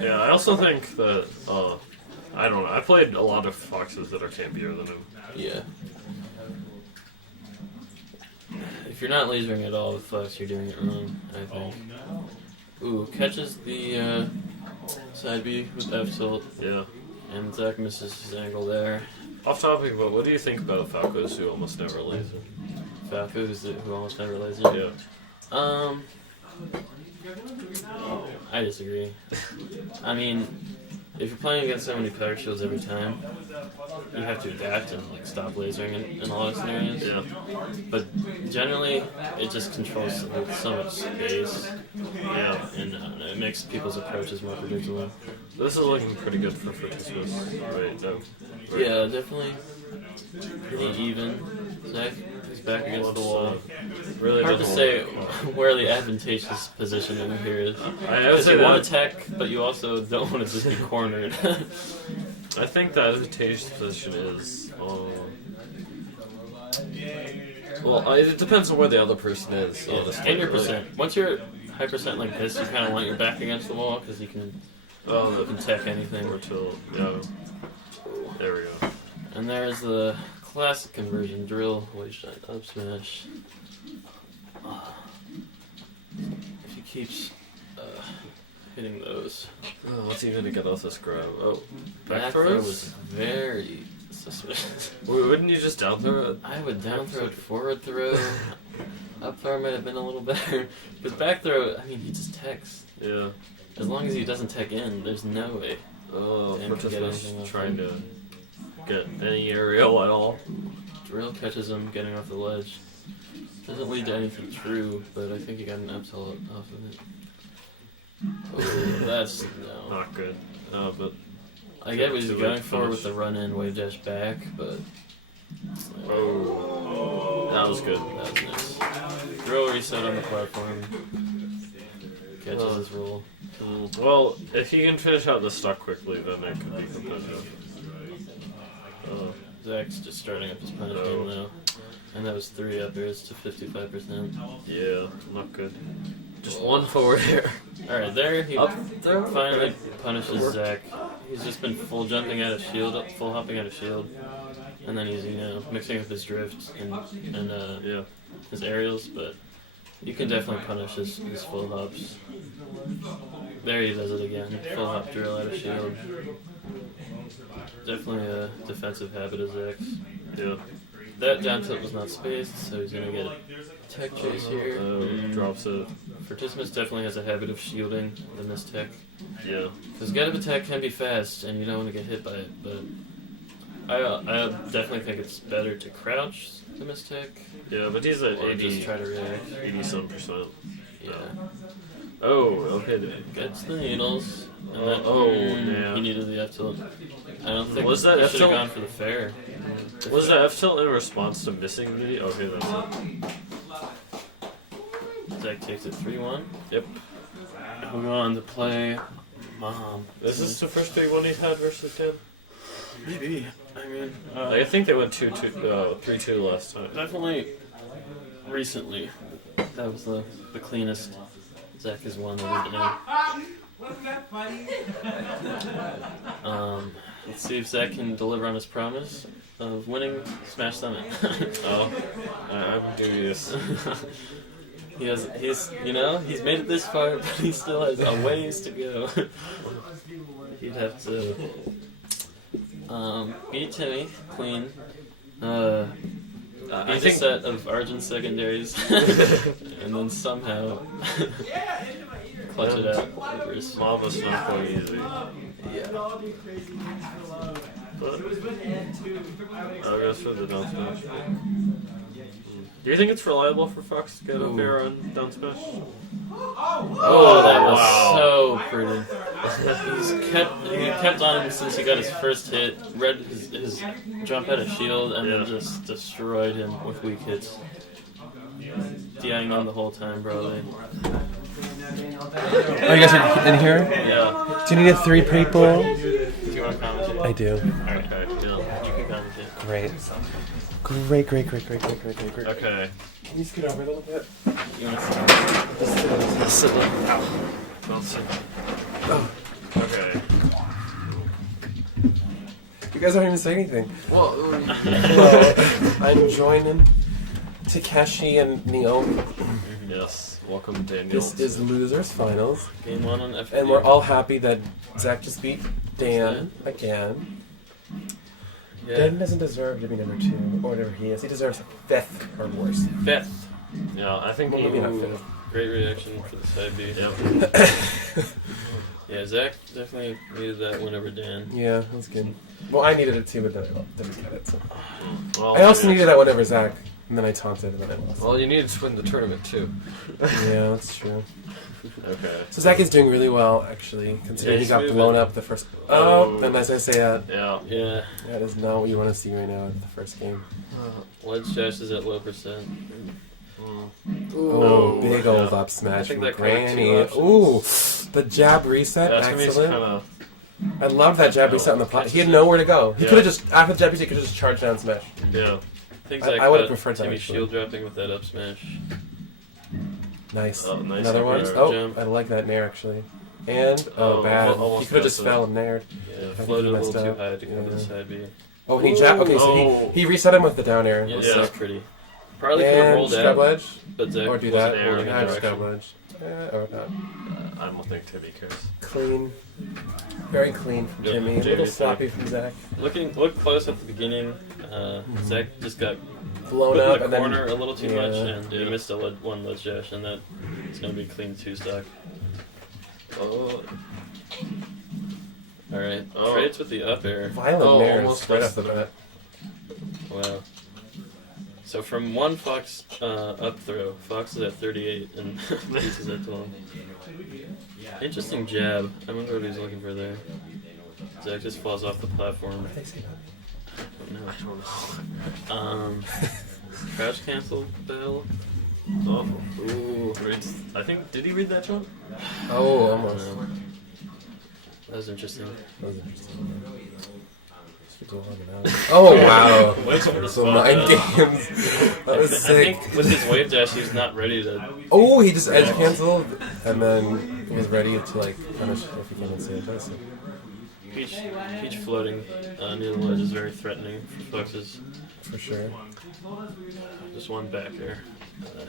Yeah, I also think that, I don't know, I played a lot of Foxes that are campier than him. Yeah. If you're not lasering at all with Fox, you're doing it wrong, I think. Ooh, catches the side B with F tilt. Yeah. And Zach misses his angle there. Off topic, but what do you think about Falcos who almost never laser? Falco, who almost never laser? Yeah. I disagree. I mean, if you're playing against so many power shields every time, you have to adapt and like stop lasering in a lot of scenarios. Yeah. But generally, it just controls like, so much space. Yeah. And I don't know, it makes people's approaches more predictable. This is looking pretty good for Fortismus. Right, no. Right. Yeah, definitely. Pretty even. Zach is back against the wall. Really hard to say where the advantageous positioning here is. I would say you want to tech, but you also don't want to just be cornered. I think the advantageous position is. Well, it depends on where the other person is. Yeah, and your percent. Once you're high percent like this, you kind of want your back against the wall because you can tech anything. Or till, yeah. There we go. And there's the classic conversion drill, wage shot, up smash. If he keeps hitting those. Oh, what's he gonna get off this grab? Oh, back throw was very suspicious. Wouldn't you just down throw it? I would down throw it, forward throw. Up throw might have been a little better. Because back throw, I mean, he just techs. Yeah. As long as he doesn't tech in, there's no way. Oh, Dan can get anything off trying him. to get any aerial at all. Drill catches him getting off the ledge. Doesn't lead to anything true, but I think he got an up tilt off of it. Oh, that's no. Not good. But I get what he's going for with the run in wave dash back, but oh, that was good. That was nice. Drill reset on the platform. Catches his roll. Well, if he can finish out the stock quickly, then it could be competitive. Zach's just starting up his punish game now. And that was 3 up airs to 55%. Yeah, not good. Just one forward air. Alright, there he up there finally punishes Zach. He's just been full jumping out of shield, full hopping out of shield. And then he's, mixing up his drift and his aerials, but you can definitely punish his full hops. There he does it again. Full hop drill out of shield. Definitely a defensive habit of Zach's. Yeah. That down tilt was not spaced, so he's gonna get a tech chase here. Drops it. Participants definitely has a habit of shielding the mistech. Yeah. Because get-up attack can be fast, and you don't want to get hit by it, but I definitely think it's better to crouch the mistech. Yeah, but he's at or 80, just try to react. 80-some%. Yeah. Oh, okay. Gets the needles. And yeah. He needed the F tilt. I don't think Was that he F should have tilt? gone for the fair. Was that F tilt in response to missing the? Okay, that's it. Zach takes it 3-1. Yep. We're on to play Mom. Is this the first big one he's had versus Dan? Maybe. I mean, I think they went 3-2 last time. Definitely recently. That was the cleanest Zach has won that we've been in. Let's see if Zach can deliver on his promise of winning Smash Summit. I'm dubious. He's made it this far, but he still has a ways to go. He'd have to beat Timmy clean. I Beat a set of Argent secondaries, and then somehow clutch it out. Mama's not quite easy. Yeah. But I guess for the down smash. Do you think it's reliable for Fox to get up here on down smash? Oh, that was so pretty. He kept on him since he got his first hit, read his jump out of shield, and then just destroyed him with weak hits. DIing on the whole time, probably. Oh, you guys are in here? Yeah. Do you need a 3 people? Do you want to commentate? I do. Alright, you can commentate. Great. Great. Okay. Can you scoot over a little bit? You want to Sit down. Don't sit. Oh. Okay. You guys aren't even saying anything. Well, I'm joining Takeshi and Neo. Yes. Welcome, Daniel. This is Losers Finals. Game 1 on FD. And we're all happy that Zach just beat Dan again. Yeah. Dan doesn't deserve to be number 2, or whatever he is. He deserves 5th or worse. 5th. Yeah, I think Maybe not 5th. Great reaction for the side B. Yep. Yeah, Zach definitely needed that win over Dan. Yeah, that's good. Well, I needed it too, but then I didn't get it. So. Well, I also needed that one over Zach, and then I taunted, and then I lost. Well, you needed to win the tournament too. Yeah, that's true. Okay. So Zach is doing really well, actually, considering he got blown up the first. And as I say that, Yeah. that is not what you want to see right now at the first game. Ledge dash is at low percent. Oh, big old up smash from Granny. Ooh, the jab reset, excellent. I love that jab reset on the pot. He had nowhere to go. He could have just, after the jab reset, he could have just charged down smash. Yeah. I think I would have preferred that. Timmy Actually. shield dropping with that up smash. Nice. Nice. Another one. Jump. I like that nair actually. And bad. He could have just fell and naired. Yeah, floated a little too high to come to the side B. Oh, he okay, so he reset him with the down air. Yeah, that's pretty. Probably could have rolled grab out, ledge, but Zach or do wasn't that. holding Or in just grab direction. ledge. Or not. I don't think Timmy cares. Clean. Very clean from Yeah, Jimmy. A little sloppy from Zach. Looked close at the beginning. Zach just got Blown put up in and the then- corner a little too much, yeah. and he missed one ledge dash, and that it's gonna be clean 2 stock. Oh. All right, Oh. trades with the up air. Violent nairs almost right missed off the bat. Wow. So from one Fox up throw, Fox is at 38 and Peach is at 12. Interesting jab. I wonder what he's looking for there. Zach just falls off the platform. Crouch cancel bell. Oh. Ooh. I think, did he read that jump? Oh, almost. That was interesting. Oh wow! Waits for the So spot, 9 games. That was I sick. think with his wave dash, he's not ready to. Oh, he just edge canceled, and then he was ready to like punish if he came and say it. That's it. Peach floating near the ledge is very threatening for Foxes. For sure. Just one back there.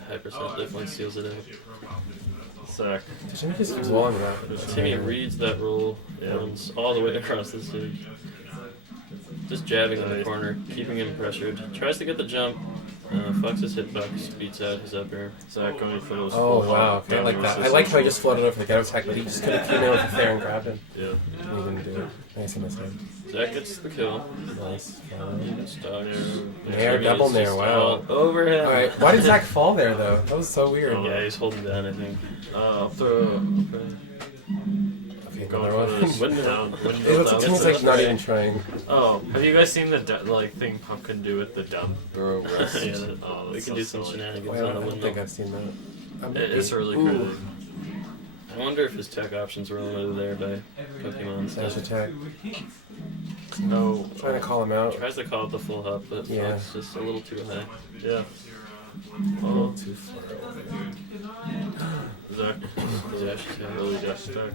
High percent definitely seals it out. Zach. Timmy just keeps walling around. Timmy reads that roll, runs all the way across the stage. Just jabbing in the corner, keeping him pressured. Tries to get the jump, Fox's hitbox beats out his up air. Zach going for those. Oh full wow, up okay, I like that. I resistance. like how he just floated over the ghetto attack, but he just could have came in with the fair and grabbed him. Yeah. He didn't do it. Nice in his head. Zach gets the kill. Nice. Stocks. Nair, double nair, wow. Over him. Alright, why did Zach fall there though? That was so weird. Yeah, he's holding down, I think. Okay, Going another for one. this windmill. It looks to me like not even trying. Oh, have you guys seen the thing Puck can do with the down throw rest? Yeah, Oh, we that's can so do some silly. shenanigans Wait, I on the don't windmill. think I've seen that. It's really Ooh. crazy. I wonder if his tech options were limited there by Pokemon Dash stuff. attack. No. Trying to call him out. Tries to call it the full hop, but Yeah. it's just a little too high. Yeah. A little too far away. Zach. Dash attack. Really dash attack.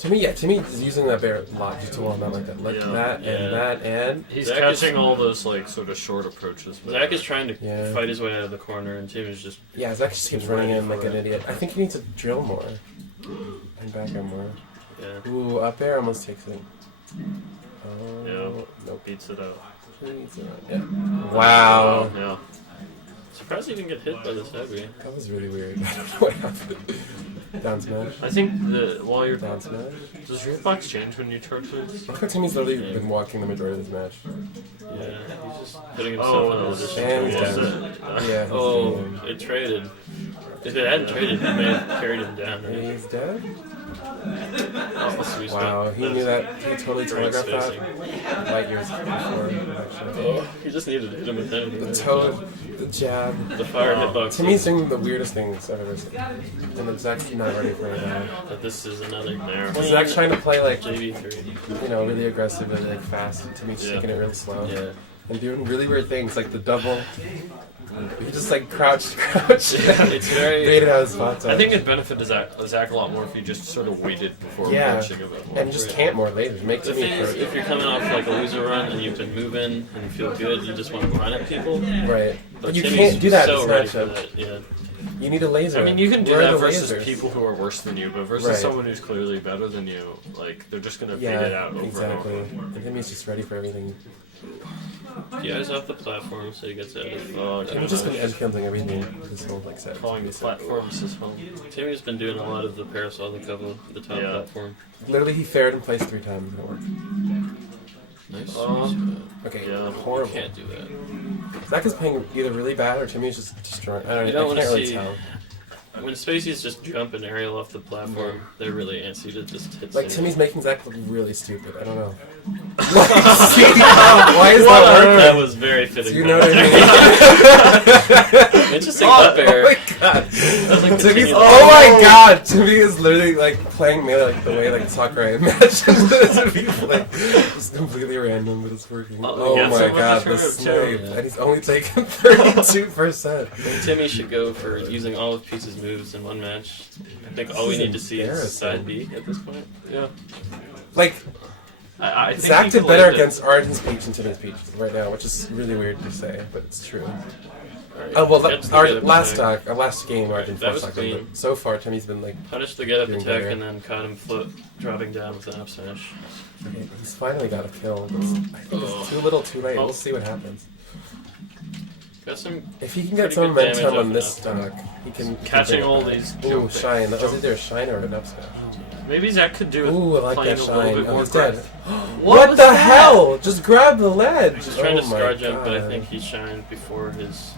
To me, is using that bear a lot just to wall him out like that. Like Yeah. that and that and. He's Zach catching is- all those like sort of short approaches. but- Zach is trying to Yeah. fight his way out of the corner, and Tim is just Yeah, Zach just keeps running in like for an it. idiot. I think he needs to drill more. And back him more. Yeah. Ooh, up air almost takes it. Oh, Yeah. nope. Beats it out. Yeah. Wow. Yeah. surprised he didn't get hit by this heavy. That was really weird. I don't know what happened. Down smash. I think while you're down smash. Does your box change when you charge things? I think Timmy's literally been walking the majority of this match. Yeah, he's just putting himself in a position. And he's to dead. lose. Yeah. Oh, it traded. If it hadn't traded, he may have carried him down. Right? He's dead? That's the sweet spot. Wow, he knew that. He totally Great telegraphed spacing. that. Like years before, actually. Oh, he just needed to hit him with anything. The toad, the jab. The fire hitbox. Timmy's doing the weirdest things I've ever seen. And then Zach's not ready for it now. But this is another there. Zach's trying to play like, JV3. you know, really aggressive and like fast. And Timmy's taking it really slow. Yeah. And doing really weird things like the double. He just like crouched. Yeah, it's very. Baited out his spots. I think it benefited Zach a lot more if you just sort of waited before approaching a bit more. And just camp more later. Make The Timmy thing is, if you're coming off like a loser run and you've been moving and you feel good, you just want to run at people. Right. But You Timmy's can't do that in so this ready for matchup. that. Yeah. You need a laser. I mean, you can do Where are that the versus lasers? people who are worse than you, but versus Right. someone who's clearly better than you, like they're just gonna beat Yeah, it out over exactly. and over. And Timmy's just ready for everything. Yeah, he's off the platform, so he gets out of Timmy's just been edge counting everything this whole like set. Calling the platforms his home. Timmy's been doing a lot of the parasol to cover the top Yeah. platform. Literally, he fared and placed 3 times. It worked. Nice. Okay, Yeah. horrible. Can't do that. Zach is playing either really bad or Timmy's just destroying. I You don't don't know. I want can't to really see tell. when Spacey's just jumping aerial off the platform. They're really antsy to just hit. Like things. Timmy's making Zach look really stupid. I don't know. Why is that working? That was very fitting. Do you know what I mean? Interesting up air. Oh my god. That's like Timmy's, continued- oh my god! Timmy is literally like playing Melee like the way like Sakurai imagined it to be played. Just completely random, but it's working. Oh yeah, my so much god, the curve, too. snipe. Yeah. And he's only taken 32%. Timmy should go for using all of Peach's moves in one match. I think all we This is need to see is embarrassing. side B at this point. Yeah. Like, I think Zach he did better played it. against Arden's Peach and Timmy's Peach right now, which is really weird to say, but it's true. Alright, Oh well, gets the our get up last attack. last game, Arden That was forced clean. but so far Timmy's been like Punished the get up doing attack better. and then caught him float, dropping down with an up smash. Okay, he's finally got a kill. I think it's too little, too late. We'll see what happens. Got some. If he can get pretty some good damage momentum off on an this up. stock, he can Catching bring it all back. these Ooh, jumping- shine. That was either a shine or an up smash. Maybe Zach could do it. Ooh, I like playing that a little shine. bit Oh, more he's dead. breadth. What was the that? hell? Just grab the ledge. He's trying to Oh my scar jump, but I God. think he shined before his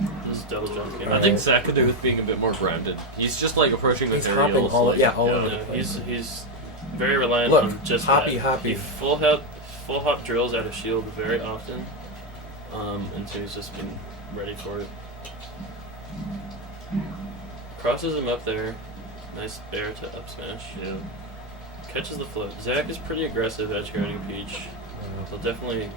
double jump came I out. think Zach could do with being a bit more grounded. He's just like approaching He's the hopping aerials. all- like, yeah, all over Yeah, the place. he's very reliant Look, on just hoppy, that. hoppy. He full hop drills out of shield very often, and so he's just been ready for it. Crosses him up there, nice air to up smash. Yeah. Catches the float. Zach is pretty aggressive edge guarding Peach. He'll definitely.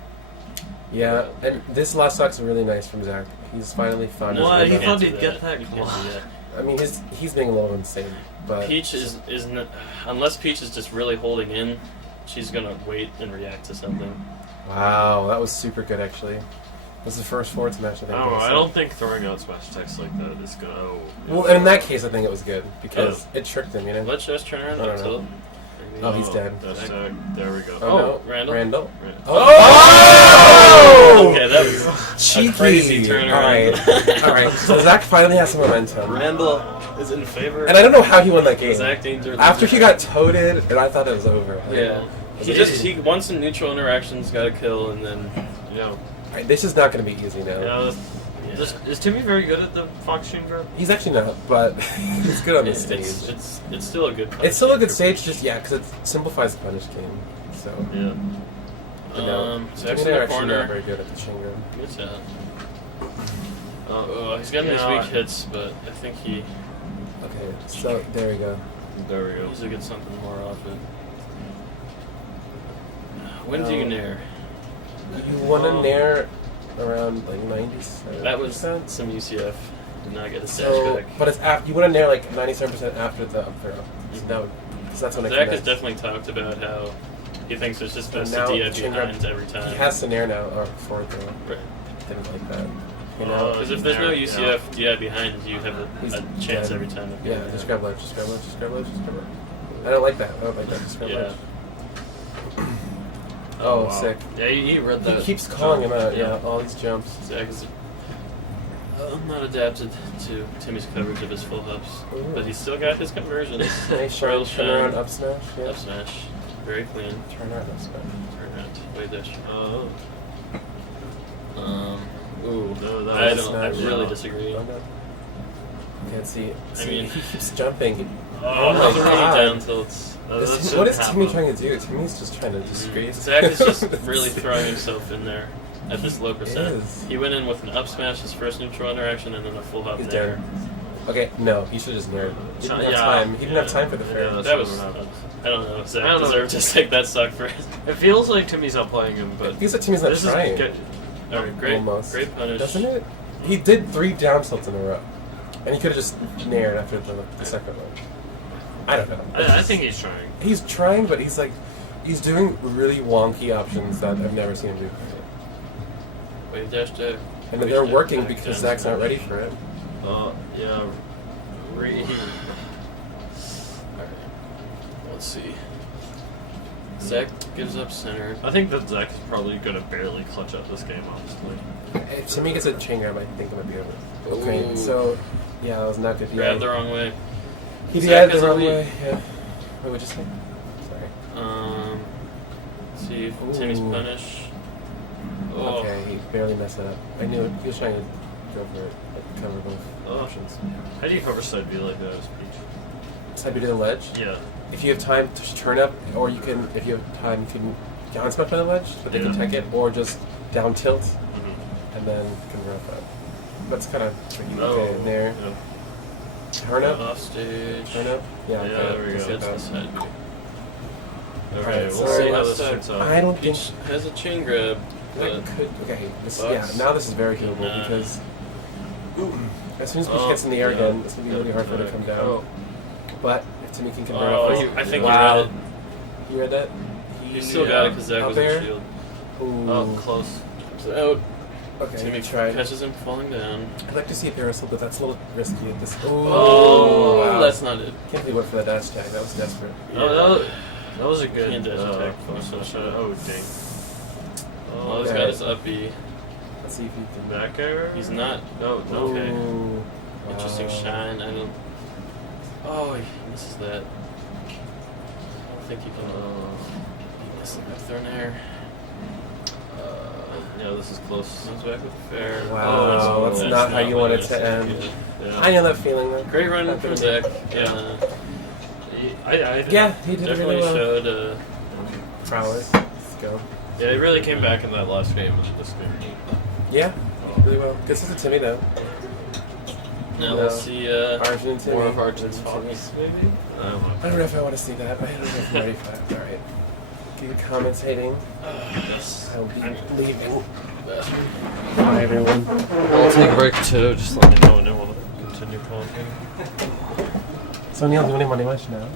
Yeah, and this last stock's really nice from Zach. He's finally found his Why? rhythm. You can't thought do he'd get that You can't do that. I mean, he's being a little insane, but Peach is unless Peach is just really holding in, she's gonna wait and react to something. wow, that was super good actually. It was the first forward smash I think. I don't know. that I saw. don't think throwing out smash attacks like that is gonna. Oh, Well, and in that case, I think it was good because it tricked him, you know. Let's just turn I up don't know. tilt. Oh, he's dead. That's there we go. Oh, no. Randall. Randall. Right. Oh! Okay, that was Cheeky. a crazy turnaround. All right. So Zach finally has some momentum. Randall is in favor. And I don't know how he won that game. Zach Danger After he got toaded, and I thought it was over. Yeah. He won some neutral interactions, got a kill, and then. Yeah. All right, this is not going to be easy now. Yeah, is Timmy very good at the Fox chain grab? He's actually not, but he's good on the stage. It's still a good. It's still a good stage, just because it simplifies the punish game. So yeah. But no, Zach's Timmy in the actually corner. not very good at the chain grab. Good shot. He's got nice weak hits, but I think he. Okay, so there we go. There we go. Needs to get something more off it. When do you nair? You want to nair around like 97%. That was some UCF. Did not get a stash So, back. but it's after you want to nair like 97% after the up throw. So because that's when it Zach has connects. definitely talked about how he thinks it's just best to now DI chain grab- behind every time. He has to nair now or forward throw. Right. Didn't like that. You know, Because if there's no UCF DI behind, you have He's a chance dead. every time. Of Yeah, just grab ledge, just grab ledge, just grab ledge, just grab ledge. I don't like that. I don't like that. Just grab Yeah. ledge. Oh, wow. sick. Yeah, he read that. He keeps calling him jump. out. Yeah, all these jumps. Zach is not adapted to Timmy's coverage of his full ups, Ooh. but he's still got his conversions. Nice Rail turn around up smash. Yeah. Up smash. Very clean. Turn around up smash. Turn around. Way dash. Ooh, no, that I was don't. I smash. really disagree. Oh, no. Can't see. I mean- he keeps jumping. Oh, my three God. down tilts. What is Timmy trying to do? Timmy's just trying to disgrace. Zach is just really throwing himself in there at this low percent. is. He went in with an up smash, his first neutral interaction, and then a full hop He's there. dead. Okay, no, he should have just naired. He didn't have Yeah, time. He didn't have time for the fair. Yeah, That was. what happened. I don't know. Zach I don't know. deserved to take that suck for it. It feels like Timmy's outplaying him, but It feels like Timmy's not this trying. is good. Alright, great, Almost. great punish. Doesn't it? He did 3 down tilts in a row. And he could have just naired after the second one. I don't know. I think he's trying. He's trying, but he's doing really wonky options that I've never seen him do before. Wave dash to. And they're working because Zach's not ready for it. Yeah. Alright. Let's see. Zach gives up center. I think that Zach is probably gonna barely clutch up this game, honestly. If Timmy gets a chain grab, I think it might be over. Okay, Ooh. so yeah, that was not good. Grabbed the wrong way. He Zach did has the a wrong lead. way. Yeah. Wait, what'd you say? Sorry. Let's see if Timmy's Ooh. punish. Oh. Okay, he barely messed it up. I knew it. He was trying to go for it, like cover both options. How do you cover side B like that as Peach? Side B to the ledge. Yeah. If you have time to turn up, or you can, if you have time, you can down smash by the ledge, but they can Yeah. tech it, or just down tilt, Mm-hmm. and then convert up. That's kind of tricky. Oh, Okay, there. yeah. Turn up. Off stage. Turn up. Yeah. Yeah, okay, there we just go. like That's that. the side B. Okay, Alright, we'll so see how last this time- turns out. I don't think. Peach has a chain grab. That But could. Okay. This, Bucks. yeah. Now this is very doable Nah. because as soon as Peach Oh, gets in the air yeah. again, it's gonna be really hard for her to come down. Oh. But if Timmy can convert Oh, off, I think wow. he read it. You read that? He still got it because Zach Up was in air? shield. Ooh. Oh, close. So out. Okay, Timmy tried. catches him falling down. I'd like to see a parasol, but that's a little risky at this. Oh, wow. that's not it. Can't believe he went for that dash tag. That was desperate. Oh, that was a good Can't dash attack. Oh, dang. Oh, he's Okay. got his up B. Let's see if he can. Back air? He's not. No, no. Okay. Ooh. Interesting Wow. shine. I don't. Oh, he misses that. I don't think he can. He missed the up throw air. Yeah, this is close. Comes back with a fair. Wow, Oh, that's not how you want it what to I end. expected. Yeah. I know that feeling. Though. Great run Not from gonna Zach. be- Yeah. Yeah, he did Definitely really well. showed. Prowess. Let's go. Yeah, he really came back in that last game with this game. Yeah, really well. Good sense of Timmy though. Now we'll see. Arjun and Timmy. More of Arjun's Timmy. Fox, maybe? I don't know. I don't know if I want to see that. I don't know if I'm ready for that. All right. Keep commentating. Yes. I'll be leaving. Bye, everyone. I'll take a break too, just let me know and then we'll continue talking. So Neil, doing any money much now?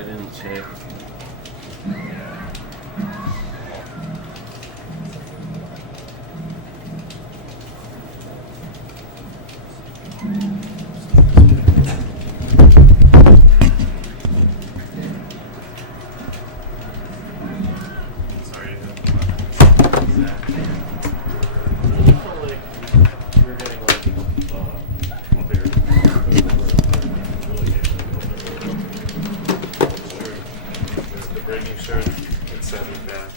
I didn't check. Sorry. I felt like you were getting like a bigger. The breaking shirt, it's 7 bad.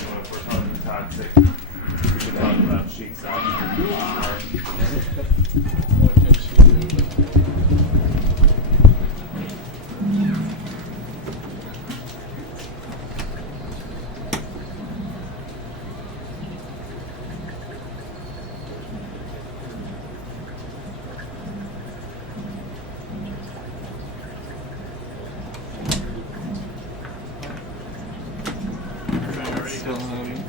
Well, if we're talking toxic, we should talk about Sheik's option. What can she do? Still loading.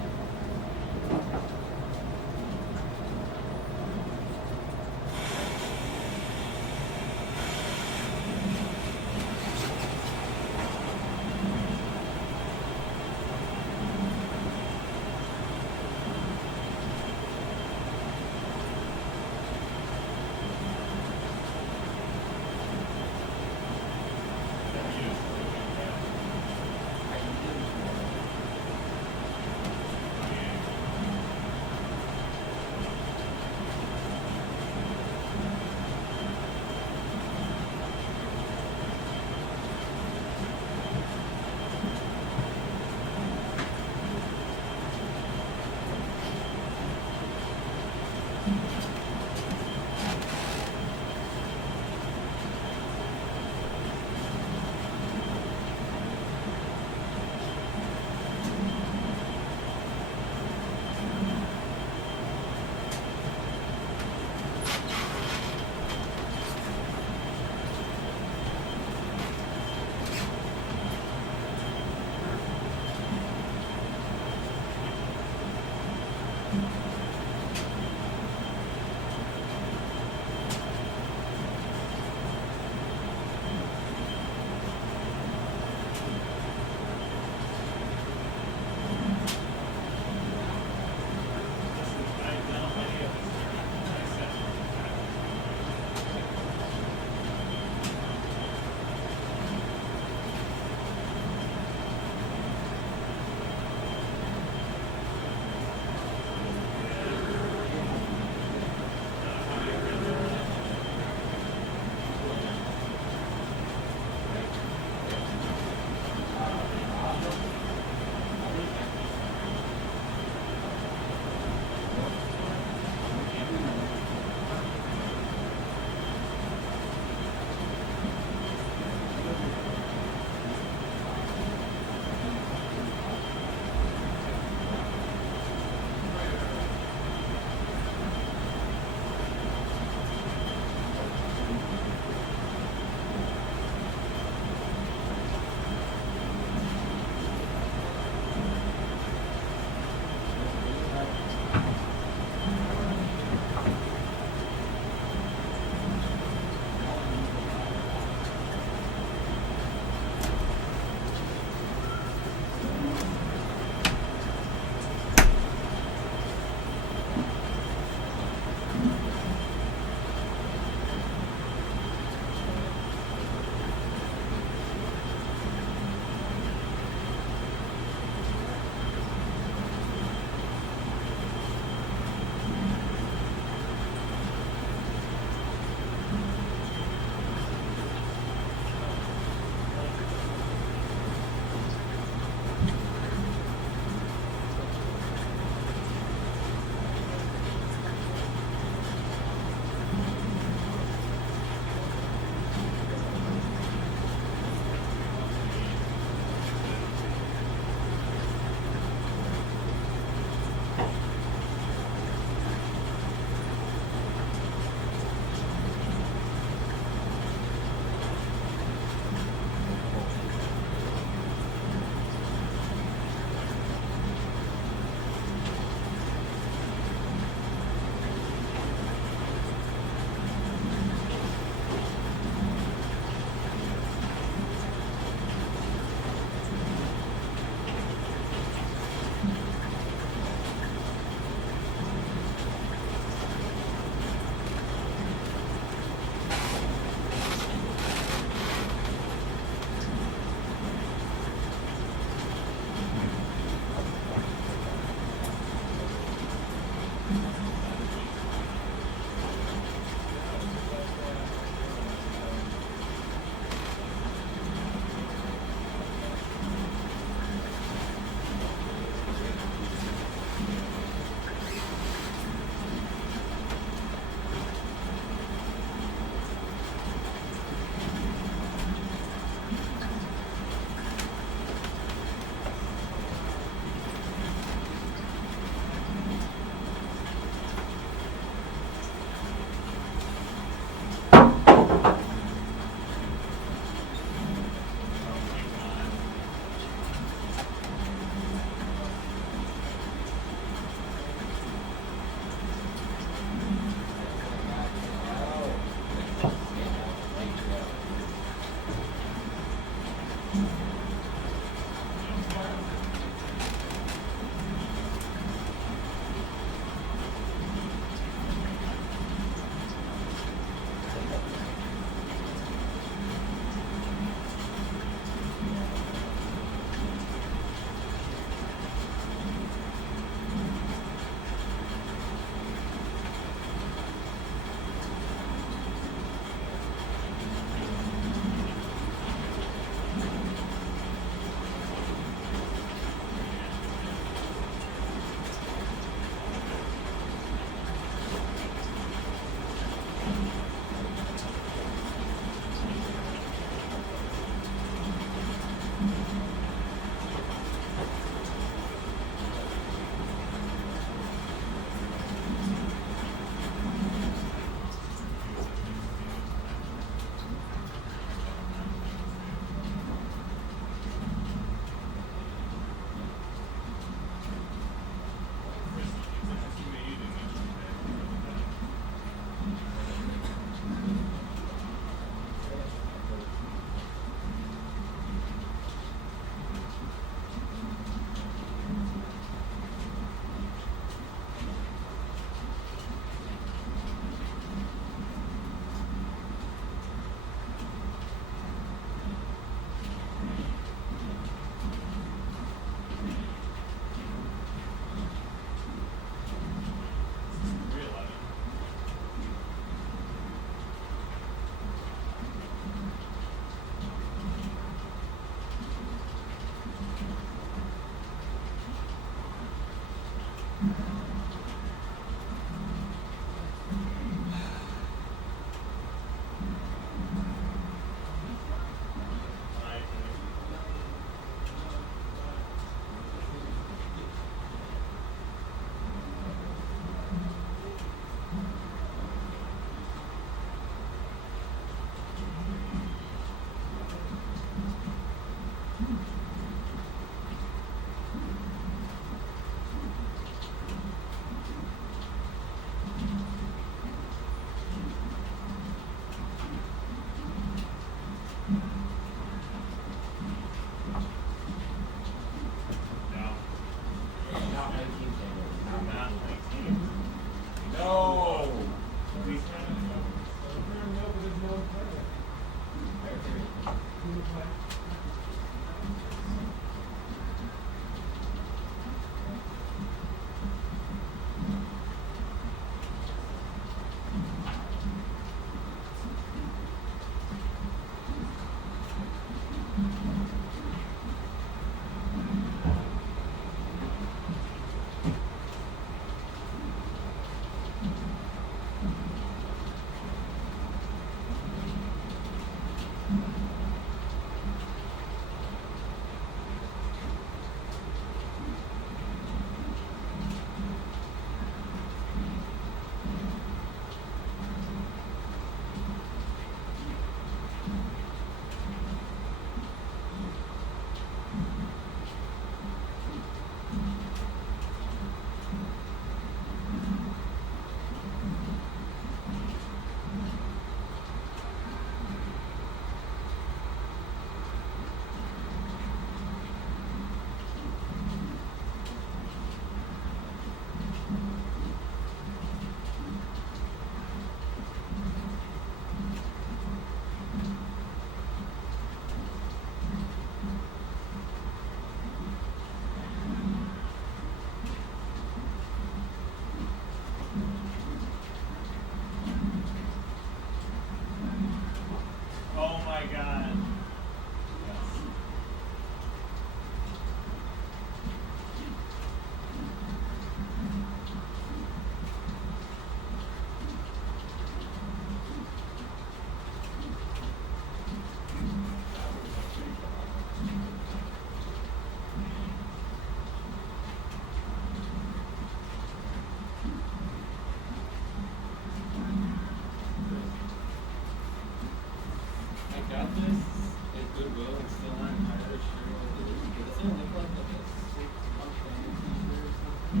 got this is goodwill and still not entirely sure what it is. Does it look like a 6-month fantasy or something?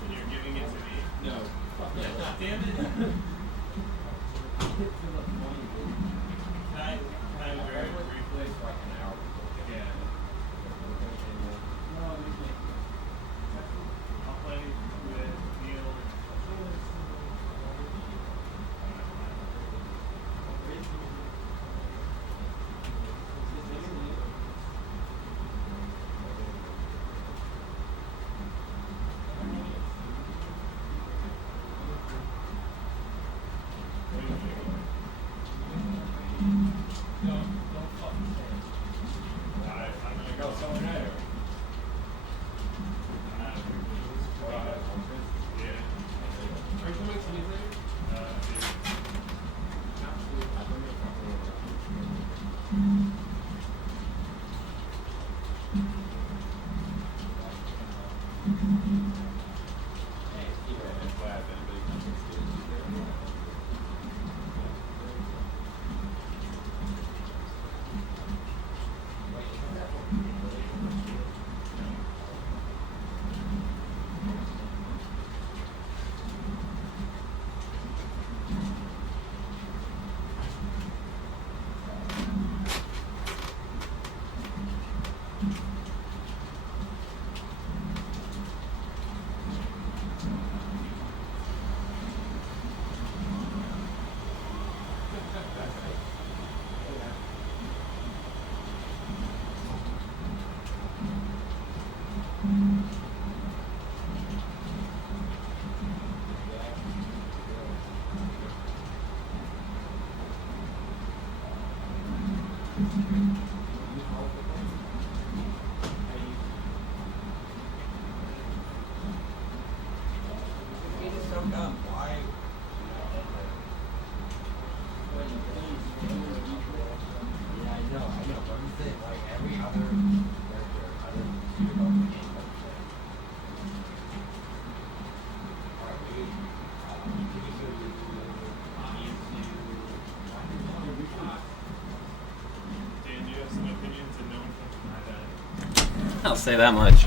So you're giving it to me? No. Damn it. Can I very briefly? Yeah. I'll play with Neil. I'm gonna go somewhere there. Are you coming to me later? Dan, do you have some opinions and no one can deny that? I'll say that much.